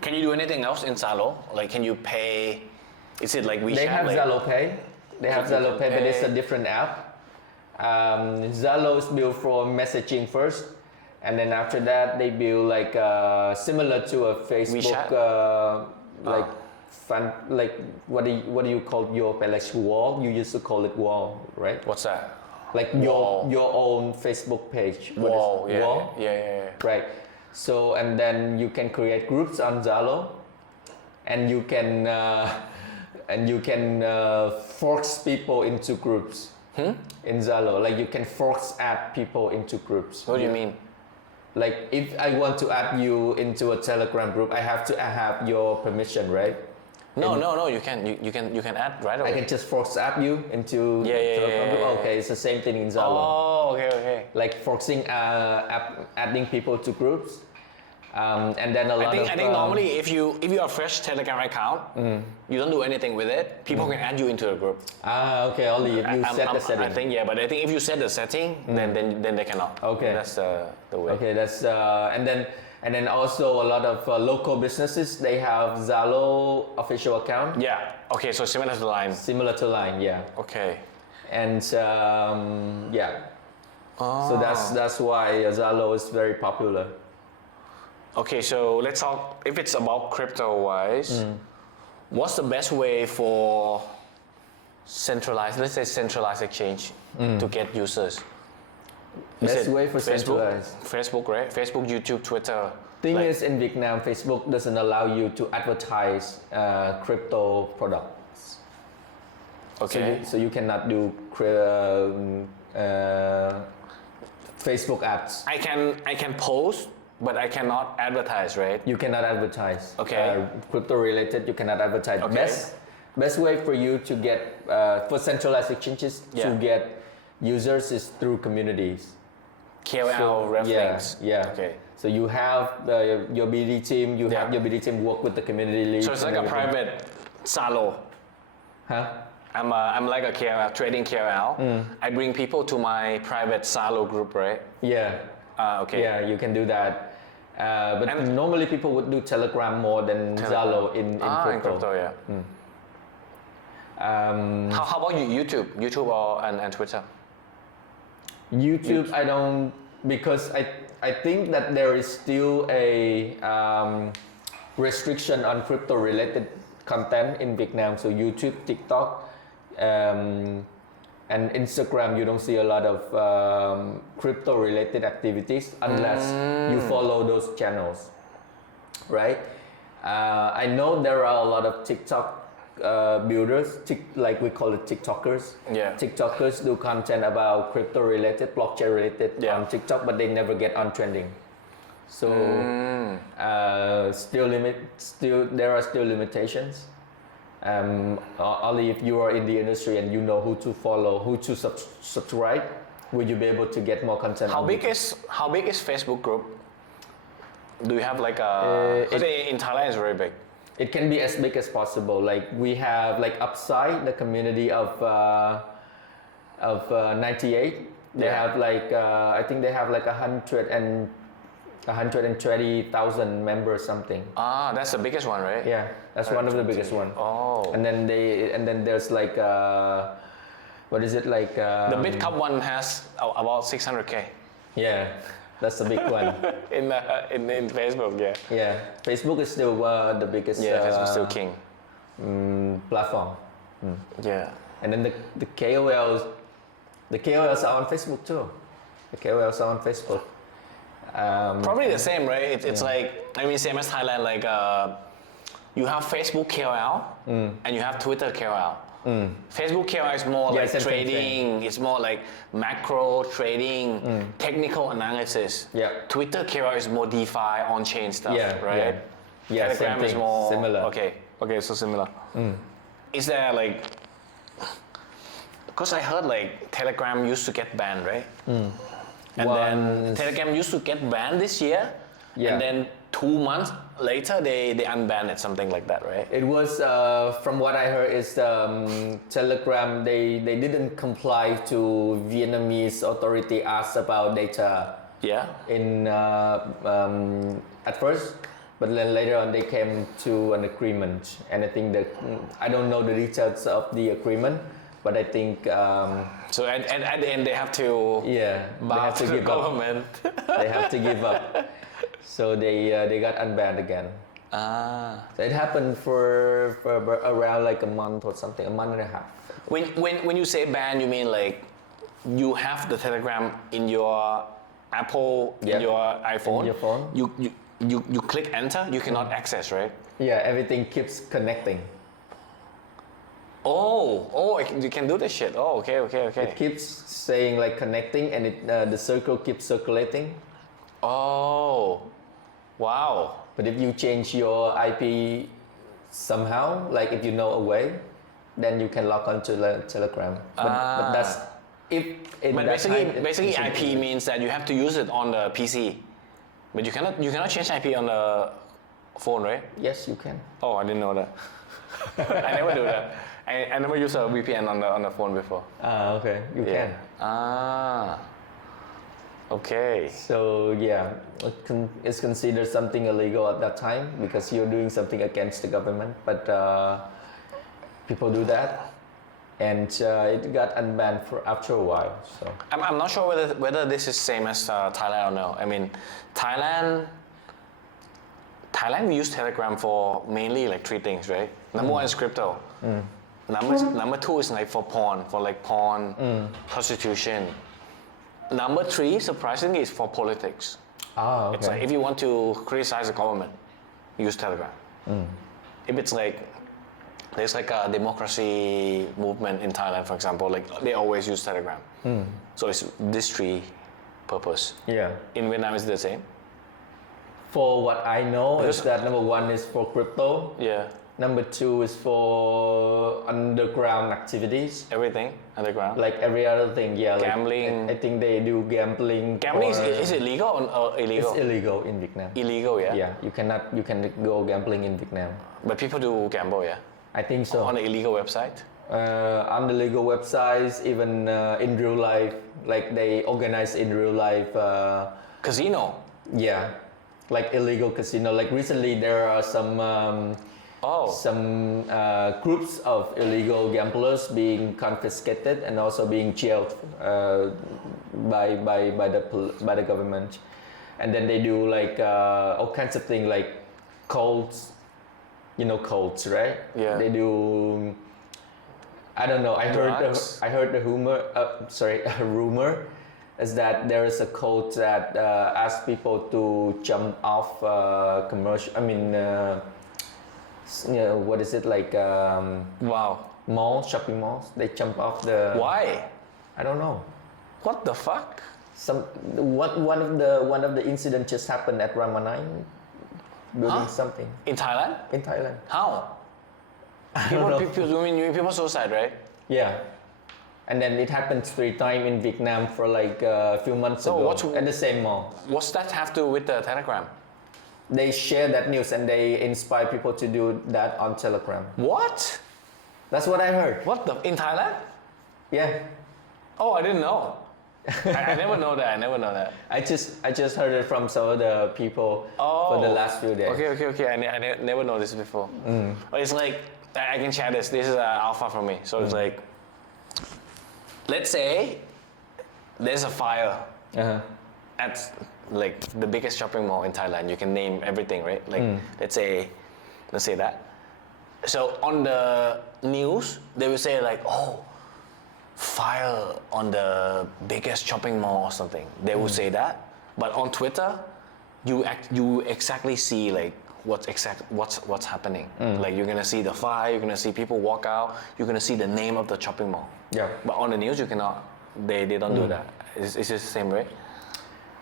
Can you do anything else in Zalo? Like, can you pay? Is it like WeChat? They have like, Zalo Pay. They have you Zalo can Pay, but it's a pay. different app. Zalo is built for messaging first, and then after that they build like similar to a Facebook, like fan, like what do you call your page? Like wall? You used to call it wall, right? What's that? Like Wall. your own Facebook page. What is- Wall. Yeah. Wall? Yeah. Right. So and then you can create groups on Zalo, and you can force people into groups. In Zalo, like you can force add people into groups. What do you mean? Like if I want to add you into a Telegram group, I have to have your permission, right? No. You can add right away. I can just force add you into Telegram group. yeah. Okay, it's the same thing in Zalo. Oh, okay. Like forcing adding people to groups. And then I think normally if you are a fresh Telegram account, you don't do anything with it. People can add you into the group. Okay, only if you set the setting. I think but I think if you set the setting, then they cannot. Okay, that's the way. Okay, that's and then also a lot of local businesses, they have Zalo official account. Yeah. Okay, so similar to Line. Similar to Line, yeah. Okay. And yeah. So that's why Zalo is very popular. Okay, so let's talk, if it's about crypto-wise, what's the best way for centralized exchange to get users? Best way for centralized? Facebook, right? Facebook, YouTube, Twitter. Thing is, in Vietnam, Facebook doesn't allow you to advertise crypto products. Okay. So you cannot do Facebook ads. I can post, but I cannot advertise, right? You cannot advertise. Okay. Crypto related, you cannot advertise. Okay. Best way for you to get for centralized exchanges to get users is through communities. KOL reference. Yeah. Okay. So you have your BD team. You have your BD team work with the community lead. So it's like a private Zalo. Huh? I'm like a KOL, trading KOL. I bring people to my private Zalo group, right? Yeah. Okay. Yeah, you can do that. But normally people would do Telegram more than Zalo in crypto. In crypto, yeah. How about YouTube? YouTube and Twitter? YouTube, I don't, because I think that there is still a restriction on crypto related content in Vietnam. So YouTube, TikTok, and Instagram, you don't see a lot of crypto related activities unless you follow those channels, right? I know there are a lot of TikTok builders, like we call it TikTokers. Yeah. TikTokers do content about crypto related, blockchain related on TikTok, but they never get on trending. So there are still limitations. Only if you are in the industry and you know who to follow, who to subscribe, will you be able to get more content. How big is Facebook group? Do you have like a? In Thailand it's very big. It can be as big as possible. Like we have like Upside, the community of 98. They have like I think they have like 120,000 members something. That's the biggest one, right? Yeah, that's one of the biggest one. Oh. And then there's like what is it like? The BitCup one has about 600K. Yeah, that's the big one. in Facebook, yeah. Yeah, Facebook is still the biggest. Yeah, Facebook is still king. Platform. Yeah. And then the KOLs are on Facebook too. The KOLs are on Facebook. Probably the same, right? It's like, I mean, same as Thailand, like you have Facebook KOL and you have Twitter KOL. Facebook KOL is more like trading, it's more like macro trading, technical analysis. Yeah. Twitter KOL is more DeFi, on-chain stuff, right? Yeah, Telegram is more similar. Okay, so similar. Is there like, because I heard like Telegram used to get banned, right? And then Telegram used to get banned this year, and then 2 months later they unbanned it, something like that, right? It was from what I heard is Telegram they didn't comply to Vietnamese authority asked about data. Yeah. In at first, but then later on they came to an agreement, and I think that I don't know the details of the agreement. But I think so at the end they have to bow to the government. They have to give up. So they got unbanned again. So it happened for around like a month or something, a month and a half. When you say ban, you mean like you have the Telegram in your Apple, in your iPhone. In your phone. You click enter, you cannot access, right? Yeah, everything keeps connecting. Oh, you can do this shit. Oh, okay. It keeps saying like connecting, and the circle keeps circulating. Oh, wow. But if you change your IP somehow, like if you know a way, then you can log on to Telegram. But that's if. But basically IP means that you have to use it on the PC. But you cannot change IP on the phone, right? Yes, you can. Oh, I didn't know that. I never do that. I never use a VPN on the phone before. Okay, you can. Okay. So yeah, it's considered something illegal at that time because you're doing something against the government. But people do that, and it got unbanned for after a while. So I'm not sure whether this is same as Thailand or no. I mean, Thailand we use Telegram for mainly like three things, right? Number one is crypto. Number two is like for porn, prostitution. Number three, surprisingly, is for politics. okay. It's like if you want to criticize the government, use Telegram. If it's like there's like a democracy movement in Thailand, for example, like they always use Telegram. So it's this three purpose. Yeah. In Vietnam, is the same. For what I know, Because- is that number one is for crypto. Yeah, Number two is for underground activities, everything underground. like every other thing. Yeah, like Gambling. I think they do gambling. Gambling or- is it legal or illegal? It's illegal in Vietnam. Illegal, yeah. Yeah, you can go gambling in Vietnam. But people do gamble, yeah. I think so. On the illegal website. On the legal websites, even in real life, like they organize in real life. Casino. Yeah, like illegal casino. Like recently, there are some groups of illegal gamblers being confiscated and also being jailed by the government, and then they do like all kinds of things like colds, colds, right? Yeah. They do. I don't know. Drugs? I heard the rumor. A rumor is that there is a code that asks people to jump off commercial. I mean. What is it like? Wow. Shopping malls. They jump off the. Why? I don't know. What the fuck? One of the incidents just happened at Ramanai, building something In Thailand? in Thailand. How? don't know. People suicide, right? Yeah, and then it happened 3 times in Vietnam for like a few months So ago what's- at the same mall. What's that have to do with the Telegram? They share that news and they inspire people to do that on Telegram. What? That's what I heard. What the? In Thailand? Yeah, Oh, I didn't know. I never know that. I never know that. I just heard it from some of the people for the last few days. Okay. I never know this before. It's like I can share this. This is alpha for me. So it's like, let's say there's a fire at like the biggest shopping mall in Thailand. You can name everything, right? Like let's say that. So on the news, they will say like, oh, fire on the biggest shopping mall or something. They will say that. But on Twitter, you exactly see like what's happening. Like you're gonna see the fire, you're gonna see people walk out, you're gonna see the name of the shopping mall. Yeah. But on the news, you cannot. They don't do that. It's just the same, right?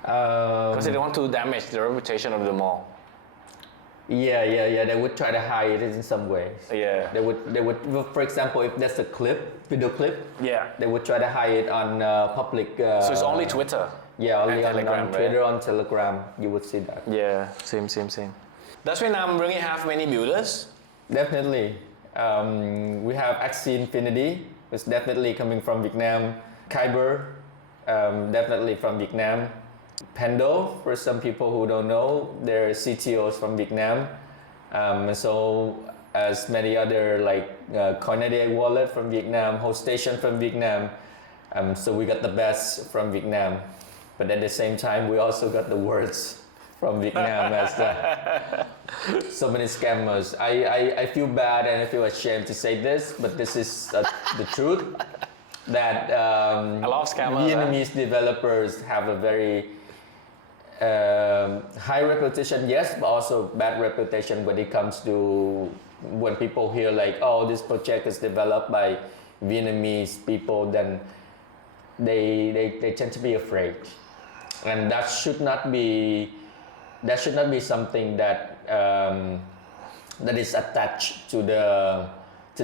Because they don't want to damage the reputation of the mall. Yeah. They would try to hide it in some ways. Yeah. They would. For example, if there's a video clip, Yeah. they would try to hide it on public. So it's only Twitter. Yeah, only and on Telegram, right? Twitter, on Telegram, you would see that. Yeah, same. Does Vietnam really have many builders? Definitely. We have Axie Infinity, which is definitely coming from Vietnam. Kyber, definitely from Vietnam. Pendle, for some people who don't know, they're CTOs from Vietnam. So as many other like Coinade wallet from Vietnam, host station from Vietnam. So we got the best from Vietnam. But at the same time, we also got the worst from Vietnam as so many scammers. I feel bad and I feel ashamed to say this, but this is the truth. That A lot of scammers. Vietnamese developers have a very high reputation, yes, but also bad reputation when it comes to when people hear like, oh, this project is developed by Vietnamese people, then they tend to be afraid, and that should not be something that that is attached to the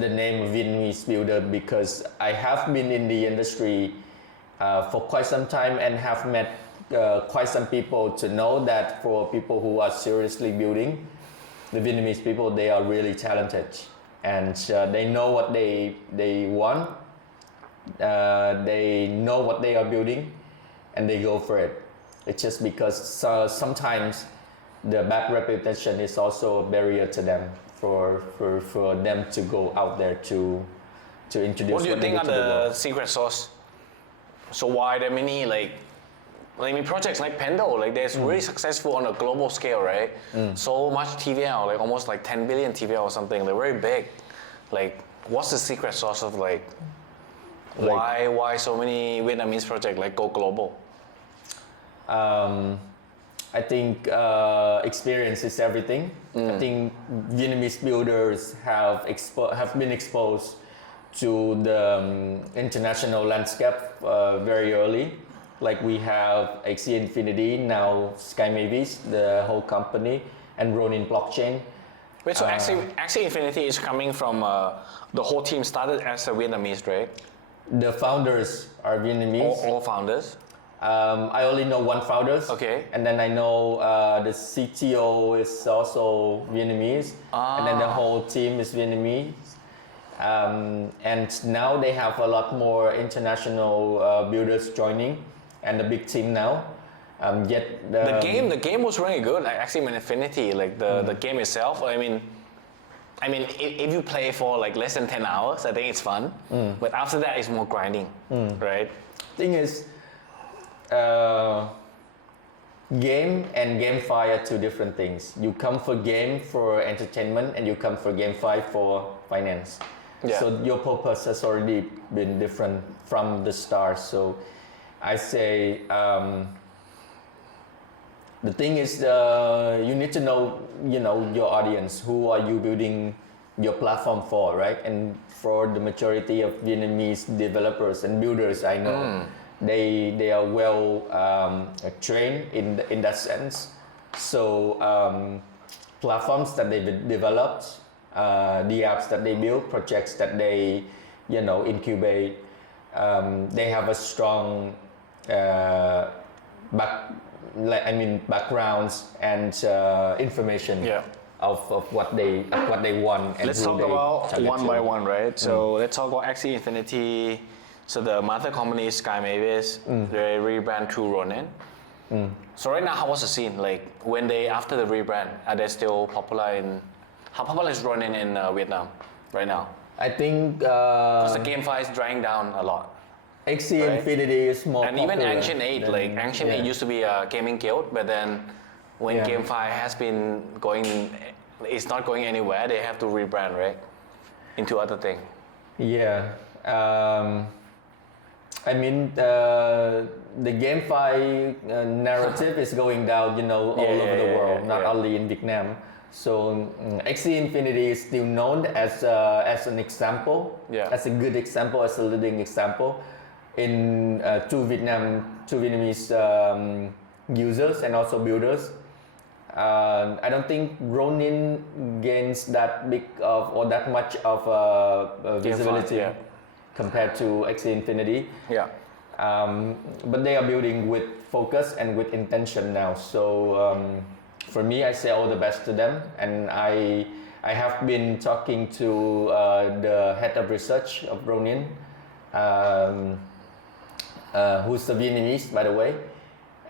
name of Vietnamese builder, because I have been in the industry for quite some time and have met quite some people to know that for people who are seriously building, the Vietnamese people, they are really talented, and they know what they want. They know what they are building, and they go for it. It's just because sometimes the bad reputation is also a barrier to them for them to go out there to introduce. What do you think are the secret sauce? So why there are many projects like Pendle, like they're really successful on a global scale, right? So much TVL, like almost like 10 billion TVL or something. They're very big. Like, what's the secret sauce of why so many Vietnamese projects like go global? I think experience is everything. I think Vietnamese builders have been exposed to the international landscape very early. Like we have Axie Infinity, now Sky Mavis, the whole company, and Ronin blockchain. Wait, so Axie Infinity is coming from the whole team started as a Vietnamese, right? The founders are Vietnamese. All founders? I only know one founder. Okay. And then I know the CTO is also Vietnamese. And then the whole team is Vietnamese. And now they have a lot more international builders joining, and a big team now. Yet the game was really good. Like Axie Infinity, like the game itself. I mean, if you play for like less than 10 hours, I think it's fun. But after that, it's more grinding, right? Thing is, game and GameFi are two different things. You come for game for entertainment, and you come for GameFi for finance. Yeah. So your purpose has already been different from the start. So I say the thing is you need to know your audience. Who are you building your platform for, right? And for the majority of Vietnamese developers and builders I know, they are well trained in that sense. So platforms that they developed, the apps that they build, projects that they incubate, they have a strong backgrounds and information of what they want. And let's talk about one by one, right? So let's talk about Axie Infinity. So the mother company is Sky Mavis. They rebrand to Ronin. So right now, how was the scene? Like when after the rebrand, are they still popular how popular is Ronin in Vietnam right now? I think because the GameFi is drying down a lot. Axie Infinity is more and popular. Even Ancient 8, like Ancient 8 used to be a gaming guild, but then when GameFi has been it's not going anywhere, they have to rebrand, right? Into other thing. Yeah. The GameFi narrative is going down, all over the world, not only in Vietnam. So Axie Infinity is still known as an example, as a good example, as a leading example in to Vietnamese users and also builders. I don't think Ronin gains that big or that much of visibility compared to Axie Infinity. Yeah. But they are building with focus and with intention now. So for me, I say all the best to them. And I have been talking to the head of research of Ronin, who's a Vietnamese, by the way.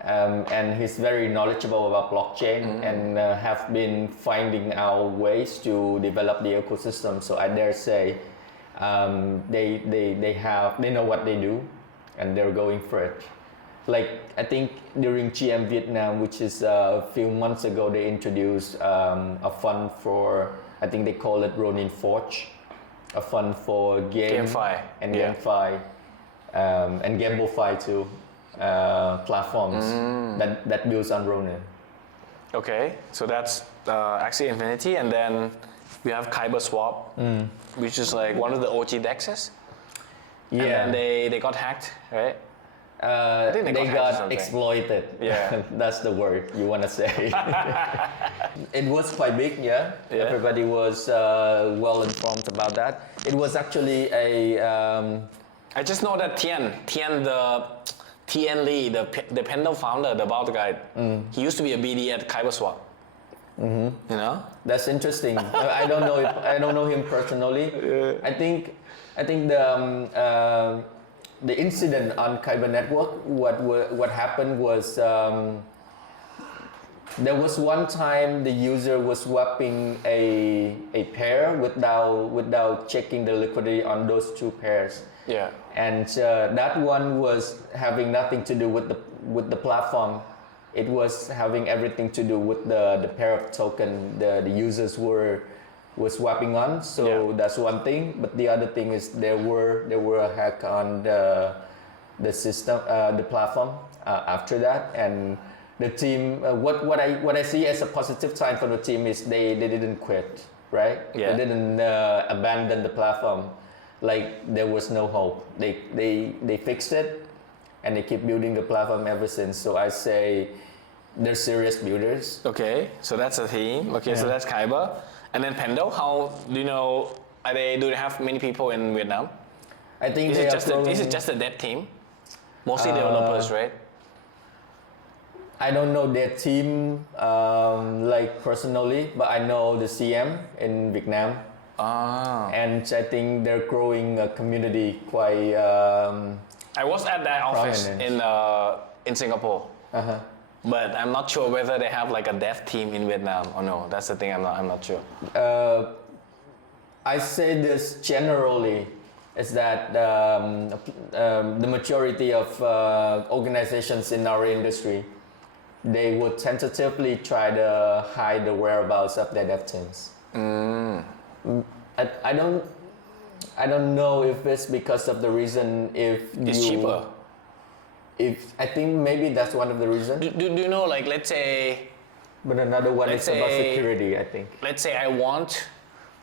And he's very knowledgeable about blockchain and have been finding out ways to develop the ecosystem. So I dare say they know what they do, and they're going for it. Like I think during GM Vietnam, which is a few months ago, they introduced a fund for, I think they call it Ronin Forge, a fund for GameFi and GameFi and GameFi too. Platforms that builds on Ronin. Okay, so that's Axie Infinity, and then we have KyberSwap, which is like one of the OG dexes. Yeah, and then they got hacked, right? I think they got exploited. Yeah, that's the word you want to say. It was quite big, yeah. Everybody was well informed about that. It was actually a. I just know that Tian, Tien Lee, the Pendle founder, the Baltic guy, he used to be a BD at KyberSwap. You know? That's interesting. I don't know if I don't know him personally. I think the incident on Kyber network, what happened was there was one time the user was swapping a pair without checking the liquidity on those two pairs. Yeah. And that one was having nothing to do with the platform. It was having everything to do with the pair of token the users were swapping on. So that's one thing. But the other thing is there were a hack on the system, the platform after that. And the team, what I see as a positive sign for the team is they didn't quit, right? Yeah. They didn't abandon the platform. Like there was no hope. They fixed it, and they keep building the platform ever since. So I say they're serious builders. Okay, so that's a theme. Okay, so that's Kyber. And then Pendle, how do you know, do they have many people in Vietnam? I think Is it just a dev team? Mostly developers, right? I don't know their team like personally, but I know the CM in Vietnam. And I think they're growing a community quite. I was at that office in Singapore, but I'm not sure whether they have like a dev team in Vietnam or no. That's the thing. I'm not sure. I say this generally is that the majority of organizations in our industry, they would tentatively try to hide the whereabouts of their dev teams. I don't know if it's because of the reason It's cheaper. I think maybe that's one of the reasons. Do you know, like, let's say, But another one is about security, I think. let's say I want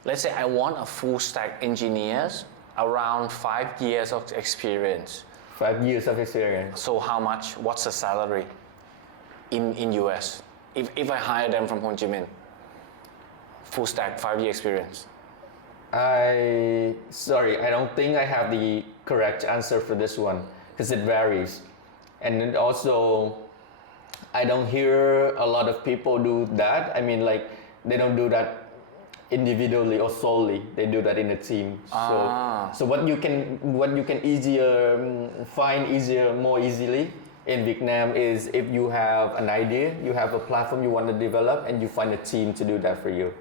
a full stack engineers around 5 years of experience. 5 years of experience. So how much? What's the salary in US? If I hire them from Ho Chi Minh, full stack, 5-year experience. I don't think I have the correct answer for this one because it varies. And then also, I don't hear a lot of people do that. I mean, like, they don't do that individually or solely. They do that in a team. So what you can find more easily in Vietnam is if you have an idea, you have a platform you want to develop, and you find a team to do that for you.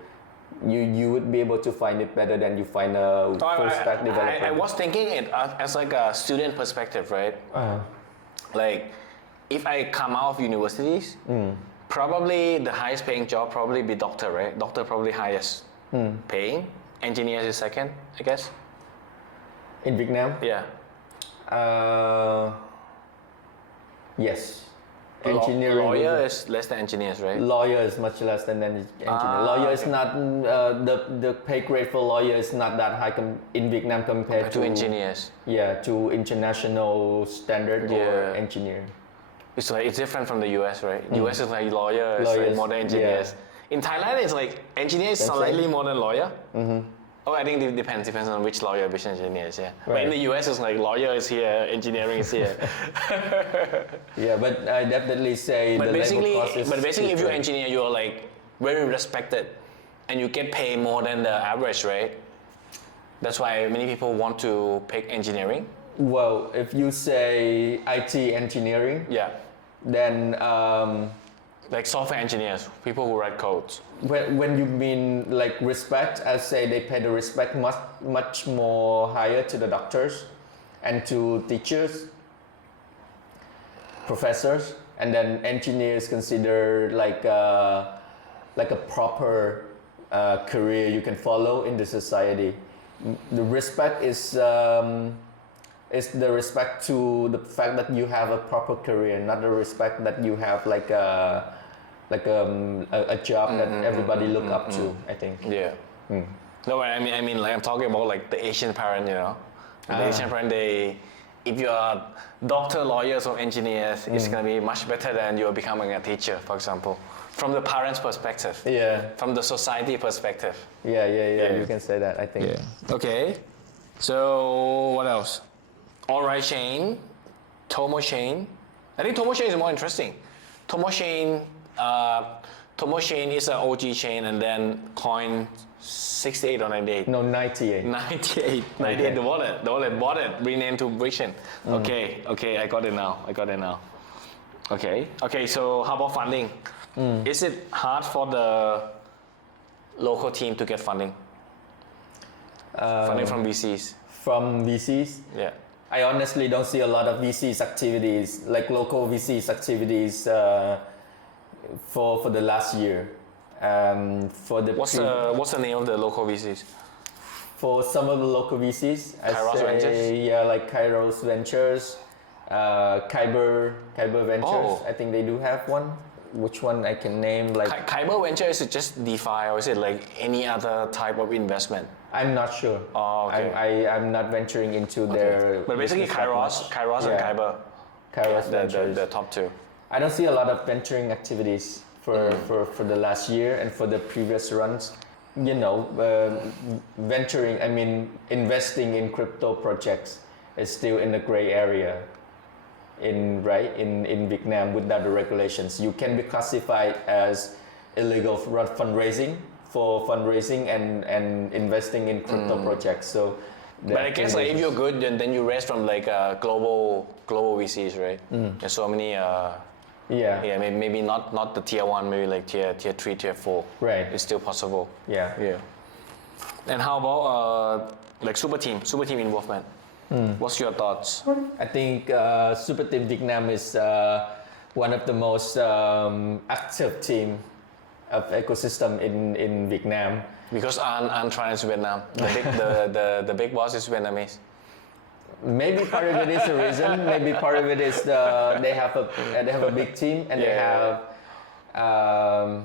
You would be able to find it better than you find a full stack developer. I was thinking it as like a student perspective, right? Like, if I come out of universities, probably the highest paying job probably be doctor, right? Doctor probably highest paying. Engineers is second, I guess. In Vietnam? Yeah. Yes. Engineering. Lawyer is less than engineers, right? Lawyer is much less than engineer. Lawyer is not the pay grade for lawyer is not that high in Vietnam compared to engineers. Yeah, to international standard or engineer. It's like it's different from the US, right? US is like lawyers, like more than engineers. In Thailand, it's like engineers slightly more than lawyer. Oh, I think it depends on which lawyer, which engineers, yeah. Right. But in the US, it's like lawyer is here, engineering is here. Yeah, but I definitely say but the basically, labor cost is if you're engineer, you're like very respected, and you get paid more than the average, right? That's why many people want to pick engineering. Well, if you say IT engineering, then like software engineers, people who write codes. When you mean like respect, I say they pay the respect much more higher to the doctors and to teachers, professors, and then engineers consider like a proper career you can follow in the society. The respect is the respect to the fact that you have a proper career, not the respect that you have like a job that everybody look up to, I think. Yeah. No, I mean, like I'm talking about like the Asian parent, you know. The Asian parent, if you are doctor, lawyers, or engineers, it's gonna be much better than you are becoming a teacher, for example. From the parents' perspective. Yeah. From the society perspective. Yeah. You can say that, I think. Yeah. Okay. So what else? Alright Chain, Tomo Chain, I think Tomo Chain is more interesting. Tomo Chain is an OG chain, and then coin 68 or 98. No, 98. 98. The wallet bought it, renamed to Vision. Okay, I got it now. Okay, so how about funding? Is it hard for the local team to get funding? Funding from VCs? From VCs? Yeah. I honestly don't see a lot of VCs activities, like local VCs activities for the last year. What's the name of the local VCs? For some of the local VCs, Kairos Ventures? Yeah, like Kairos Ventures, Kyber Ventures. Oh. I think they do have one. Which one I can name? Like Kyber Venture, is it just DeFi or is it like any other type of investment? I'm not sure. Oh, okay. I'm not venturing into their. But basically Kairos and Kyber. Kairos Ventures. The top two. I don't see a lot of venturing activities for the last year and for the previous runs. You know, venturing, I mean, investing in crypto projects is still in the gray area in Vietnam without the regulations. You can be classified as illegal fundraising and investing in crypto projects. So, but I guess like if you're good, then you raise from like global VCs, right? There's so many. Yeah, maybe not the tier 1, maybe like tier 3, tier 4. Right. It's still possible. Yeah. And how about like Superteam involvement? What's your thoughts? I think Superteam Vietnam is one of the most active team of ecosystem in Vietnam. Because An tries Vietnam. The big boss is Vietnamese. Maybe part of it is the reason. Maybe part of it is they have a big team and they have. I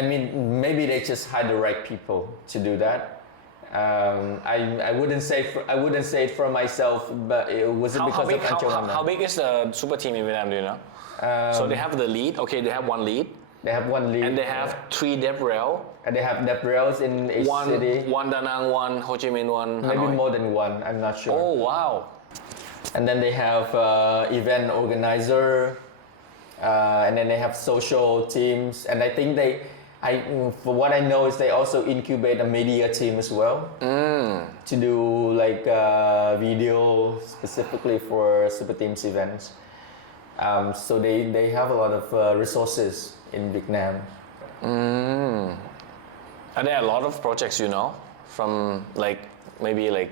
mean, maybe they just hire the right people to do that. I wouldn't say it for myself, but it was because of Anchorman. How big is the super team in Vietnam? Do you know? So they have the lead. Okay, they have one lead. They have one lead. And they have 3 dev rail. And they have dev rails in each city. One Da Nang, one Ho Chi Minh, one Hanoi. Maybe more than one. I'm not sure. Oh wow! And then they have event organizer, and then they have social teams, and I think for what I know is they also incubate a media team as well to do like video specifically for Superteam's events. So they have a lot of resources in Vietnam. Are there a lot of projects from like maybe like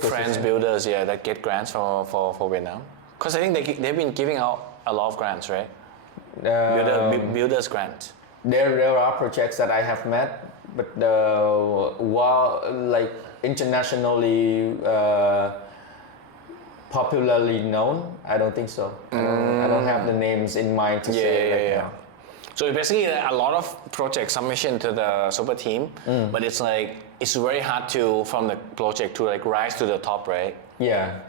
friends builders that get grants for Vietnam? Because I think they've been giving out a lot of grants, right? Builders grants. There are projects that I have met, but while like internationally popularly known, I don't think so. I don't have the names in mind to say now. So basically, a lot of projects submission to the super team, but it's like it's very hard to from the project to like rise to the top, right? Yeah.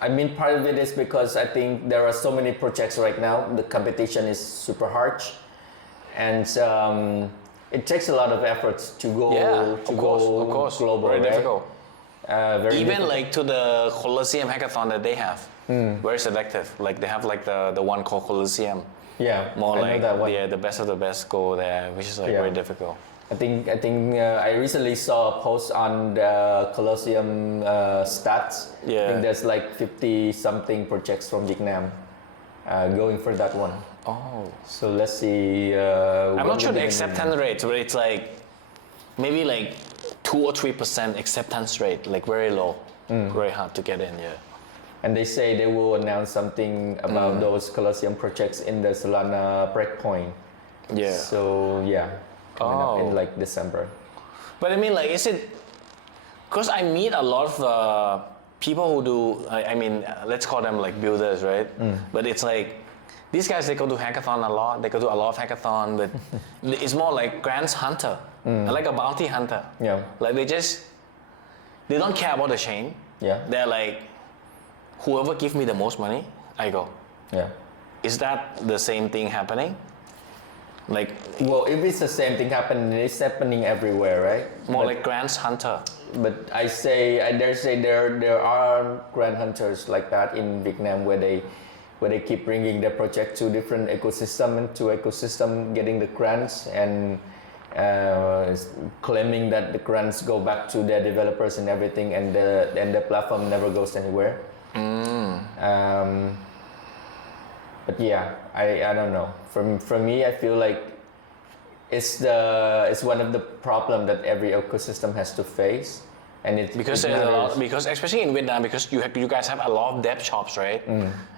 I mean, part of it is because I think there are so many projects right now. The competition is super harsh, and it takes a lot of efforts to go global. Very difficult. Even difficult. Like to the Colosseum hackathon that they have, very selective. Like they have like the one called Colosseum. Yeah, more like the best of the best go there, which is like very difficult. I think I recently saw a post on the Colosseum stats. Yeah. I think there's like 50 something projects from Vietnam going for that one. Oh. So let's see. I'm not sure the acceptance rate, but it's like maybe like 2 or 3% acceptance rate, like very low, very hard to get in. Yeah. And they say they will announce something about those Colosseum projects in the Solana breakpoint. Yeah. So yeah. Coming up in like December. But I mean, like, is it? Because I meet a lot of people who do. I mean, let's call them like builders, right? But it's like these guys. They go to hackathon a lot. They go to a lot of hackathon, but it's more like grants hunter, like a bounty hunter. Yeah. Like they don't care about the chain. Yeah. They're like, whoever give me the most money, I go. Yeah. Is that the same thing happening? Like Well, if it's the same thing happening, it's happening everywhere, right? more But- like grants hunter. But I dare say there are grant hunters like that in Vietnam where they keep bringing their project to different ecosystem and to ecosystem getting the grants and claiming that the grants go back to their developers and everything and the platform never goes anywhere. But yeah, I don't know. For me, I feel like it's one of the problem that every ecosystem has to face, and Because it there's a matters. lot, because especially in Vietnam, because you guys have a lot of dev shops, right?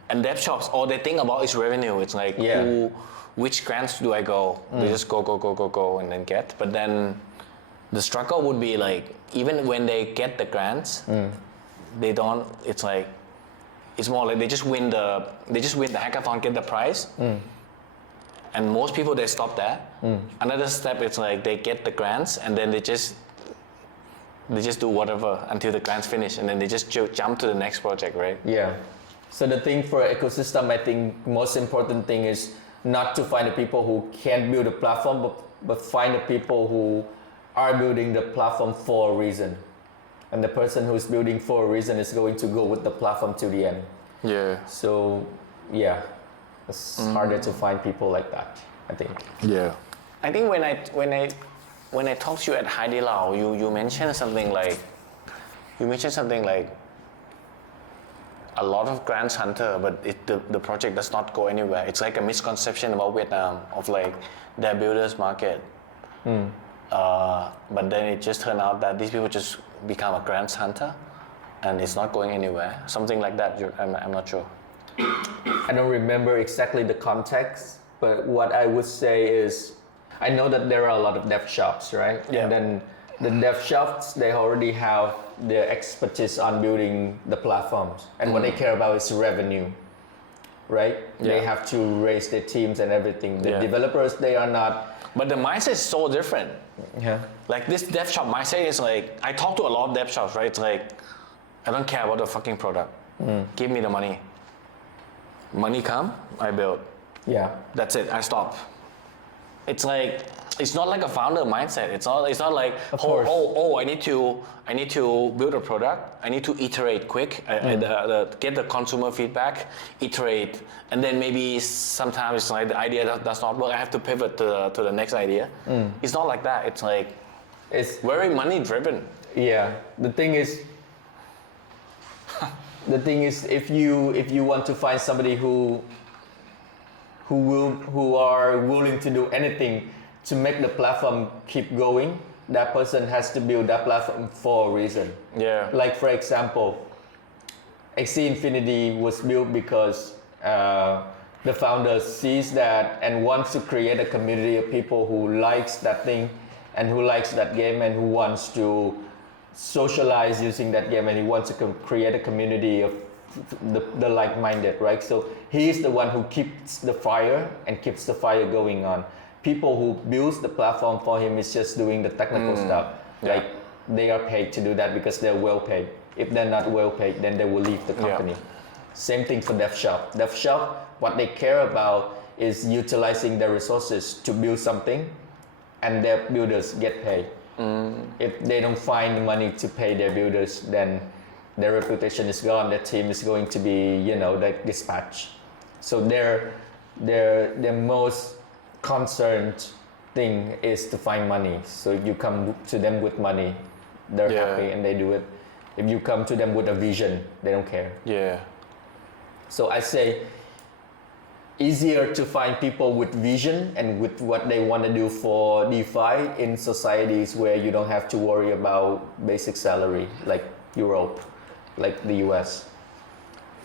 And dev shops, all they think about is revenue. It's like, Yeah. which grants do I go? They just go, and then get. But then the struggle would be like, even when they get the grants, they don't. It's like, it's more like they just win the hackathon, get the prize. And most people, they stop there. Another step, it's like they get the grants and then they just do whatever until the grants finish, and then they just jump to the next project, right? Yeah. So the thing for ecosystem, I think most important thing is not to find the people who can't build a platform, but find the people who are building the platform for a reason. And the person who's building for a reason is going to go with the platform to the end. Yeah. So yeah, it's harder to find people like that, I think. Yeah. I think when I talked to you at Hai Di Lao, you mentioned something like a lot of grants hunter, but the project does not go anywhere. It's like a misconception about Vietnam of like their builders market. But then it just turned out that these people just become a grants hunter, and it's not going anywhere. Something like that. I'm not sure. I don't remember exactly the context, but what I would say is, I know that there are a lot of dev shops, right? Yeah. And then the dev shops, they already have the expertise on building the platforms. And what they care about is revenue, right? They Yeah. have to raise their teams and everything. The Yeah. developers, they are not. But the mindset is so different. Yeah. Like this dev shop mindset is like, I talk to a lot of dev shops, right? It's like, I don't care about the fucking product. Give me the money. Money come, I build. Yeah. That's it. I stop. It's like, it's not like a founder mindset. It's not like, Of course. I need to build a product. I need to iterate quick, get the consumer feedback, iterate, and then maybe sometimes it's like the idea does not work. I have to pivot to the next idea. It's not like that. It's like It's very money driven. Yeah, the thing is, if you want to find somebody who are willing to do anything to make the platform keep going, that person has to build that platform for a reason. Yeah. Like for example, Axie Infinity was built because the founder sees that and wants to create a community of people who likes that thing and who likes that game and who wants to socialize using that game, and he wants to create a community of the like-minded, right? So he is the one who keeps the fire and keeps the fire going on. People who builds the platform for him is just doing the technical stuff. Yeah. Like they are paid to do that because they're well paid. If they're not well paid, then they will leave the company. Same thing for dev shop. Dev shop, what they care about is utilizing their resources to build something, and their builders get paid. If they don't find the money to pay their builders, then their reputation is gone. Their team is going to be, like dispatched. So their most concerned thing is to find money. So if you come to them with money, they're happy and they do it. If you come to them with a vision, they don't care. Yeah. So I say, easier to find people with vision and with what they want to do for DeFi in societies where you don't have to worry about basic salary, like Europe, like the US.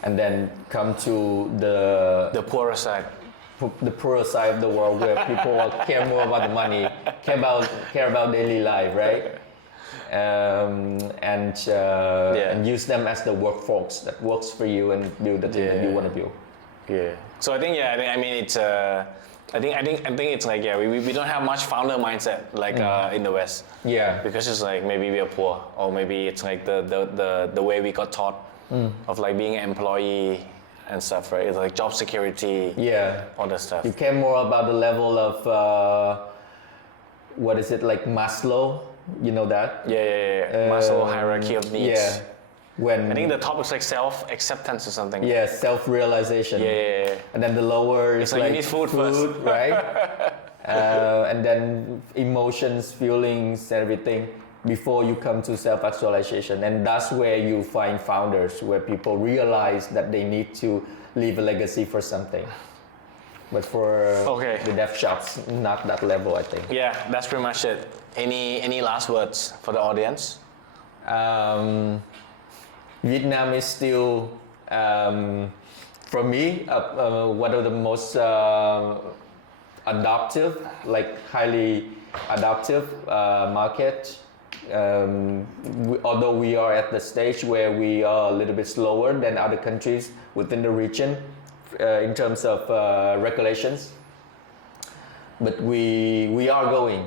And then come to the poorer side. The poorer side of the world where people care more about the money, care about daily life, right? And use them as the workforce that works for you and build the thing that you want to build. Yeah. So I think it's I think it's like we don't have much founder mindset like in the West. Yeah. Because it's like maybe we are poor, or maybe it's like the way we got taught of like being an employee and stuff, right? It's like job security, Yeah. all that stuff. You care more about the level of what is it, like Maslow? You know that? Yeah. Maslow hierarchy of needs. Yeah. When I think the top is like self-acceptance or something. yeah, self-realization. Yeah. And then the lower is like you like need food first. right? And then emotions, feelings, everything before you come to self-actualization. And that's where you find founders, where people realize that they need to leave a legacy for something. But for the dev shops, not that level, I think. Yeah, that's pretty much it. Any last words for the audience? Vietnam is still, for me, one of the most adaptive, like highly adaptive market. Although we are at the stage where we are a little bit slower than other countries within the region in terms of regulations, but we are going.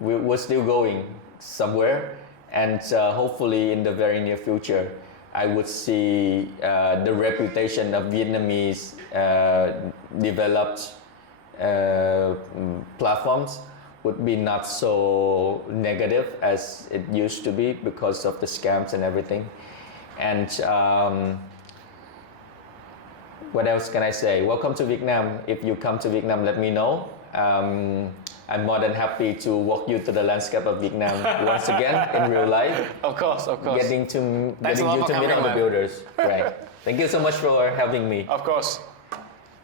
We're still going somewhere, and hopefully in the very near future, I would see the reputation of Vietnamese developed platforms would be not so negative as it used to be because of the scams and everything. And what else can I say? Welcome to Vietnam. If you come to Vietnam, let me know. I'm more than happy to walk you through the landscape of Vietnam once again in real life. Of course. Getting you to meet all the man. builders. Right. Thank you so much for having me. Of course.